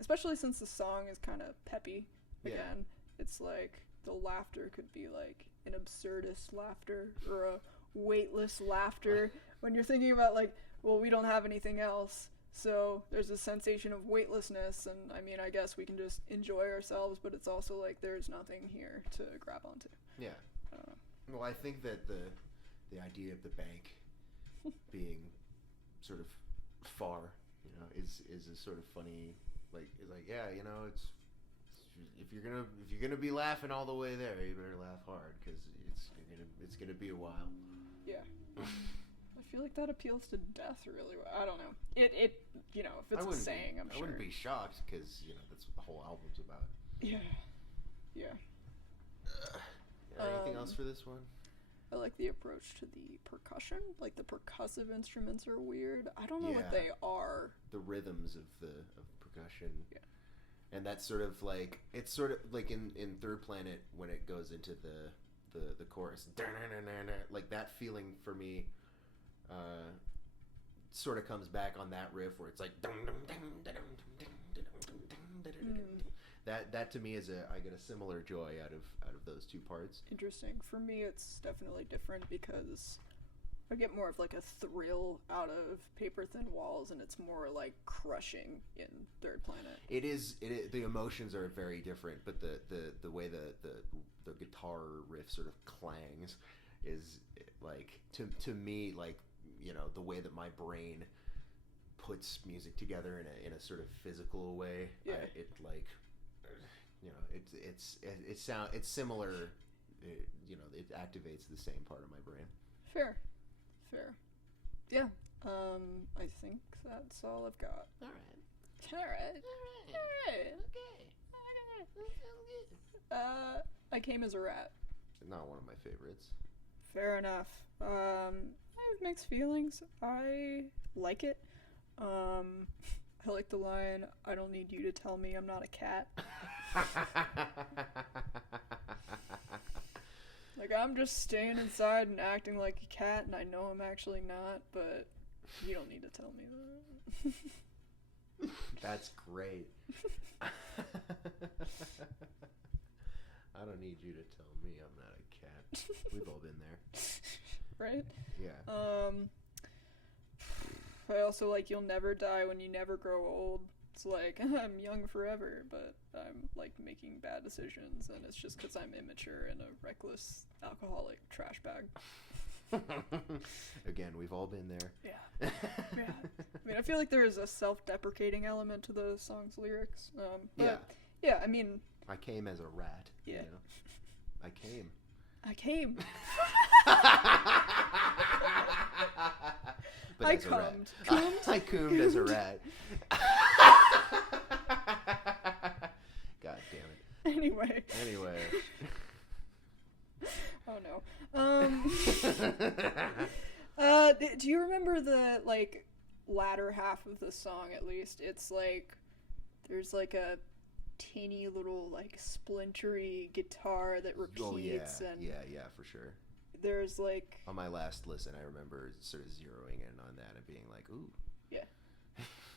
Especially since the song is kind of peppy. Again, it's like the laughter could be like an absurdist laughter or a weightless laughter when you're thinking about like, well, we don't have anything else, so there's a sensation of weightlessness, and I mean, I guess we can just enjoy ourselves, but it's also like there's nothing here to grab onto. Yeah. Well, I think that the idea of the bank being sort of far, is a sort of funny, it's if you're gonna be laughing all the way there, you better laugh hard because it's gonna be a while. Yeah. I feel like that appeals to death really well. I don't know. It if it's a saying, I'm sure. I wouldn't be shocked because that's what the whole album's about. Yeah. Anything else for this one? I like the approach to the percussion. Like the percussive instruments are weird. I don't know what they are. The rhythms of percussion. Yeah. And that's sort of like, it's sort of like in Third Planet when it goes into the chorus, like that feeling for me sort of comes back on that riff where it's like that to me is I get a similar joy out of those two parts. Interesting. For me, it's definitely different because I get more of like a thrill out of Paper Thin Walls, and it's more like crushing in Third Planet. It is the emotions are very different, but the way the guitar riff sort of clangs is like to me, like, you know, the way that my brain puts music together in a sort of physical way. Yeah. It like, you know, it's similar. You know, it activates the same part of my brain. Fair. Yeah. I think that's all I've got. All right. Okay. I Came as a Rat. Not one of my favorites. Fair enough. I have mixed feelings. I like it. I like the line, "I don't need you to tell me I'm not a cat." Like, I'm just staying inside and acting like a cat, and I know I'm actually not, but you don't need to tell me that. That's great. I don't need you to tell me I'm not a cat. We've all been there. Right? Yeah. I also like You'll Never Die When You Never Grow Old. It's like, I'm young forever, but I'm like making bad decisions, and it's just because I'm immature and a reckless alcoholic trash bag. Again, we've all been there. Yeah. I mean, I feel like there is a self-deprecating element to the song's lyrics. But yeah, I mean, I came as a rat. Yeah. You know? I came. But I as a rat. cummed. I coomed as a rat. God damn it. Anyway. Oh no. Do you remember the like latter half of the song? At least it's like there's like a teeny little like splintery guitar that repeats. Oh yeah, and yeah, for sure. There's like on my last listen, I remember sort of zeroing in on that and being like, ooh.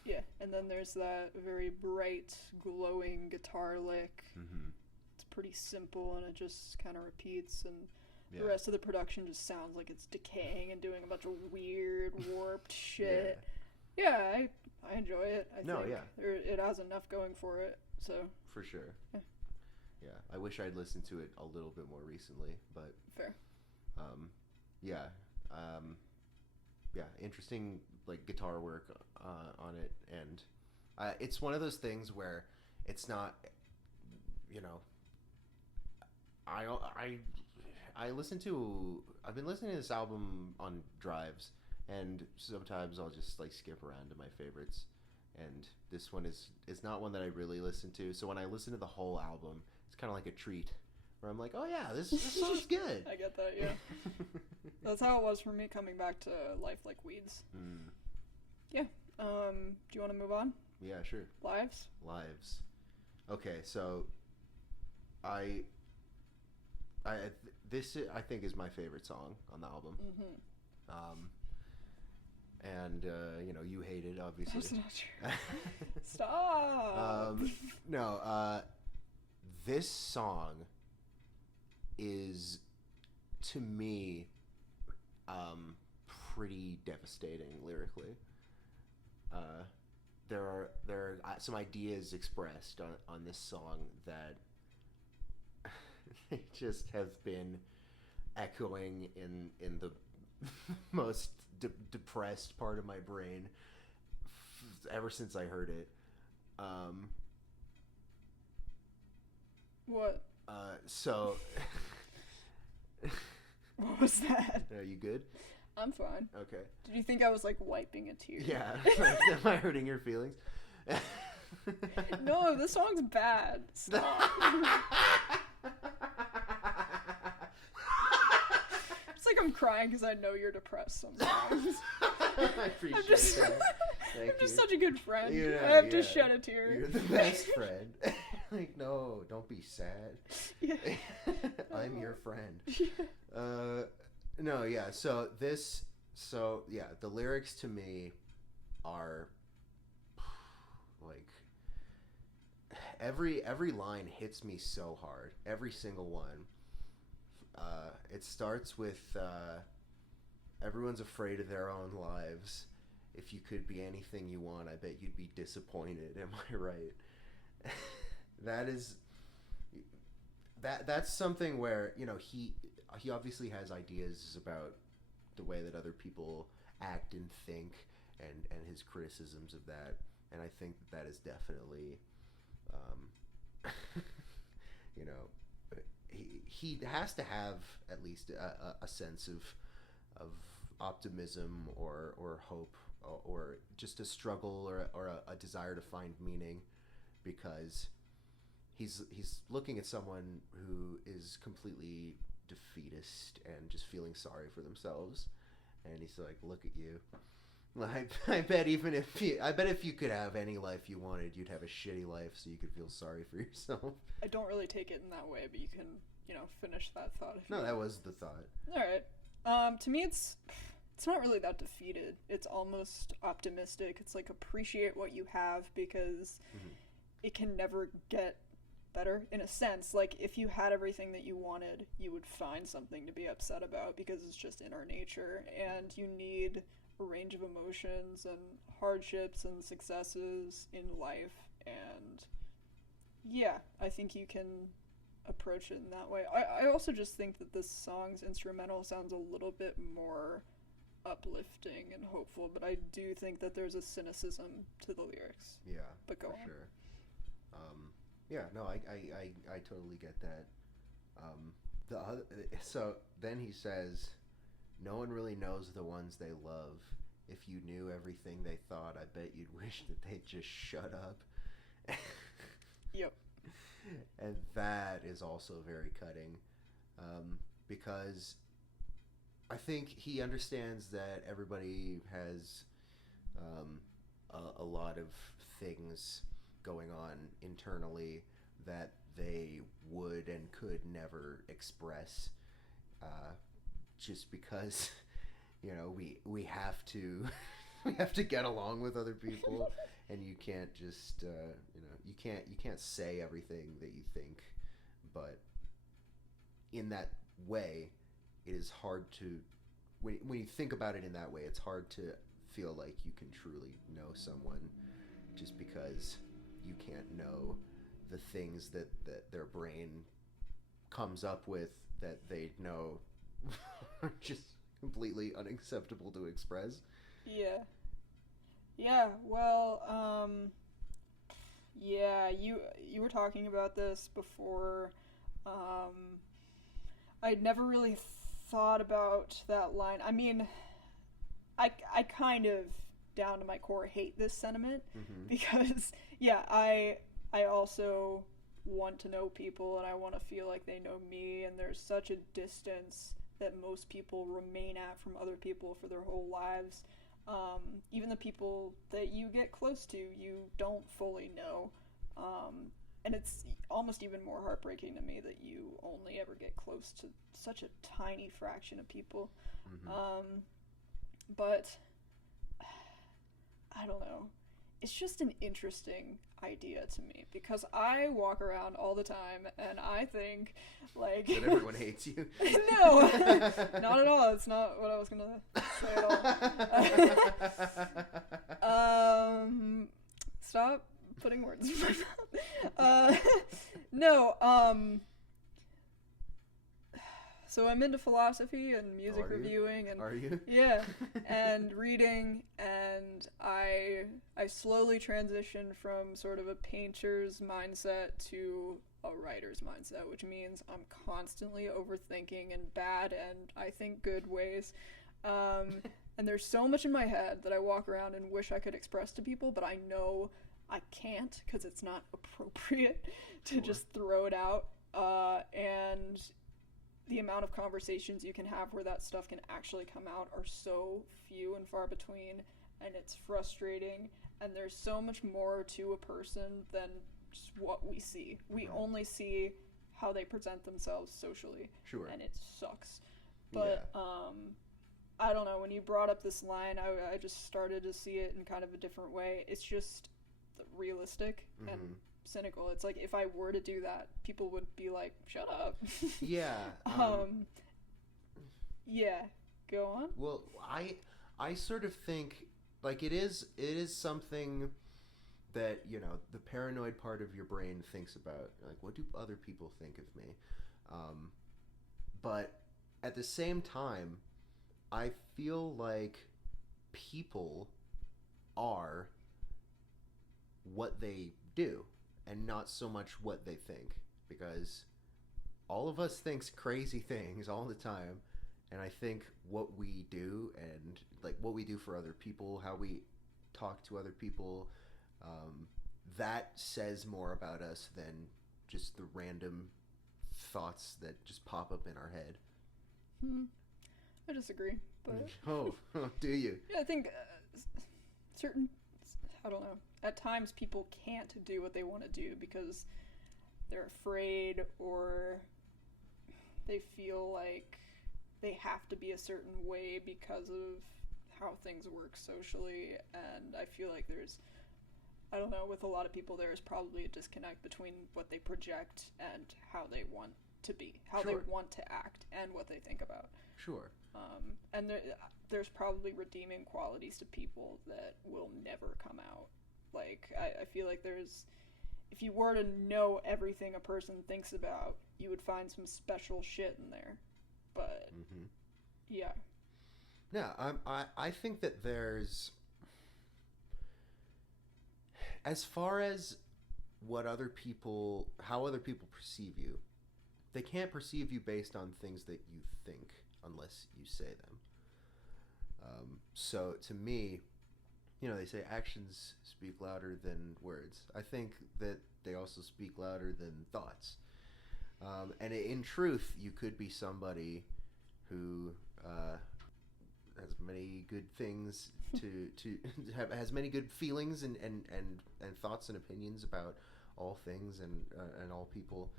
Yeah, and then there's that very bright, glowing guitar lick. Mm-hmm. It's pretty simple, and it just kind of repeats, and the rest of the production just sounds like it's decaying and doing a bunch of weird, warped shit. Yeah, I enjoy it. I think it has enough going for it, so. For sure. Yeah. I wish I'd listened to it a little bit more recently, but. Fair. Interesting like guitar work on it, and it's one of those things where it's not, you know, I've been listening to this album on drives, and sometimes I'll just like skip around to my favorites, and this one is not one that I really listen to, so when I listen to the whole album, it's kind of like a treat. Where I'm like, oh yeah, this song's good. I get that, yeah. That's how it was for me coming back to Life Like Weeds. Mm. Yeah. Do you want to move on? Yeah, sure. Lives. Okay, so this I think is my favorite song on the album. Mm-hmm. And you know, you hate it, obviously. That's not true. Stop. No. This song is, to me, pretty devastating lyrically. There are some ideas expressed on this song that just have been echoing in the most depressed part of my brain ever since I heard it. What? So. What was that? Are you good? I'm fine. Okay. Did you think I was like wiping a tear? Yeah. Am I hurting your feelings? No, this song's bad. Stop. It's like I'm crying because I know you're depressed sometimes. I appreciate that. Thank I'm just you. such a good friend. Yeah, I have to yeah. shed a tear. You're the best friend. Like, no, don't be sad. Yeah. I'm your friend. No, yeah. So the lyrics to me are like every line hits me so hard. Every single one. It starts with everyone's afraid of their own lives. If you could be anything you want, I bet you'd be disappointed. Am I right? That's something where, you know, he obviously has ideas about the way that other people act and think, and his criticisms of that, and I think that is definitely you know, he has to have at least a sense of optimism or hope, or just a struggle, or a desire to find meaning, because he's looking at someone who is completely defeatist and just feeling sorry for themselves, and he's like, look at you. I bet if you could have any life you wanted, you'd have a shitty life so you could feel sorry for yourself. I don't really take it in that way, but you can, finish that thought. That was the thought. All right. To me, it's not really that defeated. It's almost optimistic. It's like, appreciate what you have, because it can never get better, in a sense. Like, if you had everything that you wanted, you would find something to be upset about, because it's just in our nature, and you need a range of emotions and hardships and successes in life, and yeah, I think you can approach it in that way. I also just think that this song's instrumental sounds a little bit more uplifting and hopeful, but I do think that there's a cynicism to the lyrics. Yeah, but go for on. Sure. Yeah, no, I totally get that. So then he says, no one really knows the ones they love. If you knew everything they thought, I bet you'd wish that they'd just shut up. Yep. And that is also very cutting, because I think he understands that everybody has a lot of things going on internally that they would and could never express, just because, we have to we have to get along with other people, and you can't just you can't say everything that you think, but in that way it is hard to, when you think about it in that way, it's hard to feel like you can truly know someone, just because you can't know the things that their brain comes up with that they know are just completely unacceptable to express. Yeah, well, yeah, you were talking about this before. I'd never really thought about that line. I mean, I kind of, down to my core, hate this sentiment, because, yeah, I also want to know people, and I want to feel like they know me, and there's such a distance that most people remain at from other people for their whole lives. Even the people that you get close to, you don't fully know. And it's almost even more heartbreaking to me that you only ever get close to such a tiny fraction of people. But I don't know. It's just an interesting idea to me, because I walk around all the time and I think, like... that everyone hates you? No! Not at all. It's not what I was gonna say at all. Stop putting words in my mouth. No, so I'm into philosophy and music reviewing, and are you? Yeah, and reading, and I slowly transitioned from sort of a painter's mindset to a writer's mindset, which means I'm constantly overthinking in bad and I think good ways. And there's so much in my head that I walk around and wish I could express to people, but I know I can't, because it's not appropriate to just throw it out. And the amount of conversations you can have where that stuff can actually come out are so few and far between, and it's frustrating, and there's so much more to a person than just what we see. We only see how they present themselves socially. Sure. And it sucks. But, I don't know, when you brought up this line, I just started to see it in kind of a different way. It's just realistic and cynical. It's like, if I were to do that, people would be like, shut up. Yeah. Yeah. Go on. Well, I sort of think, like, it is something that, you know, the paranoid part of your brain thinks about. Like, what do other people think of me? But at the same time, I feel like people are what they do and not so much what they think, because all of us thinks crazy things all the time, and I think what we do and like what we do for other people, how we talk to other people, that says more about us than just the random thoughts that just pop up in our head. I disagree, but oh, do you? yeah, I think certain, I don't know, at times people can't do what they want to do because they're afraid, or they feel like they have to be a certain way because of how things work socially. And I feel like there's, I don't know, with a lot of people there's probably a disconnect between what they project and how they want to be, how Sure. they want to act, and what they think about. Sure. And there's probably redeeming qualities to people that will never come out. Like, I feel like there's, if you were to know everything a person thinks about, you would find some special shit in there. But, yeah. Yeah, I think that there's, as far as what other people, how other people perceive you, they can't perceive you based on things that you think unless you say them. So to me, you know, they say actions speak louder than words. I think that they also speak louder than thoughts. And in truth, you could be somebody who has many good things has many good feelings and thoughts and opinions about all things and all people.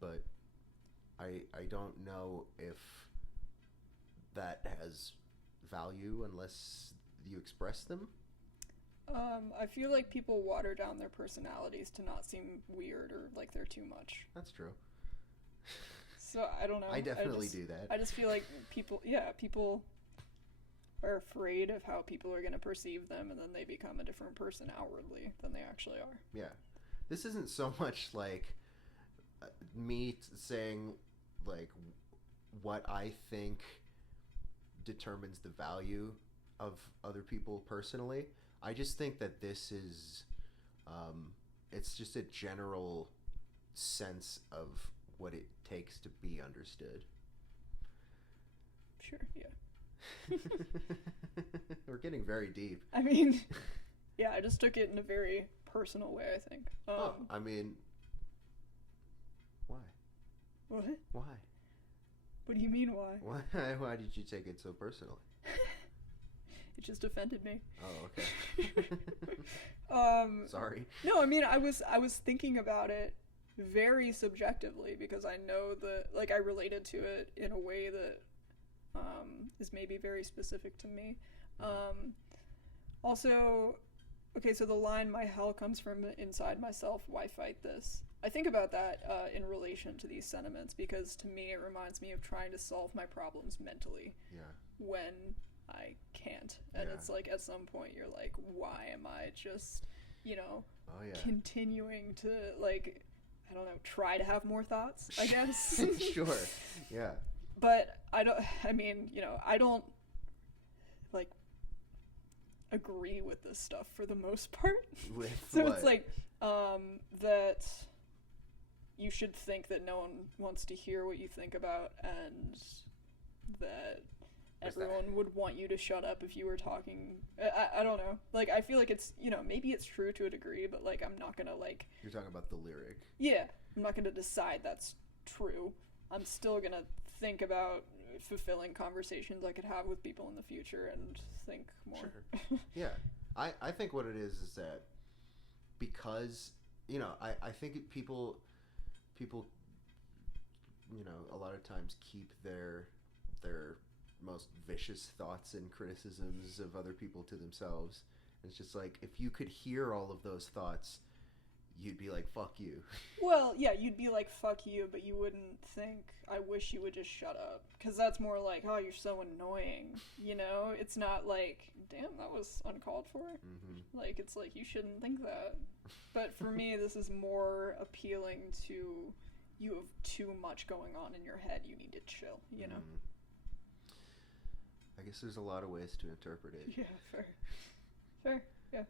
But I don't know if that has value unless you express them. I feel like people water down their personalities to not seem weird or like they're too much. That's true. So I don't know. I definitely do that. I just feel like people are afraid of how people are going to perceive them, and then they become a different person outwardly than they actually are. Yeah. This isn't so much like me saying like what I think determines the value of other people personally. I just think that this is it's just a general sense of what it takes to be understood. Sure, yeah. We're getting very deep. I mean, yeah, I just took it in a very personal way, I think. I mean, why? What? Why? What do you mean, why? Why did you take it so personally? It just offended me. Oh, okay. Sorry. No, I mean, I was thinking about it very subjectively because I know that, like, I related to it in a way that is maybe very specific to me. Also, okay, so the line, "My hell comes from inside myself, why fight this?" I think about that in relation to these sentiments because to me it reminds me of trying to solve my problems mentally. Yeah. When I can't. And Yeah. it's like at some point you're like, why am I just, you know, Oh, yeah. continuing to, like, I don't know, try to have more thoughts, I guess. Sure. Yeah. But I don't like agree with this stuff for the most part. With So what? it's like that you should think that no one wants to hear what you think about, and that everyone would want you to shut up if you were talking. I don't know. Like, I feel like it's, you know, maybe it's true to a degree, but, like, I'm not gonna, like... You're talking about the lyric. Yeah. I'm not gonna decide that's true. I'm still gonna think about fulfilling conversations I could have with people in the future and think more. Sure. Yeah. I think what it is that because, I think people, a lot of times keep their most vicious thoughts and criticisms of other people to themselves. It's just like, if you could hear all of those thoughts, you'd be like, fuck you. Well, yeah, you'd be like, fuck you, but you wouldn't think, I wish you would just shut up. Because that's more like, oh, you're so annoying, It's not like, damn, that was uncalled for. Mm-hmm. Like, it's like, you shouldn't think that. But for me, this is more appealing to, you have too much going on in your head, you need to chill, Mm-hmm. I guess there's a lot of ways to interpret it. Yeah, fair, yeah.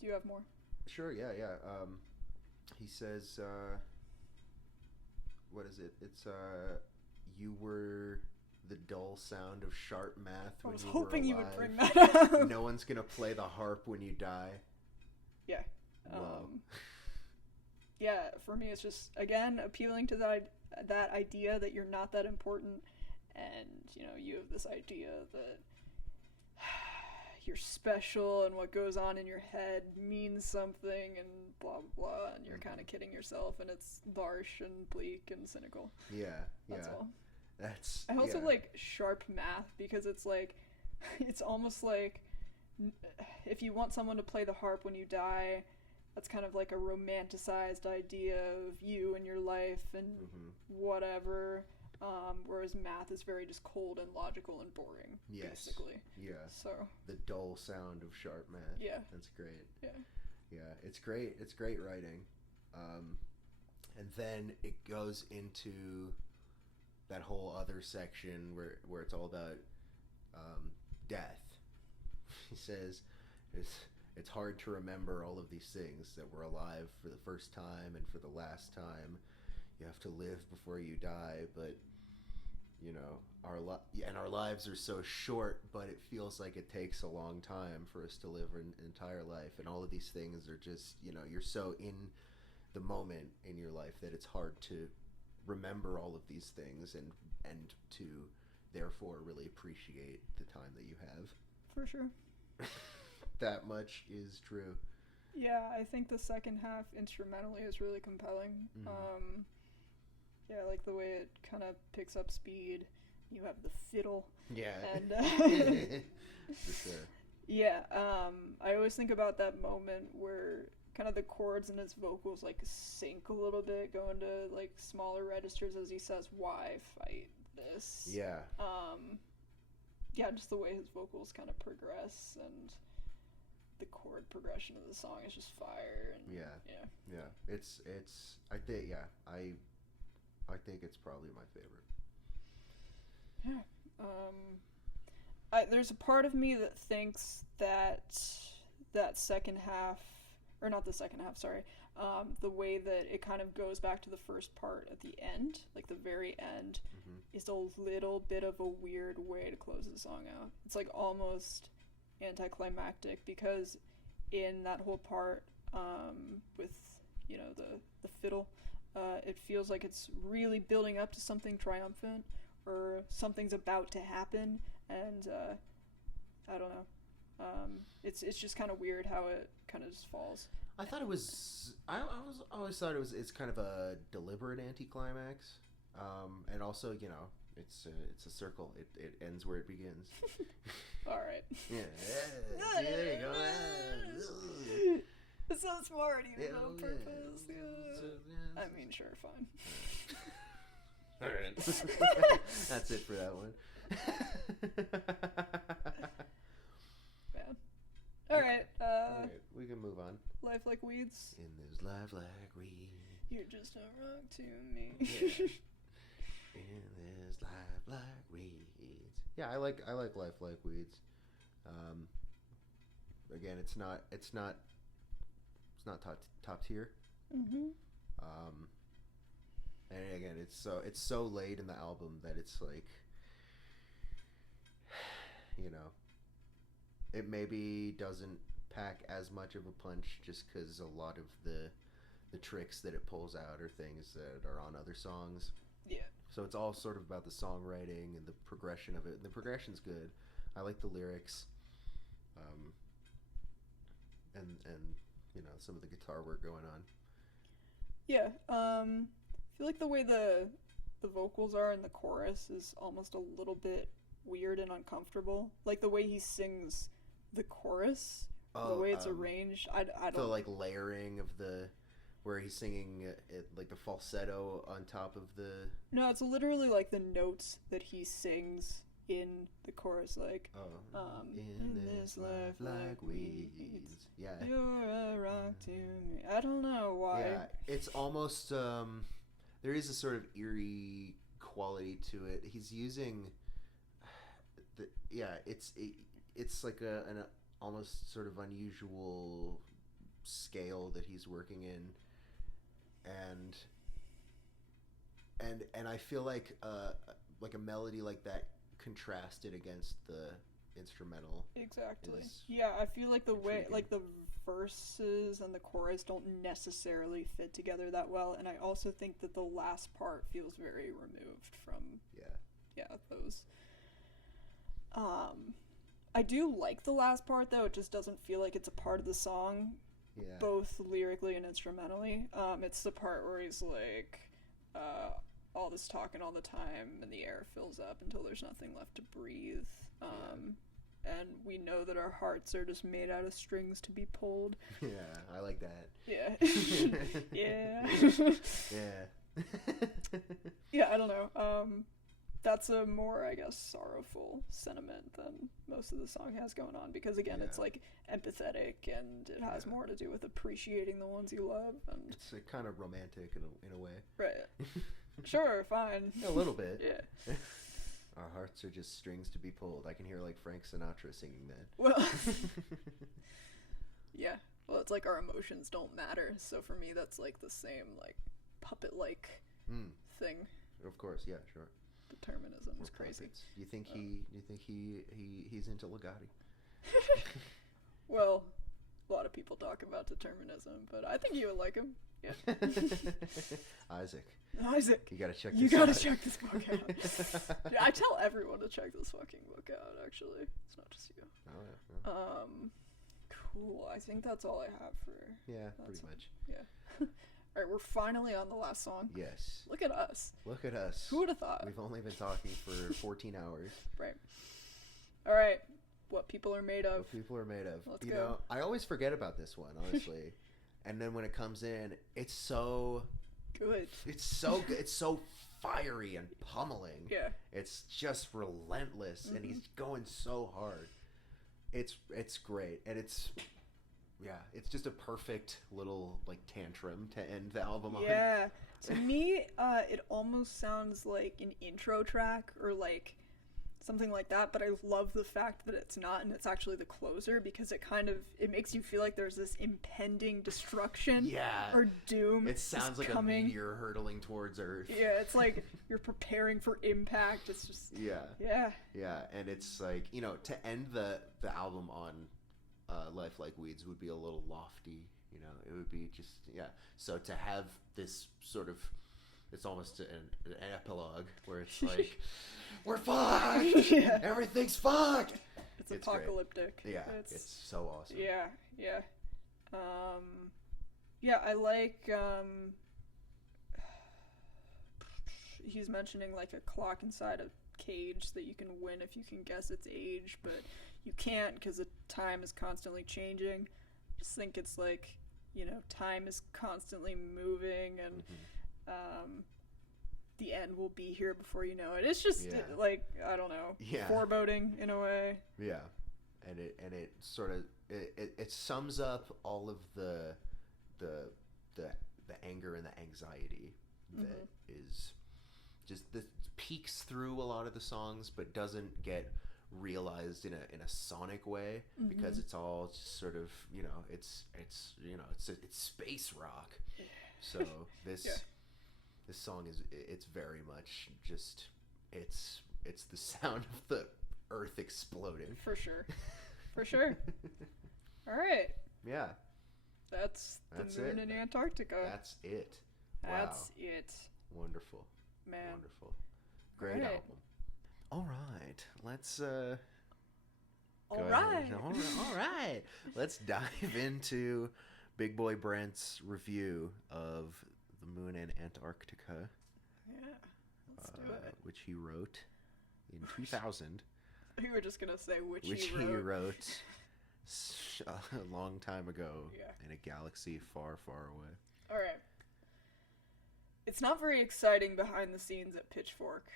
Do you have more? Sure, yeah. He says, what is it? It's, you were the dull sound of sharp math when you were alive. I was hoping you would bring that up. No one's gonna play the harp when you die. Yeah. Whoa. Yeah, for me it's just, again, appealing to that idea that you're not that important, and, you have this idea that you're special and what goes on in your head means something and blah blah blah, and you're kind of kidding yourself, and it's harsh and bleak and cynical. Yeah. That's all. I also like sharp math, because it's like, it's almost like, if you want someone to play the harp when you die, that's kind of like a romanticized idea of you and your life and whatever. Whereas math is very just cold and logical and boring, basically. Yeah. So the dull sound of sharp math. Yeah. That's great. Yeah. It's great. It's great writing. And then it goes into that whole other section where it's all about death. He says it's hard to remember all of these things, that we're alive for the first time and for the last time. You have to live before you die, but our lives are so short, but it feels like it takes a long time for us to live an entire life, and all of these things are just, you're so in the moment in your life that it's hard to remember all of these things and to therefore really appreciate the time that you have. For sure. That much is true. Yeah, I think the second half instrumentally is really compelling. Mm-hmm. Yeah, I like the way it kind of picks up speed. You have the fiddle. Yeah. And for sure. Yeah, I always think about that moment where kind of the chords in his vocals like sink a little bit, go into like smaller registers as he says, "Why fight this?" Yeah. Yeah, just the way his vocals kind of progress, and the chord progression of the song is just fire. And yeah. It's I think it's probably my favorite. Yeah. There's a part of me that thinks that second half, or not the second half, sorry, the way that it kind of goes back to the first part at the end, like the very end, is a little bit of a weird way to close the song out. It's like almost anticlimactic, because in that whole part with the fiddle, it feels like it's really building up to something triumphant, or something's about to happen, and I don't know. It's just kind of weird how it kind of just falls. I thought it was. I always thought it's kind of a deliberate anticlimax, and also it's a circle. It ends where it begins. All right. Yeah. There you go. It's so smart, even Yeah, on yeah. purpose. So, Yeah. I mean, sure, fine. All right. That's it for that one. Man. All right. We can move on. Life like weeds. In this life like weeds. You're just a rock to me. Yeah. In this life like weeds. Yeah, I like life like weeds. Again, it's not top tier. Mm-hmm. And again, it's so late in the album that it's like, it maybe doesn't pack as much of a punch, just because a lot of the tricks that it pulls out are things that are on other songs. Yeah. So it's all sort of about the songwriting and the progression of it. And the progression's good. I like the lyrics, and you know, some of the guitar work going on. Yeah. I feel like the way the vocals are in the chorus is almost a little bit weird and uncomfortable. Like the way he sings the chorus, the way it's arranged. I don't. The like layering of the, where he's singing it, like the falsetto on top of the. No, it's literally like the notes that he sings in the chorus, like in this life like weeds. Yeah. You're a rock to me. I don't know why. Yeah, it's almost there is a sort of eerie quality to it. He's using it's like an almost sort of unusual scale that he's working in, and I feel like a melody like that contrasted against the instrumental. Exactly. Yeah, I feel like the way, like the verses and the chorus don't necessarily fit together that well, and I also think that the last part feels very removed from those. I do like the last part though. It just doesn't feel like it's a part of the song, both lyrically and instrumentally. It's the part where he's like, all this talking all the time, and the air fills up until there's nothing left to breathe. And we know that our hearts are just made out of strings to be pulled. Yeah, I like that. Yeah. Yeah. Yeah. Yeah, I don't know. That's a more, I guess, sorrowful sentiment than most of the song has going on, because again, it's like empathetic, and it has more to do with appreciating the ones you love, and it's kind of romantic in a way. Right. Sure, fine. A little bit. Yeah. Our hearts are just strings to be pulled. I can hear like Frank Sinatra singing that. Well, yeah. Well, it's like our emotions don't matter. So for me, that's like the same like puppet-like thing. Of course, yeah, sure. Determinism is crazy. Puppets. You think he's into Legati? Well, a lot of people talk about determinism, but I think you would like him. Yeah. Isaac, you gotta check this book out. Yeah, I tell everyone to check this fucking book out, actually. It's not just you. Oh, yeah. Cool. I think that's all I have for pretty much. Yeah. Alright, we're finally on the last song. Yes. Look at us. Who would have thought? We've only been talking for 14 hours. Right. Alright. What people are made of. Let's go. Know, I always forget about this one, honestly. And then when it comes in, it's so good. It's so good. It's so fiery and pummeling. Yeah. It's just relentless, and he's going so hard. It's great, and it's just a perfect little like tantrum to end the album on. Yeah. To me, it almost sounds like an intro track or like something like that, but I love the fact that it's not, and it's actually the closer, because it makes you feel like there's this impending destruction or doom. It sounds like coming. A meteor hurtling towards Earth. Yeah, it's like you're preparing for impact. It's just yeah, and it's like, you know, to end the album on Life Like Weeds would be a little lofty, you know. It would be just so to have this sort of, it's almost an epilogue where it's like we're fucked. Everything's fucked. It's apocalyptic. Great. Yeah, it's so awesome. Yeah. I like. He's mentioning like a clock inside a cage that you can win if you can guess its age, but you can't because the time is constantly changing. I just think it's like, you know, time is constantly moving, and the end will be here before you know it. It's just like, I don't know, foreboding in a way. Yeah, and it sort of it sums up all of the anger and the anxiety that is just this peeks through a lot of the songs, but doesn't get realized in a sonic way, because it's all just sort of, you know, it's space rock. So this song it's very much just it's the sound of the earth exploding. For sure. All right. Yeah. That's the Moon in Antarctica. That's it. That's it. Wonderful. Man. Wonderful. Great Right. album. All right. Let's All go right. ahead. All right. Let's dive into Big Boy Brent's review of the Moon and Antarctica, Yeah. Let's do it. which he wrote in 2000. You were just gonna say which He he wrote. wrote a long time ago Yeah. in a galaxy far, far away. All right. It's not very exciting behind the scenes at Pitchfork.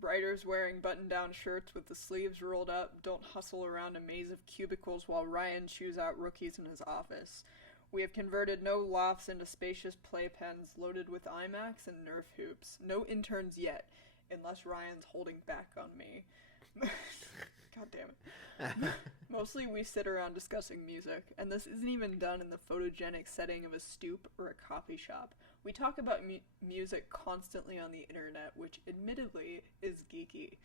Writers wearing button-down shirts with the sleeves rolled up don't hustle around a maze of cubicles while Ryan chews out rookies in his office. We have converted no lofts into spacious playpens loaded with IMAX and Nerf hoops. No interns yet, unless Ryan's holding back on me. God damn it. Mostly we sit around discussing music, and this isn't even done in the photogenic setting of a stoop or a coffee shop. We talk about music constantly on the internet, which admittedly is geeky.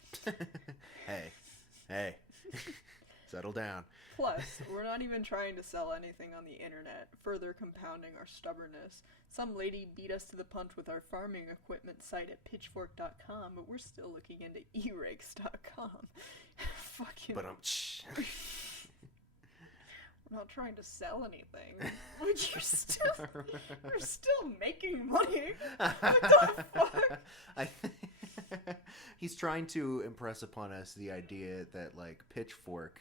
Hey, settle down. Plus, we're not even trying to sell anything on the internet, further compounding our stubbornness. Some lady beat us to the punch with our farming equipment site at pitchfork.com, but we're still looking into erakes.com. Fucking... But We're not trying to sell anything. But you're still making money. What the fuck? I think he's trying to impress upon us the idea that like Pitchfork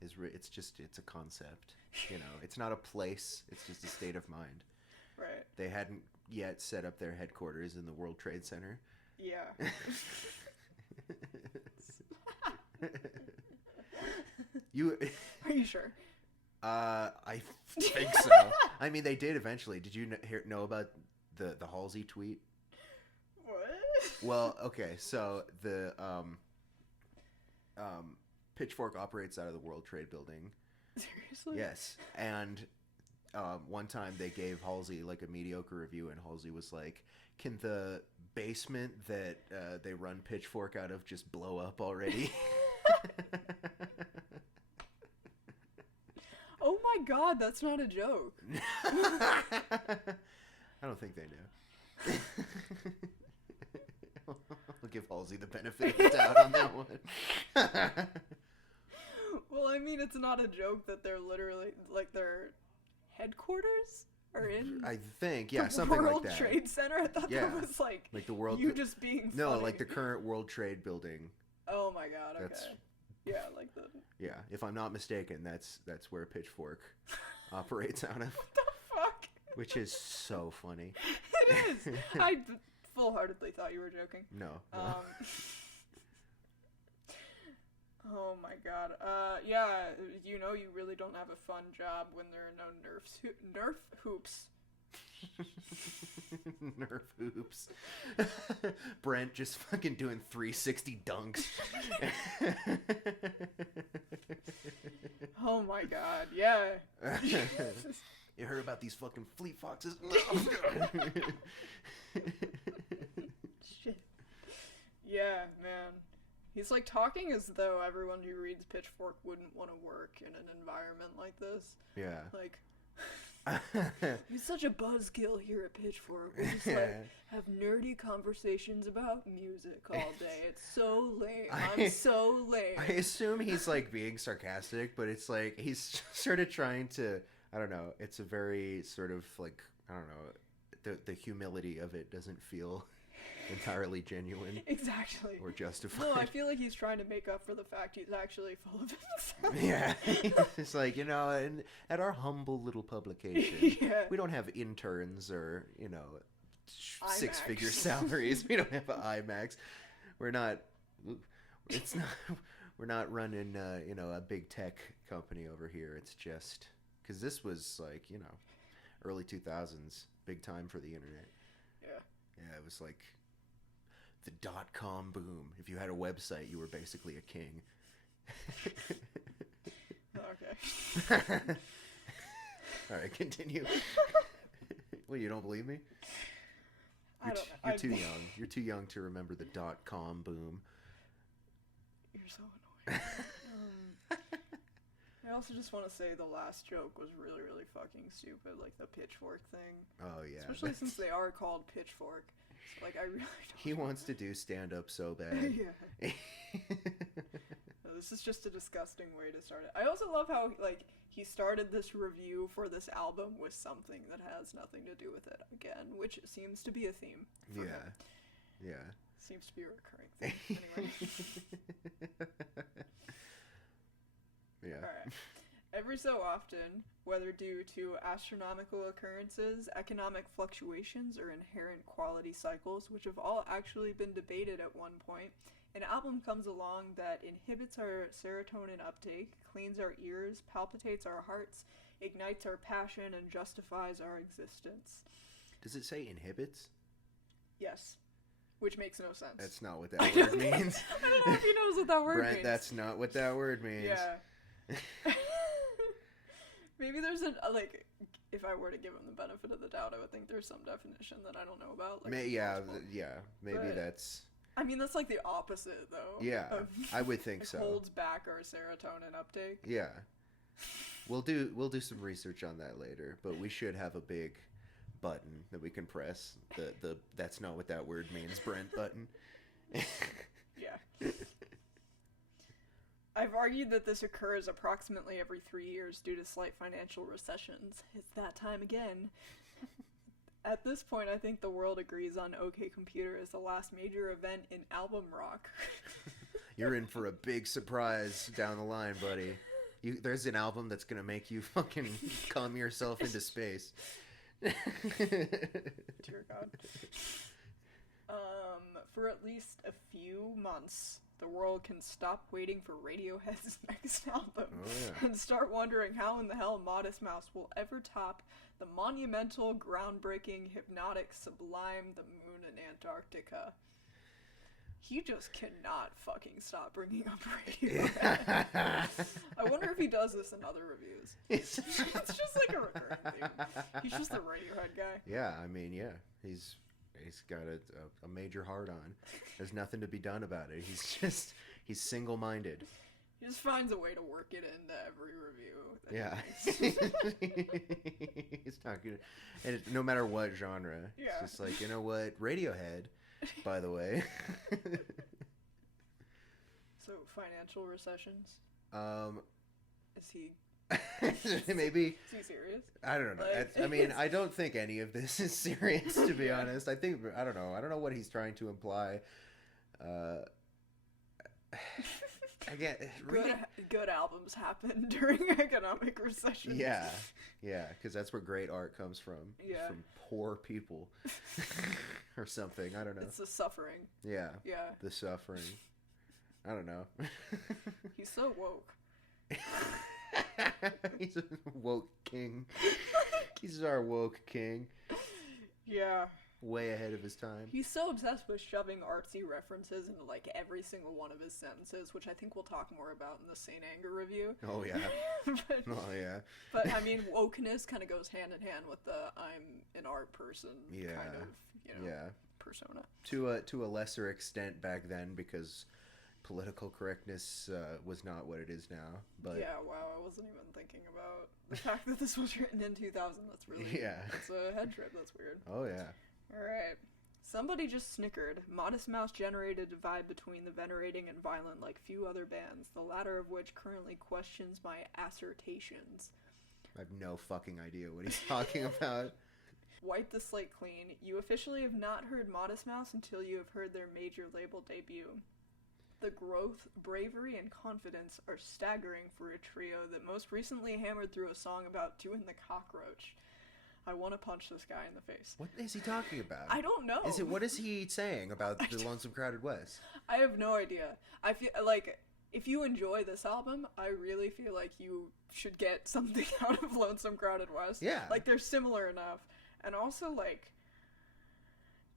is it's a concept. You know, it's not a place. It's just a state of mind. Right. They hadn't yet set up their headquarters in the World Trade Center. Yeah. Are you sure? I think so. I mean, they did eventually. Did you know about the Halsey tweet? What? Well, okay, so the Pitchfork operates out of the World Trade Building. Seriously? Yes, and one time they gave Halsey like a mediocre review, and Halsey was like, "Can the basement that they run Pitchfork out of just blow up already?" Oh my god, that's not a joke. I don't think they knew. I'll give Halsey the benefit of the doubt on that one. Well, I mean, it's not a joke that they're literally, like, their headquarters are in I think, yeah, the something World like that. Trade Center? I thought Yeah. that was, like Like the World... you just being No, funny. like the current World Trade Building. Oh my god, okay. That's... Yeah, like the... Yeah, if I'm not mistaken, that's where Pitchfork operates out of. What the fuck? Which is so funny. It is! I full-heartedly thought you were joking. No. Oh my god. Yeah, you know you really don't have a fun job when there are no Nerf hoops. Nerf hoops. Brent just fucking doing 360 dunks. Oh my god, yeah. You heard about these fucking fleet foxes? Shit. Yeah, man. He's like talking as though everyone who reads Pitchfork wouldn't want to work in an environment like this. Yeah. Like, he's such a buzzkill here at Pitchfork. We just like have nerdy conversations about music all day. It's so lame. I'm so lame. I assume he's like being sarcastic, but it's like he's sort of trying to, I don't know, it's a very sort of like, I don't know, the humility of it doesn't feel entirely genuine. Exactly. Or justified. No, I feel like he's trying to make up for the fact he's actually full of himself. Yeah. It's like, you know, at our humble little publication, Yeah. we don't have interns or, you know, IMAX. six-figure salaries. We don't have an IMAX. We're not running, you know, a big tech company over here. It's just, because this was like, you know, early 2000s, big time for the internet. Yeah. Yeah, it was like the .com boom. If you had a website, you were basically a king. Okay. All right, continue. Well, you don't believe me? I You're too young. You're too young to remember the .com boom. You're so annoying. I also just want to say the last joke was really, really fucking stupid, like the pitchfork thing. Oh, yeah. Especially since they are called Pitchfork. So, like, I really don't He wants to do stand-up so bad. Yeah. No, this is just a disgusting way to start it. I also love how, like, he started this review for this album with something that has nothing to do with it again, which seems to be a theme for him. Yeah. Seems to be a recurring theme. Anyway. Yeah. Alright. Every so often, whether due to astronomical occurrences, economic fluctuations, or inherent quality cycles, which have all actually been debated at one point, an album comes along that inhibits our serotonin uptake, cleans our ears, palpitates our hearts, ignites our passion, and justifies our existence. Does it say inhibits? Yes. Which makes no sense. That's not what that word means. I don't know if he knows what that word Brent, means. that's not what that word means. Yeah. Maybe there's like, if I were to give him the benefit of the doubt, I would think there's some definition that I don't know about. Like, maybe but, that's... I mean, that's like the opposite, though. Yeah, I would think so. Holds back our serotonin uptake. Yeah. We'll do some research on that later, but we should have a big button that we can press. The that's not what that word means, Brent button. Yeah. I've argued that this occurs approximately every 3 years due to slight financial recessions. It's that time again. At this point, I think the world agrees on OK Computer as the last major event in album rock. You're in for a big surprise down the line, buddy. There's an album that's gonna make you fucking calm yourself into space. Dear God. For at least a few months, the world can stop waiting for Radiohead's next album and start wondering how in the hell Modest Mouse will ever top the monumental, groundbreaking, hypnotic, sublime The Moon Antarctica. He just cannot fucking stop bringing up Radiohead. I wonder if he does this in other reviews. It's just like a recurring theme. He's just the Radiohead guy. Yeah, I mean, yeah. He's got a major hard-on. There's nothing to be done about it. He's single-minded. He just finds a way to work it into every review. He's not good. And no matter what genre. Yeah. It's just like, you know what? Radiohead, by the way. So, financial recessions? Is he... Maybe. Is he serious? I don't know. Like, I mean, I don't think any of this is serious, to be honest. I don't know. I don't know what he's trying to imply. Again, really... good albums happen during economic recessions. Yeah, because that's where great art comes from. Yeah. From poor people. Or something. I don't know. It's the suffering. Yeah. Yeah. The suffering. I don't know. He's so woke. He's a woke king. He's our woke king. Yeah. Way ahead of his time. He's so obsessed with shoving artsy references into like every single one of his sentences, which I think we'll talk more about in the Saint Anger review. Oh yeah. But I mean, wokeness kind of goes hand in hand with the I'm an art person kind of, persona. To a lesser extent back then, because political correctness was not what it is now. But yeah, wow, I wasn't even thinking about the fact that this was written in 2000. That's really that's a head trip. That's weird. Oh yeah. All right. Somebody just snickered. Modest Mouse generated a divide between the venerating and violent like few other bands, the latter of which currently questions my assertions. I have no fucking idea what he's talking about. Wipe the slate clean. You officially have not heard Modest Mouse until you have heard their major label debut. The growth, bravery, and confidence are staggering for a trio that most recently hammered through a song about doing the cockroach. I want to punch this guy in the face. What is he talking about? I don't know. What is he saying about the Lonesome Crowded West? I have no idea. I feel like if you enjoy this album, I really feel like you should get something out of Lonesome Crowded West. Yeah. Like they're similar enough. And also like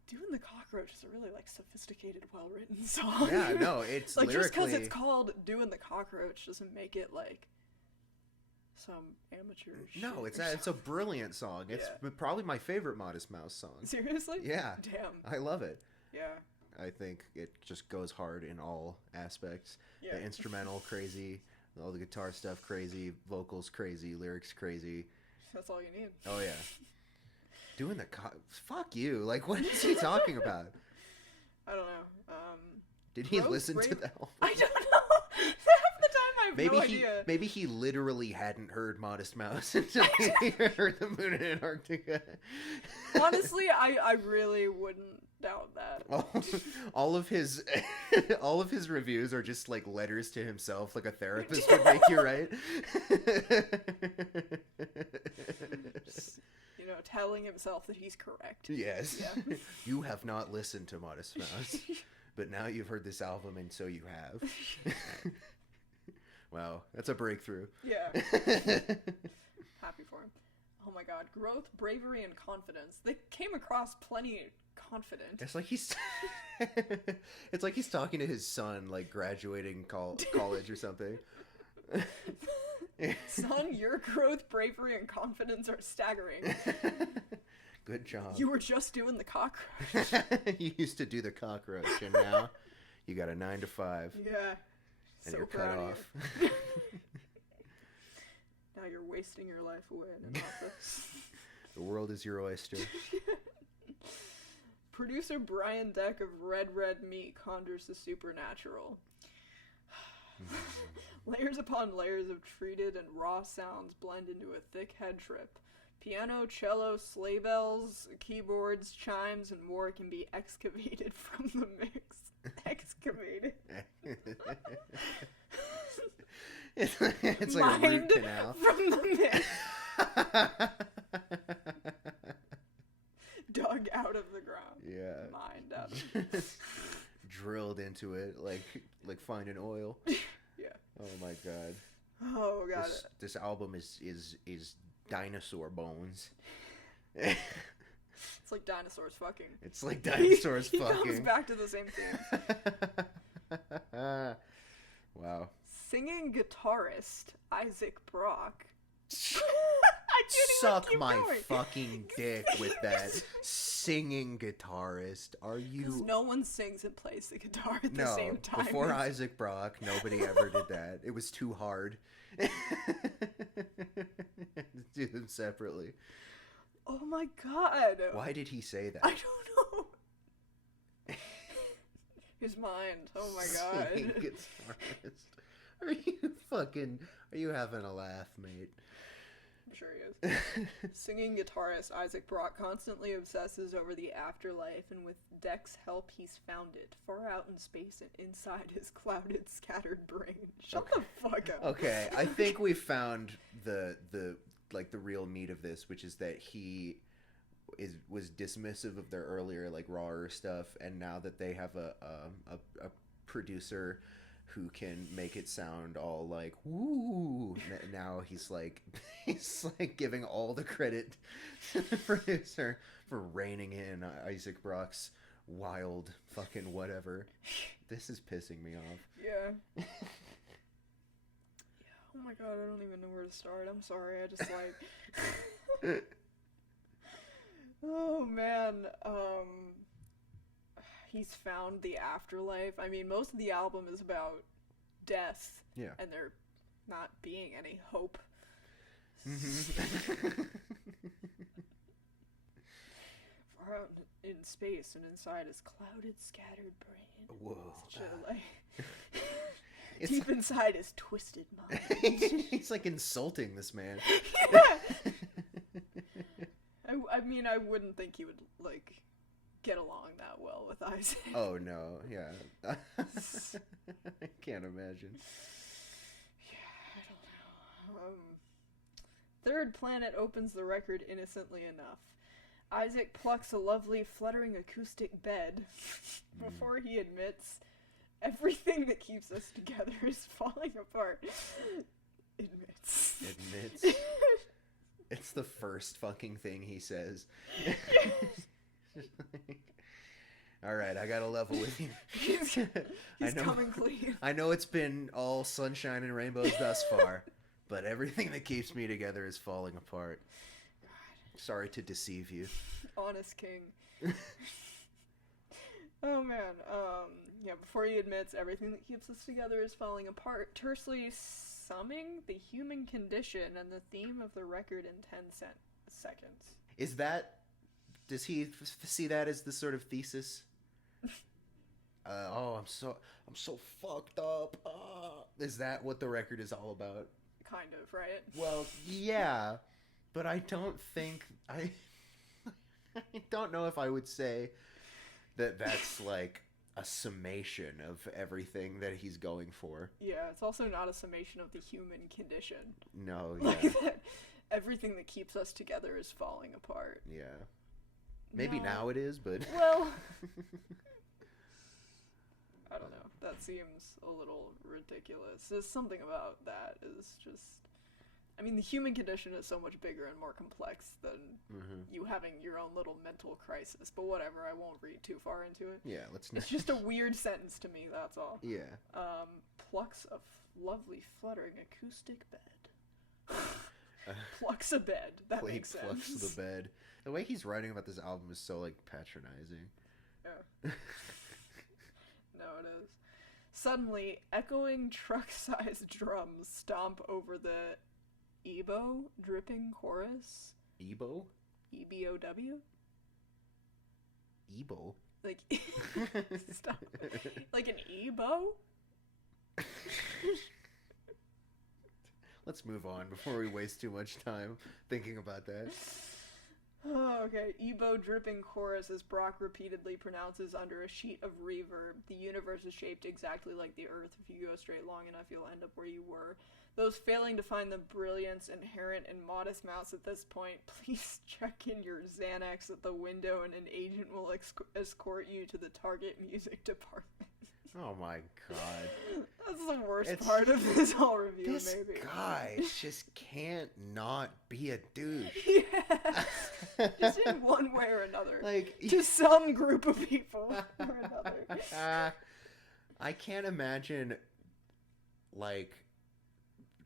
Doing the Cockroach is a really like sophisticated, well-written song. Yeah, no, it's like lyrically... just because it's called Doing the Cockroach doesn't make it like some amateur shit. No, it's a brilliant song. It's probably my favorite Modest Mouse song. Seriously? Yeah. Damn. I love it. Yeah. I think it just goes hard in all aspects. Yeah. The instrumental, crazy. All the guitar stuff, crazy. Vocals, crazy. Lyrics, crazy. That's all you need. Oh, yeah. Doing the fuck you. Like, what is he talking about? I don't know. Did he listen to the album? I don't know. Half the time I have no idea. Maybe he literally hadn't heard Modest Mouse until he heard the Moon in Antarctica. Honestly, I really wouldn't doubt that. All of his reviews are just like letters to himself, like a therapist would make you write. Just, telling himself that he's correct. Yes. Yeah. You have not listened to Modest Mouse, but now you've heard this album, and so you have. Wow, that's a breakthrough. Yeah. Happy for him. Oh my god, growth, bravery, and confidence. They came across plenty confident. It's like he's talking to his son, like graduating college or something. Son, your growth, bravery, and confidence are staggering. Good job. You were just doing the cockroach. You used to do the cockroach, and now you got a 9 to 5. Yeah. And So you're cut proud of off. you. Now you're wasting your life away in an office. The world is your oyster. Producer Brian Deck of Red Meat conjures the supernatural. Layers upon layers of treated and raw sounds blend into a thick head trip. Piano, cello, sleigh bells, keyboards, chimes, and more can be excavated from the mix. Excavated. It's like a root canal. From the mix. Dug out of the ground. Yeah. Mined out of the Drilled into it like finding oil. Yeah. Oh my god. Oh god. This album is dinosaur bones. It's like dinosaurs fucking. It's like dinosaurs he fucking. comes back to the same theme. Wow. Singing guitarist Isaac Brock. Suck my fucking dick with that. Singing guitarist. Are you? Because no one sings and plays the guitar at the same time. Before Isaac Brock, nobody ever did that. It was too hard. Do them separately. Oh my god. Why did he say that? I don't know. His mind. Oh my god. Singing guitarist. Are you having a laugh, mate? I'm sure he is. Singing guitarist Isaac Brock constantly obsesses over the afterlife, and with Deck's help, he's found it far out in space and inside his clouded, scattered brain. Shut the fuck up. Okay, I think we found the real meat of this, which is that he was dismissive of their earlier rawer stuff, and now that they have a producer who can make it sound all like woo, now he's giving all the credit to the producer for reining in Isaac Brock's wild fucking whatever. This is pissing me off. Yeah. Oh my god, I don't even know where to start. I'm sorry, I just oh man, he's found the afterlife. I mean, most of the album is about death. Yeah. And there not being any hope. Mm-hmm. Far out in space and inside his clouded, scattered brain. Whoa. Deep inside his twisted mind. He's insulting this man. Yeah. I mean, I wouldn't think he would get along that well with Isaac. Oh no, yeah. I can't imagine. Yeah, I don't know. Third Planet opens the record innocently enough. Isaac plucks a lovely, fluttering acoustic bed before he admits everything that keeps us together is falling apart. Admits. It's the first fucking thing he says. All right, I gotta level with you. He's coming clean. I know it's been all sunshine and rainbows thus far, but everything that keeps me together is falling apart. God. Sorry to deceive you. Honest king. Oh man. Yeah, before he admits everything that keeps us together is falling apart, tersely summing the human condition and the theme of the record in 10 seconds. Is that Does he see that as the sort of thesis? I'm so fucked up. Is that what the record is all about? Kind of, right? Well, yeah, but I don't think I don't know if I would say that that's like a summation of everything that he's going for. Yeah, it's also not a summation of the human condition. No, yeah. Like that everything that keeps us together is falling apart. Yeah. Maybe now it is, but well, I don't know. That seems a little ridiculous. There's something about that is just... I mean, the human condition is so much bigger and more complex than you having your own little mental crisis. But whatever, I won't read too far into it. Yeah, let's not. It's just a weird sentence to me, that's all. Yeah. Plucks a lovely fluttering acoustic bed. Plucks a bed. That makes sense. Plucks the bed. The way he's writing about this album is so, like, patronizing. Yeah. No, it is. Suddenly, echoing truck-sized drums stomp over the Ebo dripping chorus. Ebo? E-B-O-W? Ebo? Like, stop. Like an Ebo? Let's move on before we waste too much time thinking about that. Oh, okay. Ebo dripping chorus, as Brock repeatedly pronounces under a sheet of reverb. The universe is shaped exactly like the Earth. If you go straight long enough, you'll end up where you were. Those failing to find the brilliance inherent in Modest Mouse at this point, please check in your Xanax at the window and an agent will escort you to the Target music department. Oh my god. That's the worst part of this whole review, this maybe. This guy just can't not be a douche. Yeah. Just in one way or another. Like, to some group of people or another. I can't imagine, like,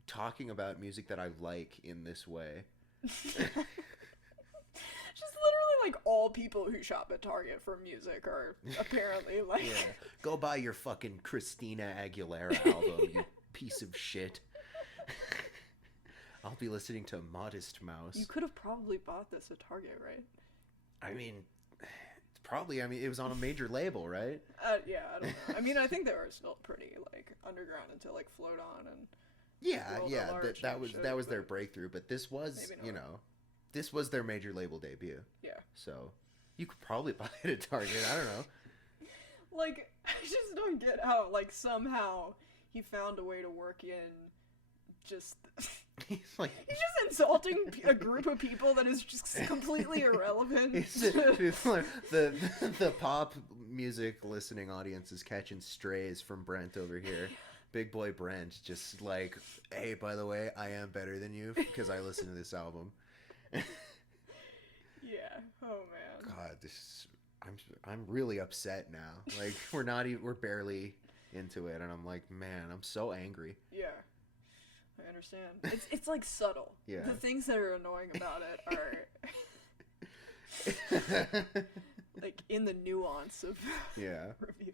talking about music that I like in this way. Just literally, like, all people who shop at Target for music are apparently, like... Yeah. Go buy your fucking Christina Aguilera album, you piece of shit. I'll be listening to Modest Mouse. You could have probably bought this at Target, right? I mean, it was on a major label, right? Yeah, I don't know. I mean, I think they were still pretty, like, underground until, like, Float On and... Yeah, that was their breakthrough, but this was, this was their major label debut. Yeah. So, you could probably buy it at Target, I don't know. Like, I just don't get how, like, somehow he found a way to work in just... He's just insulting a group of people that is just completely irrelevant. The pop music listening audience is catching strays from Brent over here. Big boy Brent, just like, hey, by the way, I am better than you because I listen to this album. Yeah. Oh man. God, I'm really upset now. Like, we're barely into it, and I'm like, man, I'm so angry. Yeah. I understand. It's like subtle. Yeah. The things that are annoying about it are like in the nuance of review.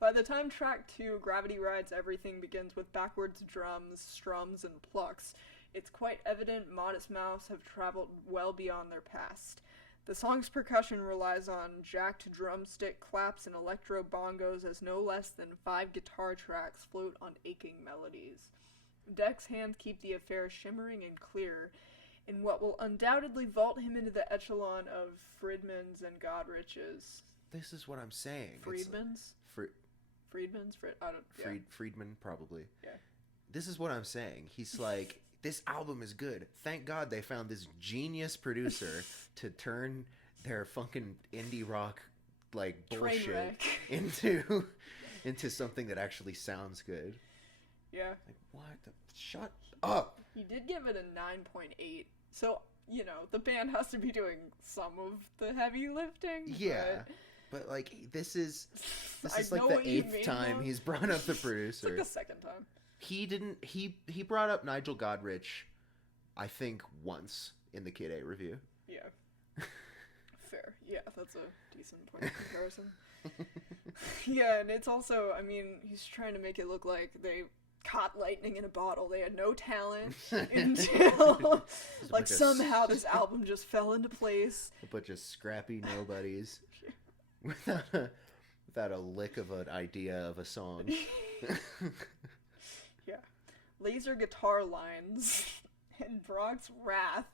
By the time track 2, Gravity Rides Everything, begins with backwards drums, strums, and plucks, it's quite evident Modest Mouse have traveled well beyond their past. The song's percussion relies on jacked drumstick claps and electro bongos as no less than 5 guitar tracks float on aching melodies. Deck's hands keep the affair shimmering and clear, in what will undoubtedly vault him into the echelon of Friedman's and Godrich's. This is what I'm saying. Friedman's? Friedman's? Friedman, probably. Yeah. This is what I'm saying. He's like, this album is good. Thank God they found this genius producer to turn their fucking indie rock, like, bullshit into something that actually sounds good. Yeah. Like, what the... Shut up! He did give it a 9.8, so, the band has to be doing some of the heavy lifting. Yeah. But, like, this is like the 8th time he's brought up the producer. It's like the 2nd time. He brought up Nigel Godrich, I think, once in the Kid A review. Yeah. Fair. Yeah, that's a decent point of comparison. Yeah, and it's also, I mean, he's trying to make it look like they caught lightning in a bottle. They had no talent until like somehow this album just fell into place. A bunch of scrappy nobodies without a lick of an idea of a song. Yeah. Laser guitar lines and Brock's wrath.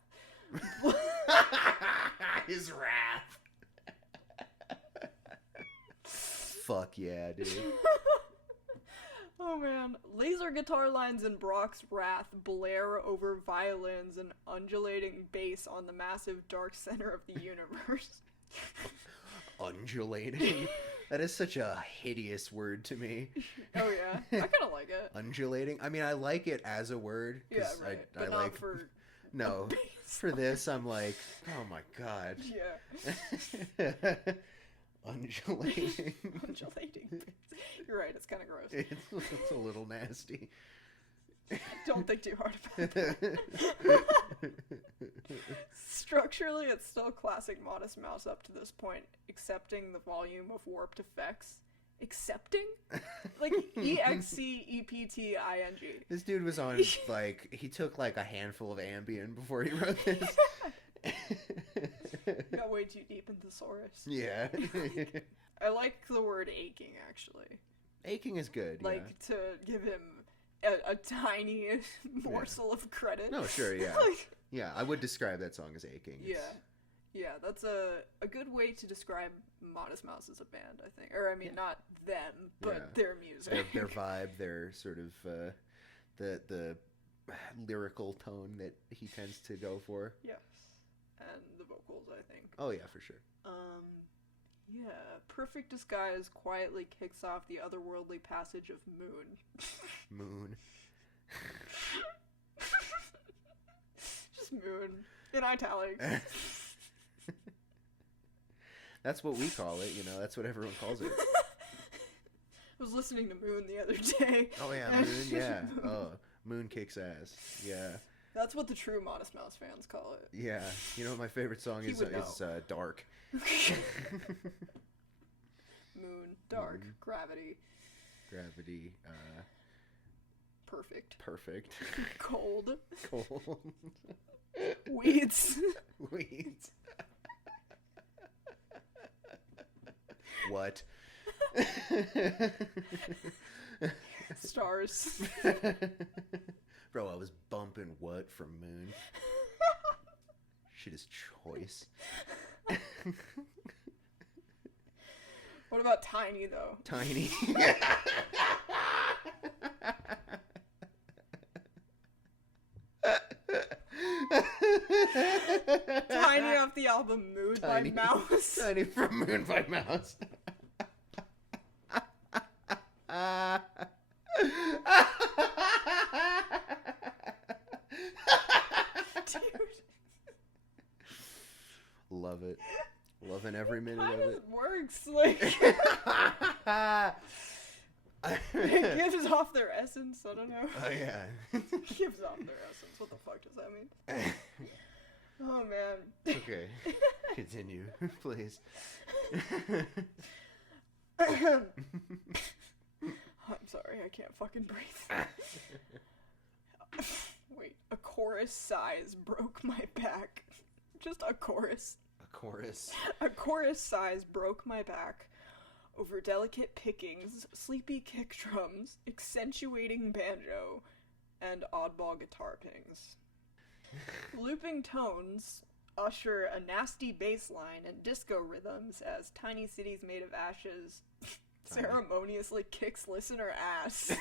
His wrath. Fuck yeah, dude. Oh man. Laser guitar lines and Brock's wrath blare over violins and undulating bass on the massive dark center of the universe. Undulating? That is such a hideous word to me. Oh yeah. I kind of like it. Undulating? I mean, I like it as a word. Yeah, right. I but not like... for... No. For this, I'm like, oh my god. Yeah. Undulating. Undulating. You're right, it's kind of gross. It's a little nasty. Don't think too hard about that. Structurally, it's still classic Modest Mouse up to this point, accepting the volume of warped effects. Accepting? Like, EXCEPTING. This dude was on, like, he took, like, a handful of Ambien before he wrote this. Got way too deep in thesaurus. Yeah. I like the word aching, actually. Aching is good, like, to give him a tiny morsel of credit. No, sure, yeah. Like, yeah, I would describe that song as aching. Yeah. Yeah, that's a good way to describe Modest Mouse as a band, I think. Or, I mean, not them, but their music. Their vibe, their sort of, the lyrical tone that he tends to go for. Yes. And the vocals, I think. Oh, yeah, for sure. Yeah. Perfect Disguise quietly kicks off the otherworldly passage of Moon. Moon. Just Moon. In italics. That's what we call it, you know, that's what everyone calls it. I was listening to Moon the other day. Oh yeah, Moon, yeah. Oh, Moon kicks ass. Yeah. That's what the true Modest Mouse fans call it. Yeah. You know what my favorite song is Dark. Moon, Dark, Moon. Gravity. Gravity, Perfect. Perfect. Cold. Cold. Weeds. Weeds. What? Stars. Bro, I was bumping what from Moon? Shit is choice. What about Tiny, though? Tiny. Tiny off the album Moon by Mouse. Tiny from Moon by Mouse. Dude. Love it. Loving every minute of it. It works, like... It gives off their essence, I don't know. Oh, yeah. Gives off their essence. What the fuck does that mean? Oh, man. Okay. Continue, please. I'm sorry, I can't fucking breathe. Wait, a chorus sighs broke my back. Just a chorus. A chorus. A chorus sighs broke my back over delicate pickings, sleepy kick drums, accentuating banjo, and oddball guitar pings. Looping tones usher a nasty bass line and disco rhythms as Tiny Cities Made of Ashes ceremoniously kicks listener ass.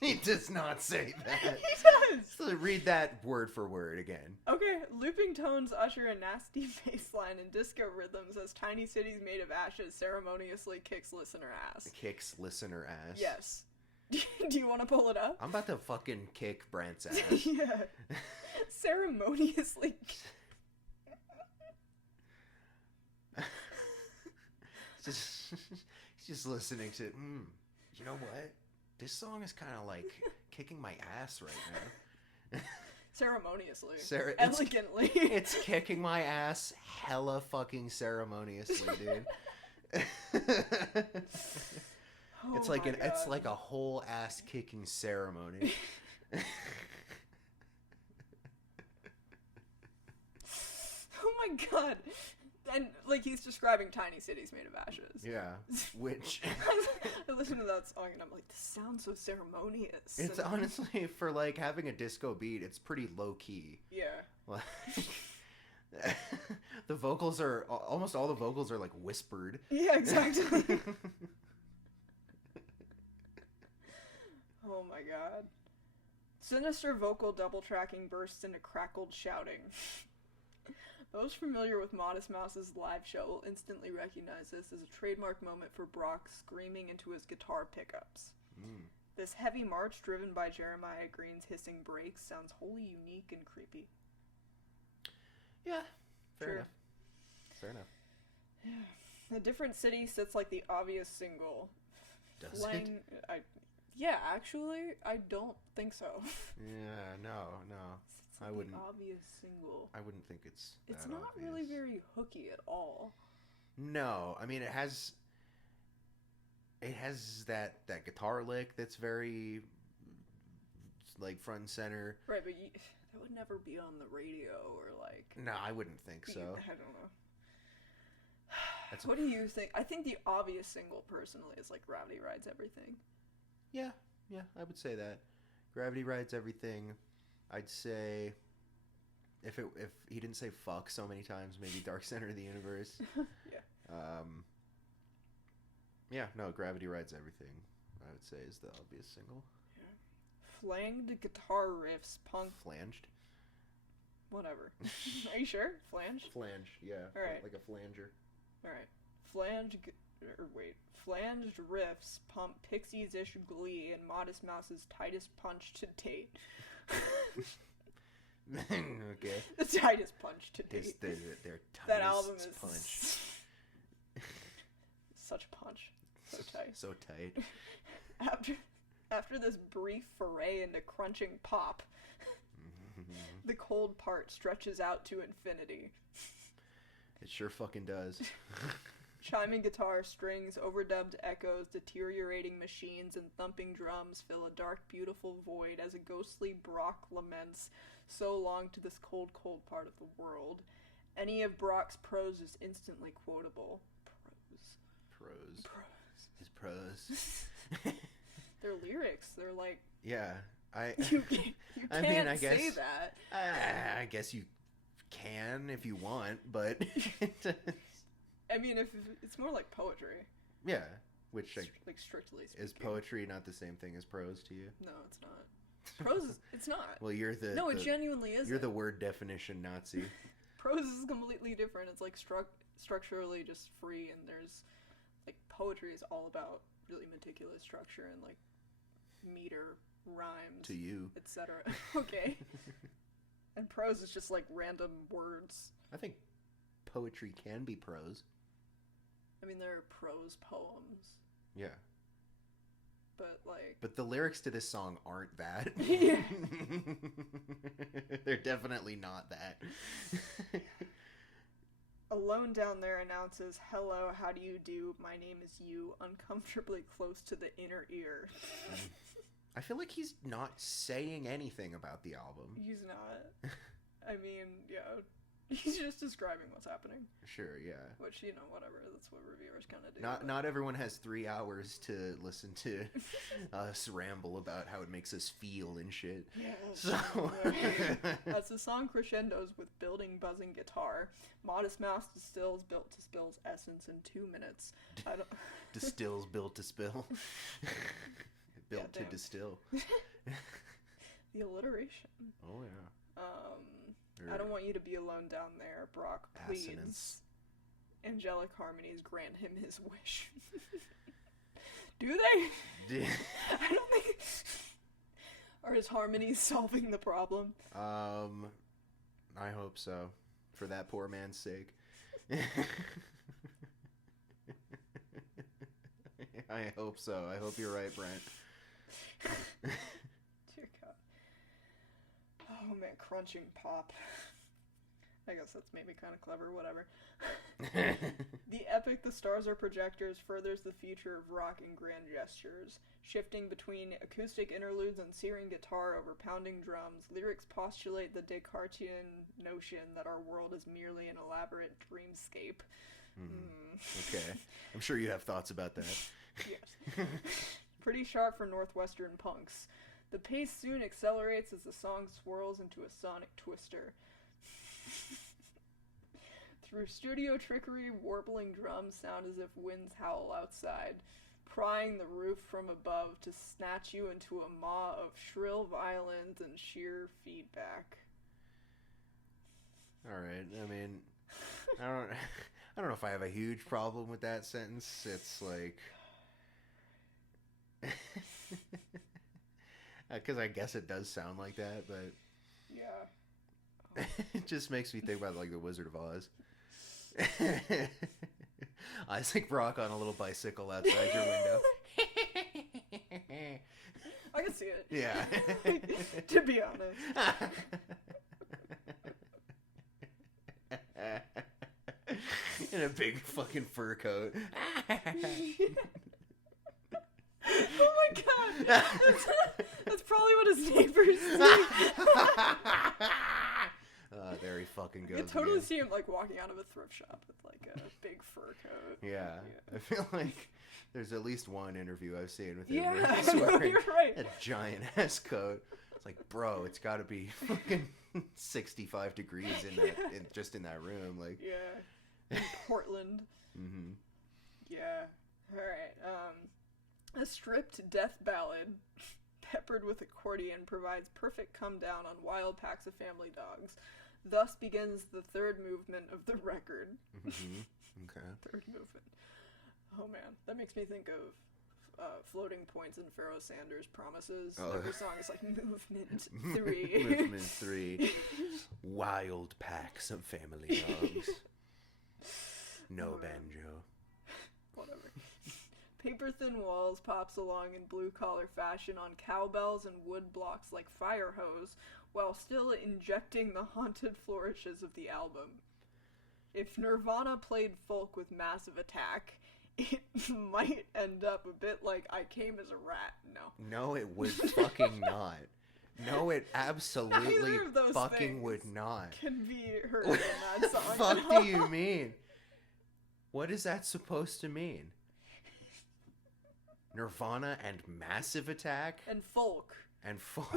He does not say that. He does! So read that word for word again. Okay, looping tones usher a nasty bass line and disco rhythms as Tiny Cities Made of Ashes ceremoniously kicks listener ass. Kicks listener ass? Yes. Do you want to pull it up? I'm about to fucking kick Brent's ass. Yeah. Ceremoniously. He's just listening to, you know what? This song is kind of like kicking my ass right now. Ceremoniously. Elegantly. It's kicking my ass hella fucking ceremoniously, dude. Oh It's like my it's God. like a whole ass kicking ceremony. Oh my God. And like he's describing tiny cities made of ashes. Yeah, which I listened to that song and I'm like, this sounds so ceremonious. it's And- honestly for like having a disco beat, it's pretty low key. yeah. Like the vocals are almost all the vocals are like whispered. Yeah, exactly. Oh my God. Sinister vocal double tracking bursts into crackled shouting. Those familiar with Modest Mouse's live show will instantly recognize this as a trademark moment for Brock screaming into his guitar pickups. Mm. This heavy march driven by Jeremiah Green's hissing breaks sounds wholly unique and creepy. Yeah, fair Sure. enough. Fair enough. Yeah. A Different City sits like the obvious single. Does it? Yeah, actually, I don't think so. Yeah, no. It's I wouldn't. The obvious single. I wouldn't think it's. It's that not obvious. really very hooky at all. No, I mean it has that guitar lick that's very like front and center. Right, but that would never be on the radio or like. No, I wouldn't think so. I don't know. What do you think? I think the obvious single, personally, is like Gravity Rides Everything. Yeah, I would say that. Gravity Rides Everything. I'd say if he didn't say fuck so many times, maybe Dark Center of the Universe. Yeah. Yeah, no, Gravity Rides Everything, I would say, is the obvious single. Yeah. Flanged guitar riffs, punk. Flanged? Whatever. Are you sure? Flange? Flange, yeah. All right. Like a flanger. Alright. Flanged riffs pump Pixies-ish glee and Modest Mouse's tightest punch to date. Okay. The tightest punch to date. Their tightest That album is punch. such a punch. So tight. So tight. After this brief foray into crunching pop, the cold part stretches out to infinity. It sure fucking does. Chiming guitar strings, overdubbed echoes, deteriorating machines, and thumping drums fill a dark, beautiful void as a ghostly Brock laments, so long to this cold, cold part of the world. Any of Brock's prose is instantly quotable. Prose. His prose. They're lyrics. They're like... Yeah. You can't say that. I guess you can if you want, but... I mean, if it's more like poetry. Yeah, which like strictly speaking. is poetry not the same thing as prose to you? No, it's not. Prose is, it's not. Well, you're the No, it genuinely isn't. You're the word definition Nazi. Prose is completely different. It's like structurally just free, and there's like poetry is all about really meticulous structure and like meter, rhymes, To you, etc. Okay. And prose is just like random words. I think poetry can be prose. I mean, there are prose poems, Yeah. but the lyrics to this song aren't that. Yeah. They're definitely not that. Alone Down There announces, "Hello, how do you do? My name is you," uncomfortably close to the inner ear. I feel like he's not saying anything about the album. He's not. I mean, yeah. He's just describing what's happening. Sure, yeah. Which, you know, whatever. That's what reviewers kind of do. Not everyone has 3 hours to listen to us ramble about how it makes us feel and shit. Yeah. So As the song crescendos with building, buzzing guitar, Modest Mouse distills Built to Spill's essence in 2 minutes. I don't... Distills built to spill. Built to damn. distill. The alliteration. Oh, yeah. I don't want you to be alone down there, Brock, please. Assonance. Angelic harmonies grant him his wish. Do they? I don't think... Are his harmonies solving the problem? I hope so. For that poor man's sake. I hope so. I hope you're right, Brent. Dear God. Oh man, crunching pop. I guess that's maybe kind of clever, whatever. The epic The Stars Are Projectors furthers the future of rock in grand gestures. Shifting between acoustic interludes and searing guitar over pounding drums, lyrics postulate the Descartesian notion that our world is merely an elaborate dreamscape. Okay. I'm sure you have thoughts about that. Yes. Pretty sharp for Northwestern punks. The pace soon accelerates as the song swirls into a sonic twister. Through studio trickery, warbling drums sound as if winds howl outside, prying the roof from above to snatch you into a maw of shrill violins and sheer feedback. All right. I mean, I don't know if I have a huge problem with that sentence. It's like, because I guess it does sound like that, but yeah, it just makes me think about like the Wizard of Oz. Isaac Brock on a little bicycle outside your window. I can see it. Yeah. To be honest. In a big fucking fur coat. Oh my god! That's probably what his neighbors do. There he fucking goes. You can totally again. see him like walking out of a thrift shop with like a big fur coat. Yeah. I feel like there's at least one interview I've seen with him Yeah, where he's wearing you're right. a giant ass coat. It's like, bro, it's got to be fucking 65 degrees just in that room. Like, Yeah. In Portland. mm-hmm. Yeah. Alright. A stripped death ballad peppered with accordion provides perfect come down on wild packs of family dogs. Thus begins the third movement of the record. Mm-hmm. Okay. Third movement. Oh man, that makes me think of Floating Points and Pharoah Sanders' Promises. Oh. Every song is like movement 3. Movement 3. Wild packs of family dogs. No banjo. Whatever. Paper Thin Walls pops along in blue-collar fashion on cowbells and wood blocks like fire hose, while still injecting the haunted flourishes of the album. If Nirvana played folk with Massive Attack, it might end up a bit like I Came as a Rat. No, it would fucking not. No, it absolutely Neither of those fucking things would not. can be heard in that song. What the fuck do you mean? What is that supposed to mean? Nirvana and Massive Attack? And folk. And folk.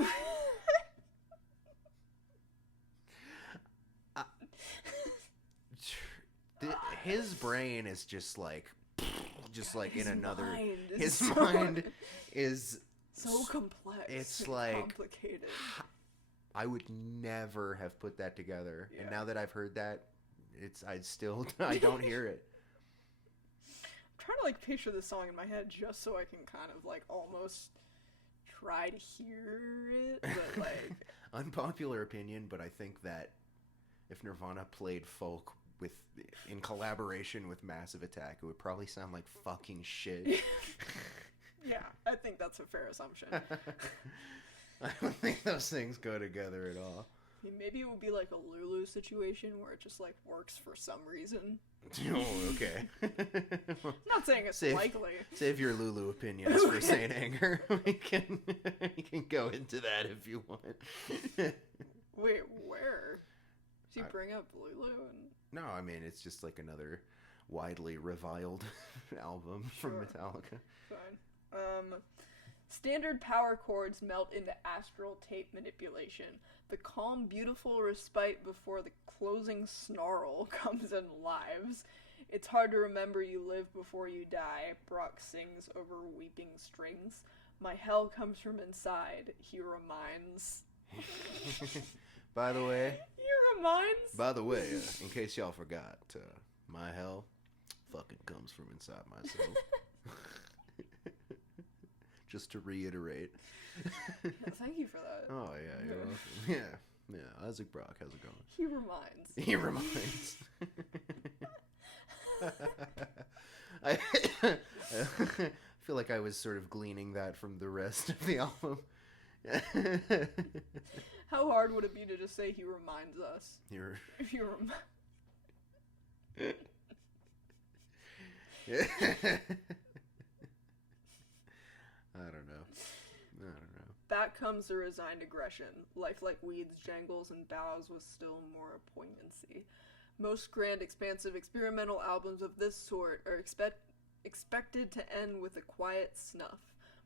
His brain is just like in another. His mind is so complex. It's and like complicated. I would never have put that together, Yeah. and now that I've heard that, I don't hear it. I'm trying to like picture the song in my head just so I can kind of like almost try to hear it, but like Unpopular opinion, but I think that if Nirvana played folk in collaboration with Massive Attack, it would probably sound like fucking shit. yeah, I think that's a fair assumption. I don't think those things go together at all. I mean, maybe it would be like a Lulu situation where it just like works for some reason. Oh, okay. Not saying it's likely. Save your Lulu opinions for Saint Anger. You can go into that if you want. Wait, where? Did you bring up Lulu? No, I mean, it's just like another widely reviled album from Metallica. Fine. Standard power chords melt into astral tape manipulation. The calm, beautiful respite before the closing snarl comes in lives. It's hard to remember you live before you die, Brock sings over weeping strings. My hell comes from inside, he reminds. By the way, in case y'all forgot, my hell fucking comes from inside myself. Just to reiterate. Thank you for that. Oh, yeah, you're welcome. Yeah, Isaac Brock, how's it going? He reminds. I feel like I was sort of gleaning that from the rest of the album. How hard would it be to just say he reminds us? If you I don't know. Back comes the resigned aggression. Life like weeds jangles and bows with still more poignancy. Most grand, expansive, experimental albums of this sort are expected to end with a quiet snuff.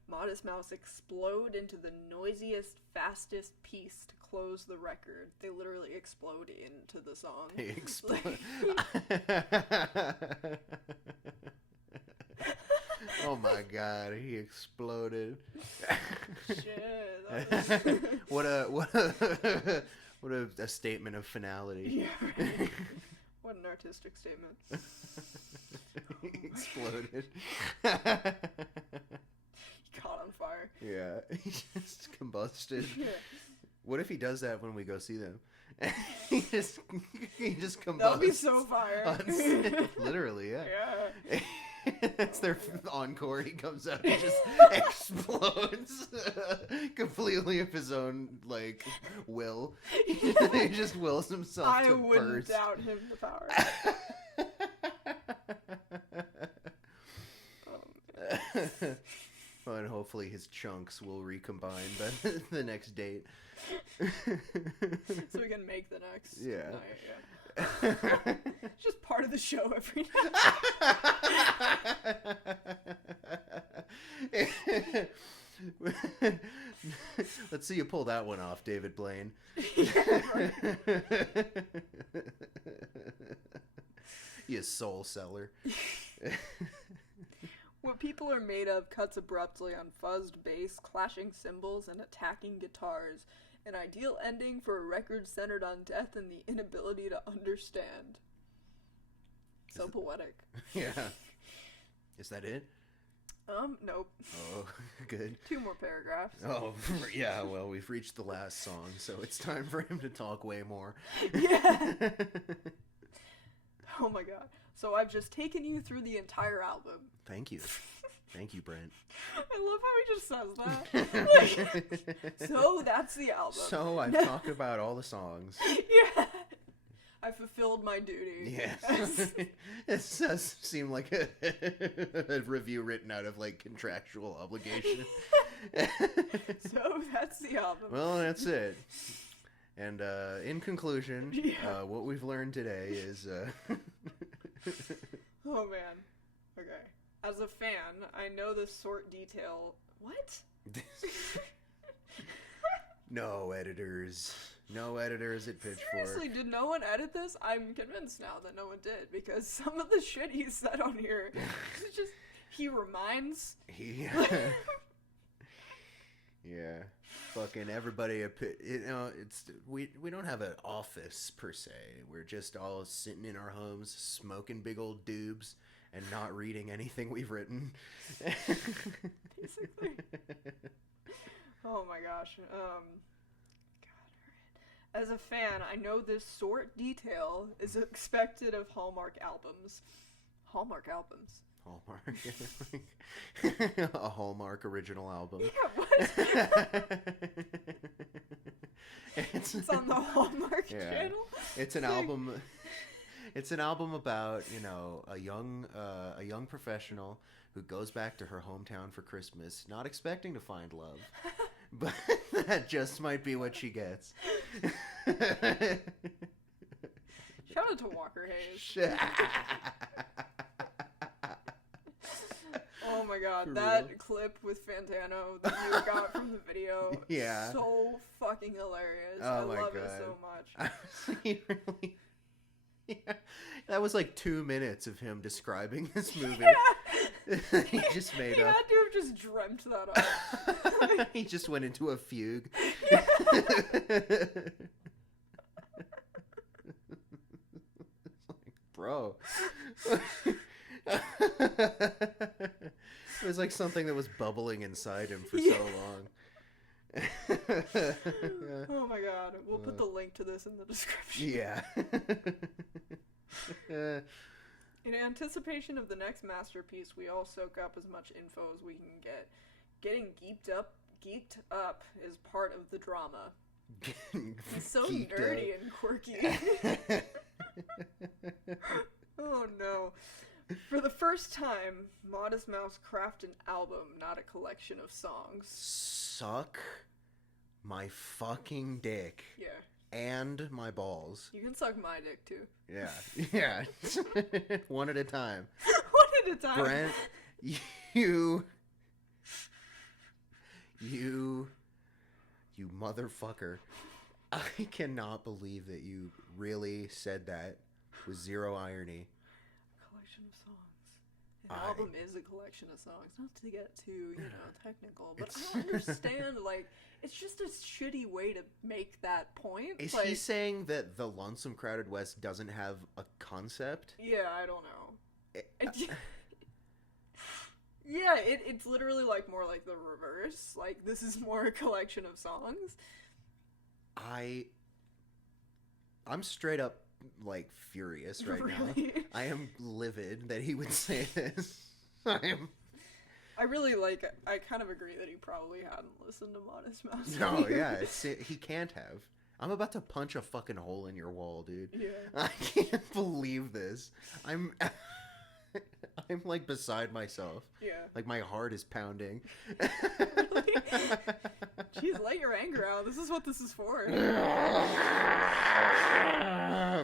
Modest Mouse explode into the noisiest, fastest piece to close the record. They literally explode into the song. They explode. Oh my god, he exploded. Shit. What a statement of finality. Yeah, right. What an artistic statement. He exploded. He caught on fire. Yeah, he just combusted. Yeah. What if he does that when we go see them? he just combusts. That would be so fire. Literally, yeah. Yeah. That's their encore. He comes out and just explodes completely of his own will. He just wills himself I to wouldn't burst. doubt him the power. Well, and hopefully his chunks will recombine by the next date. So we can make the next Yeah. night, yeah. It's just part of the show every night. Let's see you pull that one off, David Blaine. Yeah, right. You soul seller. What people are made of cuts abruptly on fuzzed bass, clashing cymbals, and attacking guitars. An ideal ending for a record centered on death and the inability to understand. So poetic. Yeah. Is that it? Nope. Oh, good. 2 more paragraphs. Oh, yeah, well, we've reached the last song, so it's time for him to talk way more. Yeah. Oh my god. So I've just taken you through the entire album. Thank you. Thank you, Brent. I love how he just says that. So that's the album. So I've talked about all the songs. Yeah. I fulfilled my duty. Yes. It does seem like a review written out of contractual obligation. So that's the album. Well, that's it. And in conclusion, what we've learned today is... Oh man. Okay. As a fan, I know the sort detail. What? No editors at Pitchfork. Seriously, did no one edit this? I'm convinced now that no one did, because some of the shit he said on here is just, he reminds. Yeah. Fucking everybody, we don't have an office per se. We're just all sitting in our homes, smoking big old doobs, and not reading anything we've written. Basically. Oh my gosh. God, alright. As a fan, I know this sort detail is expected of Hallmark albums. Hallmark albums. Hallmark. A Hallmark original album. Yeah, what? It's on the Hallmark channel? It's an album. It's an album about, a young professional who goes back to her hometown for Christmas, not expecting to find love. But that just might be what she gets. Shout out to Walker Hayes. Oh my god, For that real? clip with Fantano that you got from the video. Yeah. So fucking hilarious. Oh I my love god. it so much. Really? Yeah. That was 2 minutes of him describing this movie. He just made he up. had to have just dreamt that up. He just went into a fugue. Bro. It was like something that was bubbling inside him for so long. Oh my god. We'll put the link to this in the description. Yeah. In anticipation of the next masterpiece, we all soak up as much info as we can get. Getting Geeked Up is part of the drama. He's so Geeked nerdy up. and quirky. Oh no. For the first time, Modest Mouse craft an album, not a collection of songs. Suck my fucking dick. Yeah. And my balls. You can suck my dick too. Yeah. Yeah. One at a time. One at a time. Brent, you motherfucker. I cannot believe that you really said that with zero irony. Collection of songs. An album is a collection of songs. Not to get too, technical, but I don't understand, like, it's just a shitty way to make that point. Is like, he saying that the Lonesome Crowded West doesn't have a concept? Yeah, I don't know. Yeah, it's literally, like, more like the reverse. Like, this is more a collection of songs. I'm straight up, like, furious right Really? now. I am livid that he would say this. I really, I kind of agree that he probably hadn't listened to Modest Mouse. No, yeah, he can't have. I'm about to punch a fucking hole in your wall, dude. Yeah. I can't believe this. I'm like beside myself. Yeah. Like my heart is pounding. Really? Jeez, let your anger out. This is what this is for.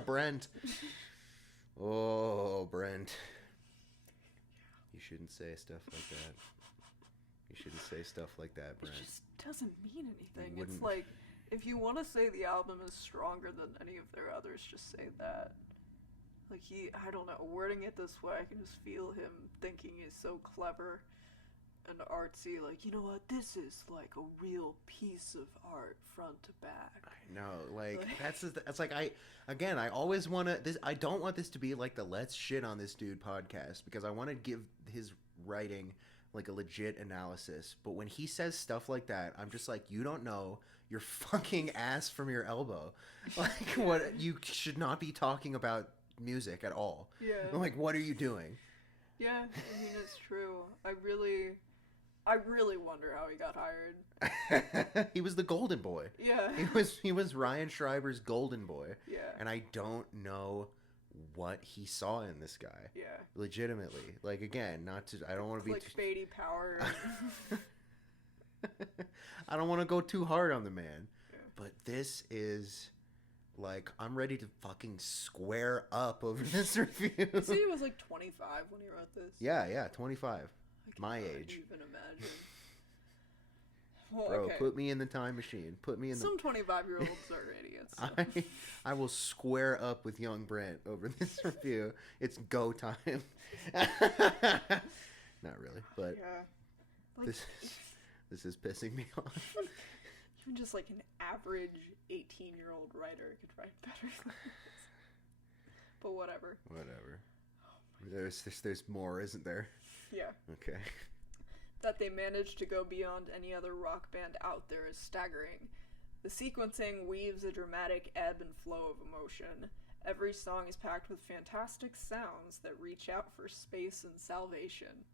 Brent. Oh, Brent. You shouldn't say stuff like that. You shouldn't say stuff like that, Brent. It just doesn't mean anything. You It's like, if you want to say the album is stronger than any of their others, just say that. Like, I don't know, wording it this way, I can just feel him thinking he's so clever and artsy. Like, you know what, this is like a real piece of art front to back. I know, like that's like I always want to. I don't want this to be like the let's shit on this dude podcast, because I want to give his writing like a legit analysis. But when he says stuff like that, I'm just like, you don't know your fucking ass from your elbow. Like, what, you should not be talking about music at all. Yeah. Like, what are you doing? Yeah, I mean, it's true. I really wonder how he got hired. He was the golden boy. Yeah. He was Ryan Schreiber's golden boy. Yeah. And I don't know what he saw in this guy. Yeah. Legitimately. Like, again, I don't want to be clickbaity power. I don't want to go too hard on the man. Yeah. But this is like, I'm ready to fucking square up over this review. You see, he was like 25 when he wrote this. Yeah, 25. My age. I can't even imagine. Well, Bro, okay. put me in the time machine. Put me in Some 25-year-olds are idiots. So. I will square up with young Brent over this review. It's go time. Not really, but Yeah. Like, this is pissing me off. Even just like an average 18-year-old writer could write better than this. But whatever. There's more, isn't there? Yeah. Okay. That they managed to go beyond any other rock band out there is staggering. The sequencing weaves a dramatic ebb and flow of emotion. Every song is packed with fantastic sounds that reach out for space and salvation.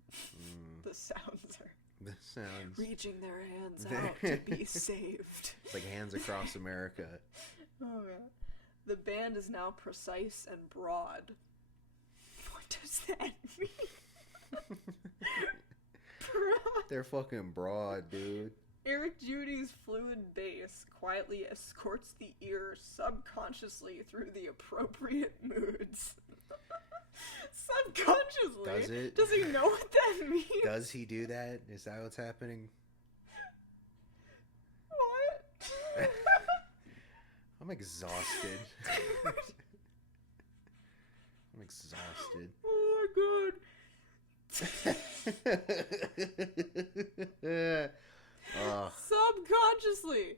The sounds reaching their hands out to be saved. It's like Hands Across America. Oh yeah. The band is now precise and broad. What does that mean? Broad. They're fucking broad, dude. Eric Judy's fluid bass quietly escorts the ear subconsciously through the appropriate moods. Subconsciously? Does it? Does he know what that means? Does he do that? Is that what's happening? What? I'm exhausted. I'm exhausted. Oh my god. Subconsciously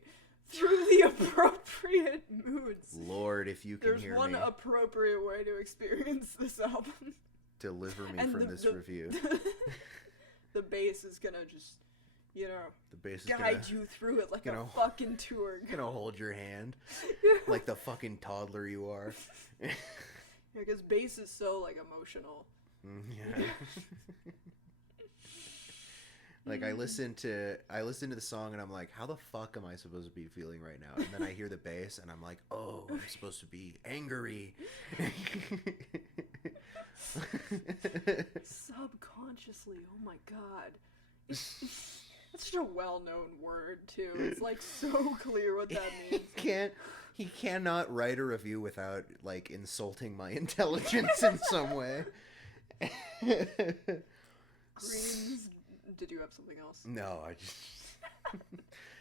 through the appropriate moods. Lord, if you can hear me. There's one appropriate way to experience this album. Deliver me And from this review. The bass is gonna just, the bass is guide you through it like a fucking tour. Gonna hold your hand Yeah. like the fucking toddler you are. Yeah, because bass is so, like, emotional. Yeah. Like I listen to the song and I'm like, how the fuck am I supposed to be feeling right now? And then I hear the bass and I'm like, oh, I'm supposed to be angry. Subconsciously, oh my god. It's such a well-known word too. It's like so clear what that means. He cannot write a review without like insulting my intelligence in some way. Greens. Did you have something else? No, I just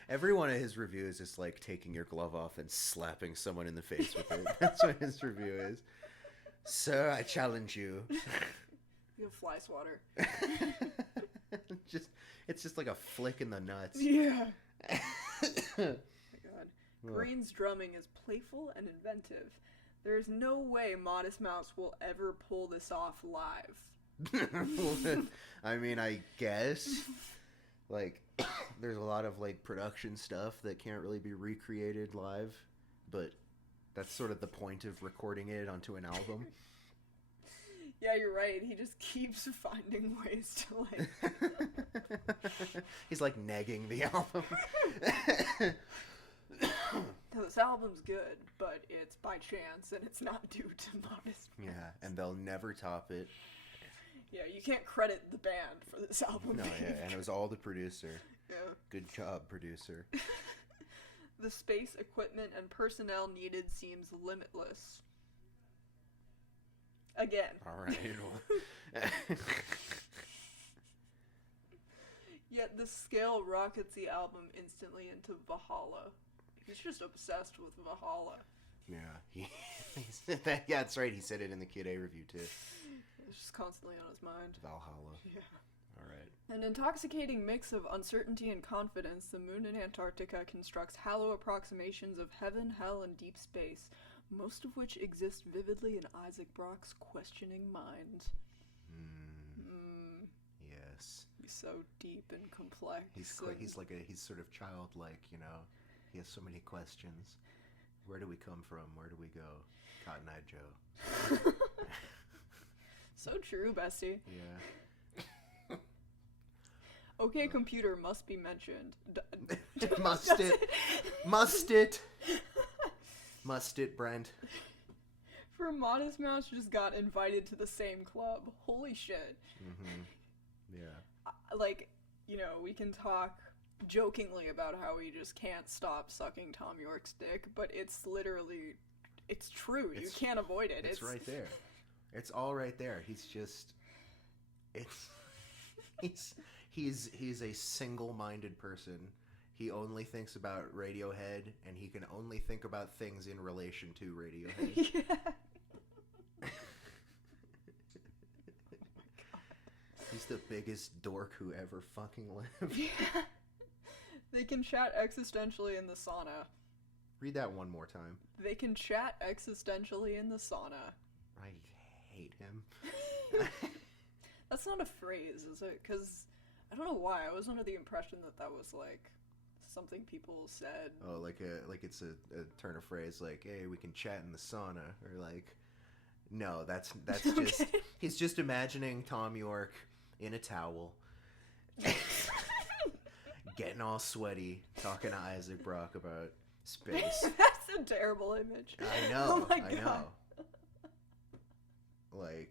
every one of his reviews is like taking your glove off and slapping someone in the face with it. That's what his review is. Sir, I challenge you. You have fly swatter. It's just like a flick in the nuts. Yeah. Oh my god. Green's drumming is playful and inventive. There's no way Modest Mouse will ever pull this off live. I mean, I guess like there's a lot of like production stuff that can't really be recreated live, but that's sort of the point of recording it onto an album. Yeah, you're right. He just keeps finding ways to like He's like negging the album. No, this album's good, but it's by chance and it's not due to Modest Mouse. Yeah, and they'll never top it. Yeah, you can't credit the band for this album. No, yeah, and it was all the producer. Yeah. Good job, producer. The space, equipment, and personnel needed seems limitless. Again. All right. Yet the scale rockets the album instantly into Valhalla. He's just obsessed with Valhalla. Yeah, yeah, that's right. He said it in the Kid A review too. It's just constantly on his mind. Valhalla. Yeah. All right. An intoxicating mix of uncertainty and confidence, the Moon in Antarctica constructs hollow approximations of heaven, hell, and deep space, most of which exist vividly in Isaac Brock's questioning mind. Yes. He's so deep and complex. He's sort of childlike, you know. He has so many questions. Where do we come from? Where do we go? Cotton-eyed Joe. So true, bestie. Yeah. Okay, computer must be mentioned. Must it? Must it? Must it, Brent? For Modest Mouse just got invited to the same club. Holy shit. Mm-hmm. Yeah. Like, you know, we can talk jokingly about how he just can't stop sucking Tom York's dick, but it's literally, it's true. You can't avoid it. It's right there. It's all right there. He's a single-minded person. He only thinks about Radiohead, and he can only think about things in relation to Radiohead. Yeah. He's the biggest dork who ever fucking lived. Yeah. They can chat existentially in the sauna. Read that one more time. They can chat existentially in the sauna. I hate him. That's not a phrase, is it? Because I don't know why. I was under the impression that was like something people said. Oh, like it's a turn of phrase, like, hey, we can chat in the sauna, or like, no, that's Okay. just he's just imagining Tom York in a towel, getting all sweaty, talking to Isaac Brock about space. That's a terrible image. I know. Oh my I God. know. Like,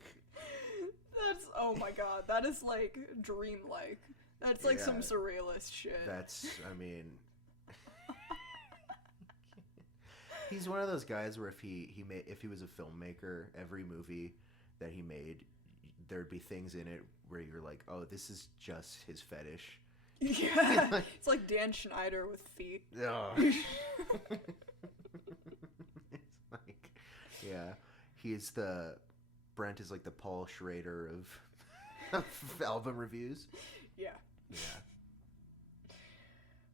That's, oh my god, that is like dreamlike. That's like some Yeah. surrealist shit. I mean, he's one of those guys where if he was a filmmaker, every movie that he made, there'd be things in it where you're like, oh, this is just his fetish. Yeah. It's like Dan Schneider with feet. Oh. It's like, yeah, Brent is like the Paul Schrader of album reviews. Yeah. Yeah.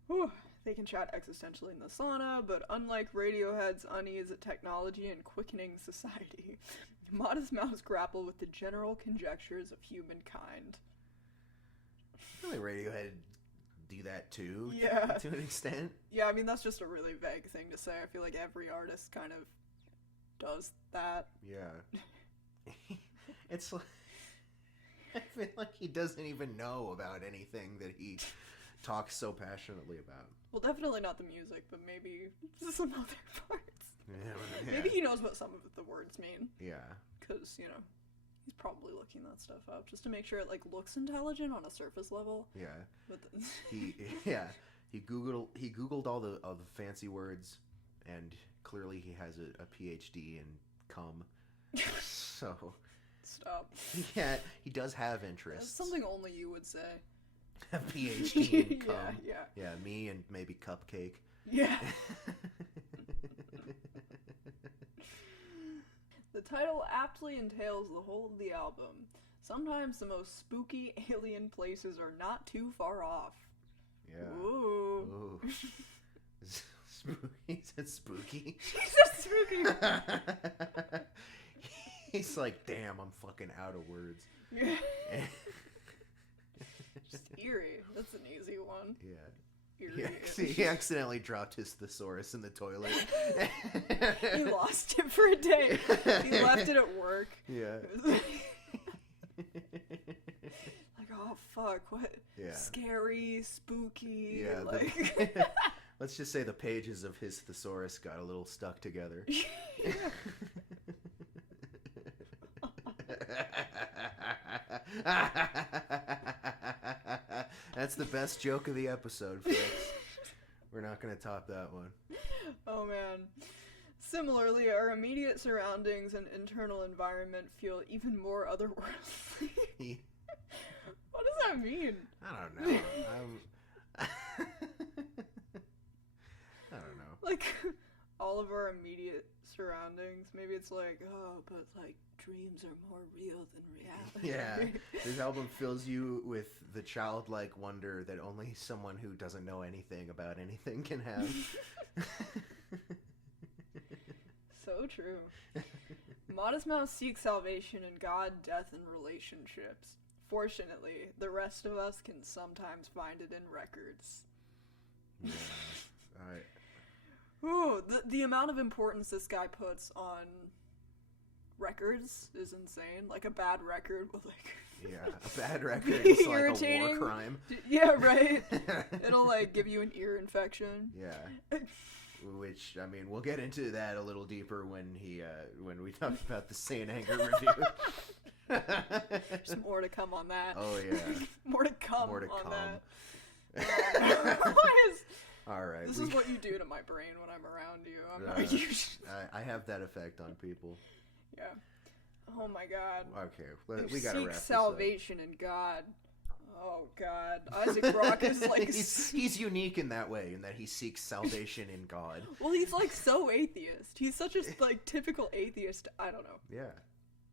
Whew. They can chat existentially in the sauna, but unlike Radiohead's unease at technology and quickening society, Modest Mouse grapple with the general conjectures of humankind. I feel like Radiohead do that too, Yeah. to an extent. Yeah, I mean, that's just a really vague thing to say. I feel like every artist kind of does that. Yeah. It's like, I feel like he doesn't even know about anything that he talks so passionately about. Well, definitely not the music, but maybe some other parts. Yeah. Maybe he knows what some of the words mean. Yeah. Because, you know, he's probably looking that stuff up just to make sure it, like, looks intelligent on a surface level. Yeah. But He Googled all the fancy words, and clearly he has a PhD in cum. So Stop. yeah, he does have interests. That's something only you would say. A PhD in cum. Yeah. Me and maybe Cupcake. Yeah. The title aptly entails the whole of the album. Sometimes the most spooky alien places are not too far off. Yeah. Ooh. Spooky. He said spooky. He said spooky. He's like, damn, I'm fucking out of words. Yeah. Just eerie. That's an easy one. Yeah. Eerie. He accidentally dropped his thesaurus in the toilet. He lost it for a day. He left it at work. Yeah. Like, oh fuck, what? Yeah. Scary, spooky. Yeah. Like... Let's just say the pages of his thesaurus got a little stuck together. That's the best joke of the episode, folks. We're not going to top that one. Oh man. Similarly, our immediate surroundings and internal environment feel even more otherworldly. What does that mean? I don't know. I don't know. Like, all of our immediate surroundings. Maybe it's like, oh, but like dreams are more real than reality. Yeah. This album fills you with the childlike wonder that only someone who doesn't know anything about anything can have. So true. Modest Mouse seeks salvation in God, death, and relationships. Fortunately, the rest of us can sometimes find it in records. Yeah. Alright. Ooh, the amount of importance this guy puts on records is insane. Like, a bad record will, like... Yeah, a bad record is like irritating. A war crime. Yeah, right? It'll, like, give you an ear infection. Yeah. Which, I mean, we'll get into that a little deeper when we talk about the Saint Anger review. There's more to come on that. Oh, yeah. More to come More to on come. that. All right. This is what you do to my brain when I'm around you. I'm not usually... I have that effect on people. Yeah. Oh my god. Okay, we gotta wrap this up. Salvation in God. Oh god. Isaac Rock is like... he's unique in that way, in that he seeks salvation in God. Well, he's like so atheist. He's such a like typical atheist, I don't know. Yeah.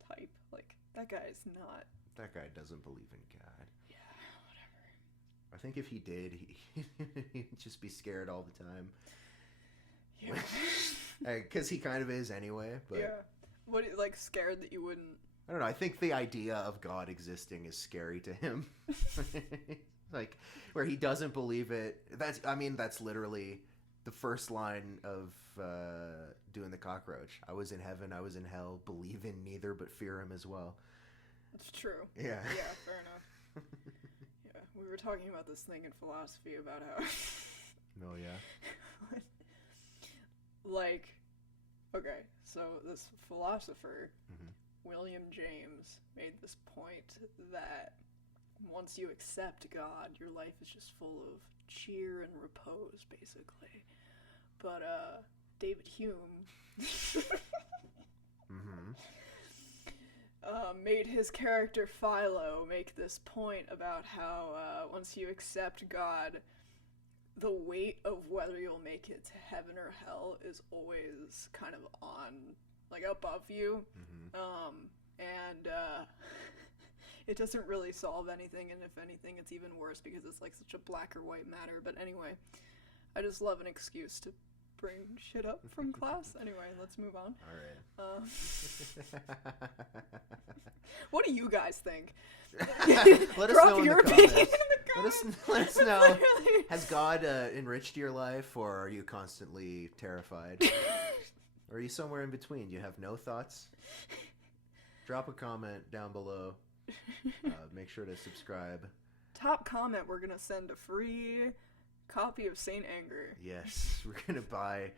Type. Like, that guy's not... That guy doesn't believe in God. Yeah, whatever. I think if he did, he'd just be scared all the time. Yeah. Because he kind of is anyway, but... Yeah. What, like, scared that you wouldn't... I don't know, I think the idea of God existing is scary to him. Like, where he doesn't believe it. That's literally the first line of Doing the Cockroach. I was in heaven, I was in hell, believe in neither, but fear him as well. It's true. Yeah. Yeah, fair enough. Yeah, we were talking about this thing in philosophy about how... Oh, yeah? Like, okay, so this philosopher, Mm-hmm. William James, made this point that once you accept God, your life is just full of cheer and repose, basically. But, David Hume... Mm-hmm. Made his character Philo make this point about how once you accept God, the weight of whether you'll make it to heaven or hell is always kind of on, like, above you. Mm-hmm. And it doesn't really solve anything, and if anything, it's even worse because it's like such a black or white matter. But anyway, I just love an excuse to bring shit up from class. Anyway, let's move on. All right. What do you guys think? Let us Drop know in your the opinion comments. in the comments. Let us know. Literally. Has God enriched your life, or are you constantly terrified? Or are you somewhere in between? You have no thoughts? Drop a comment down below. Make sure to subscribe. Top comment, we're gonna send a free copy of Saint Anger. Yes, we're gonna buy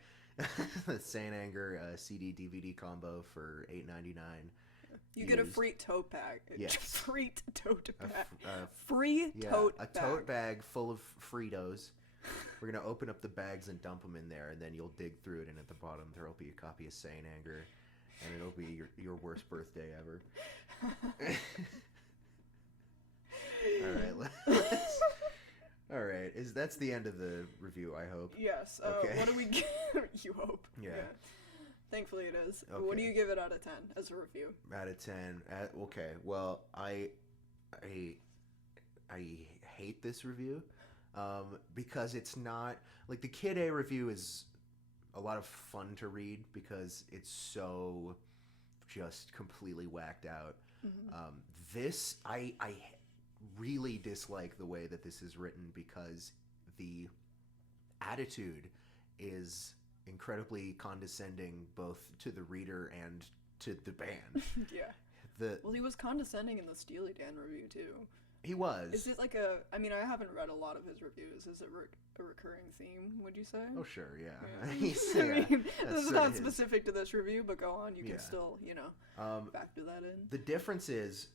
the Saint Anger CD DVD combo for $8.99. You get a free tote bag. Yes. Free tote bag. Free tote bag. A tote bag full of Fritos. We're going to open up the bags and dump them in there, and then you'll dig through it, and at the bottom there will be a copy of Saint Anger, and it'll be your worst birthday ever. All right, that's the end of the review, I hope. Yes. Okay. What do we give? You hope. Yeah. Thankfully it is. Okay. What do you give it out of 10 as a review? Out of 10. Okay. Well, I hate this review because it's not like the Kid A review is a lot of fun to read because it's so just completely whacked out. Mm-hmm. This I really dislike the way that this is written because the attitude is incredibly condescending both to the reader and to the band. Yeah. Well, he was condescending in the Steely Dan review too. He was. Is it like I mean, I haven't read a lot of his reviews. Is it a recurring theme, would you say? Oh, sure, yeah. I mean, this is not specific to this review, but go on. You can still, factor that in. The difference is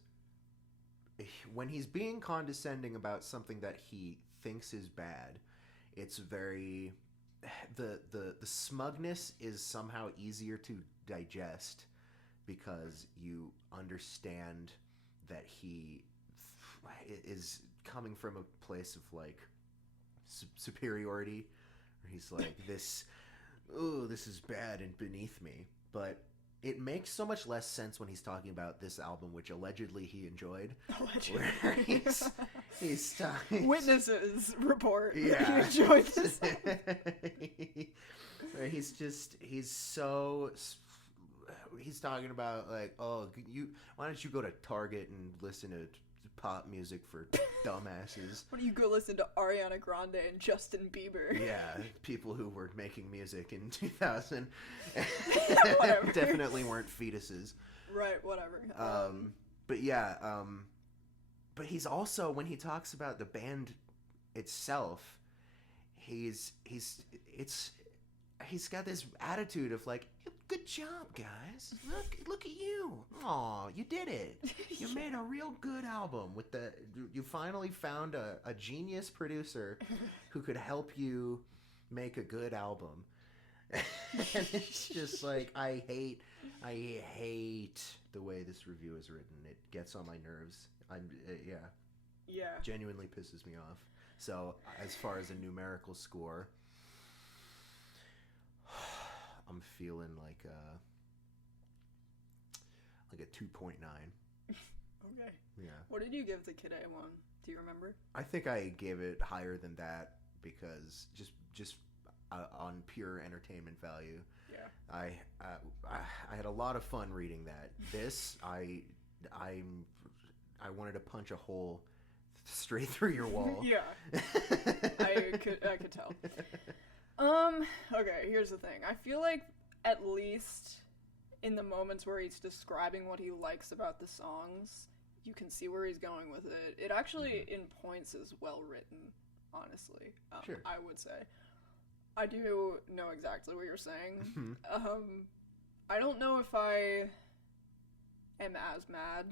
when he's being condescending about something that he thinks is bad, it's very... The smugness is somehow easier to digest because you understand that he is coming from a place of like superiority, where he's like this is bad and beneath me. But it makes so much less sense when he's talking about this album, which allegedly he enjoyed. Allegedly. Where he's talking... Witnesses report. Yeah. He enjoyed this. He's talking about like, why don't you go to Target and listen to pop music for dumbasses? Why don't you go listen to Ariana Grande and Justin Bieber? Yeah, people who were making music in 2000 definitely weren't fetuses. Right, whatever. But he's also, when he talks about the band itself, he's got this attitude of like, good job, guys. Look at you. Aw, you did it. You made a real good album you finally found a genius producer who could help you make a good album. And it's just like, I hate the way this review is written. It gets on my nerves. Genuinely pisses me off. So as far as a numerical score, I'm feeling like a 2.9. Okay. Yeah. What did you give the Kid A one? Do you remember? I think I gave it higher than that because just on pure entertainment value. Yeah. I had a lot of fun reading that. This I wanted to punch a hole straight through your wall. Yeah. I could tell. Okay, here's the thing. I feel like at least in the moments where he's describing what he likes about the songs, you can see where he's going with it. It actually, in points, is well written, honestly. Sure. I would say. I do know exactly what you're saying. I don't know if I am as mad,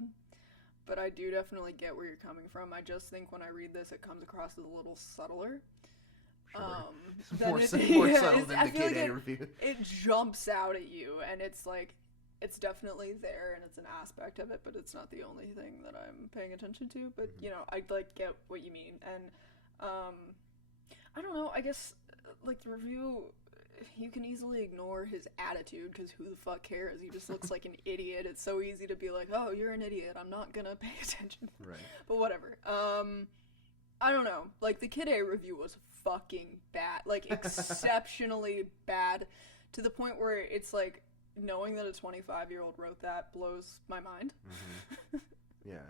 but I do definitely get where you're coming from. I just think when I read this, it comes across as a little subtler. Sure. More subtle than the Kid A review. It jumps out at you, and it's like, it's definitely there, and it's an aspect of it, but it's not the only thing that I'm paying attention to. But I get what you mean, and I don't know. I guess like the review, you can easily ignore his attitude because who the fuck cares? He just looks like an idiot. It's so easy to be like, oh, you're an idiot. I'm not gonna pay attention. Right. But whatever. I don't know. Like the Kid A review was fucking bad, like exceptionally bad, to the point where it's like knowing that a 25-year-old wrote that blows my mind. Mm-hmm. Yeah.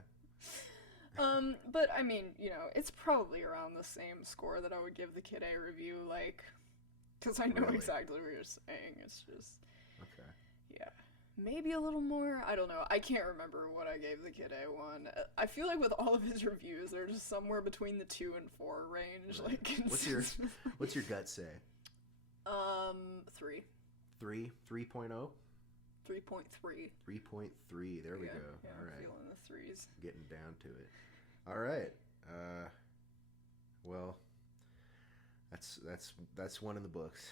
But I mean, it's probably around the same score that I would give the Kid A review, like, because I know Really? exactly what you're saying. It's just, Okay. yeah, Maybe a little more. I don't know. I can't remember what I gave the Kid A1. I feel like with all of his reviews, they're just somewhere between the 2 and 4 range. Right. Like What's your gut say? 3. 3? 3.0? 3.3. 3.3. There we go. Yeah, All right. I'm feeling the 3s. Getting down to it. All right. Well, that's one in the books.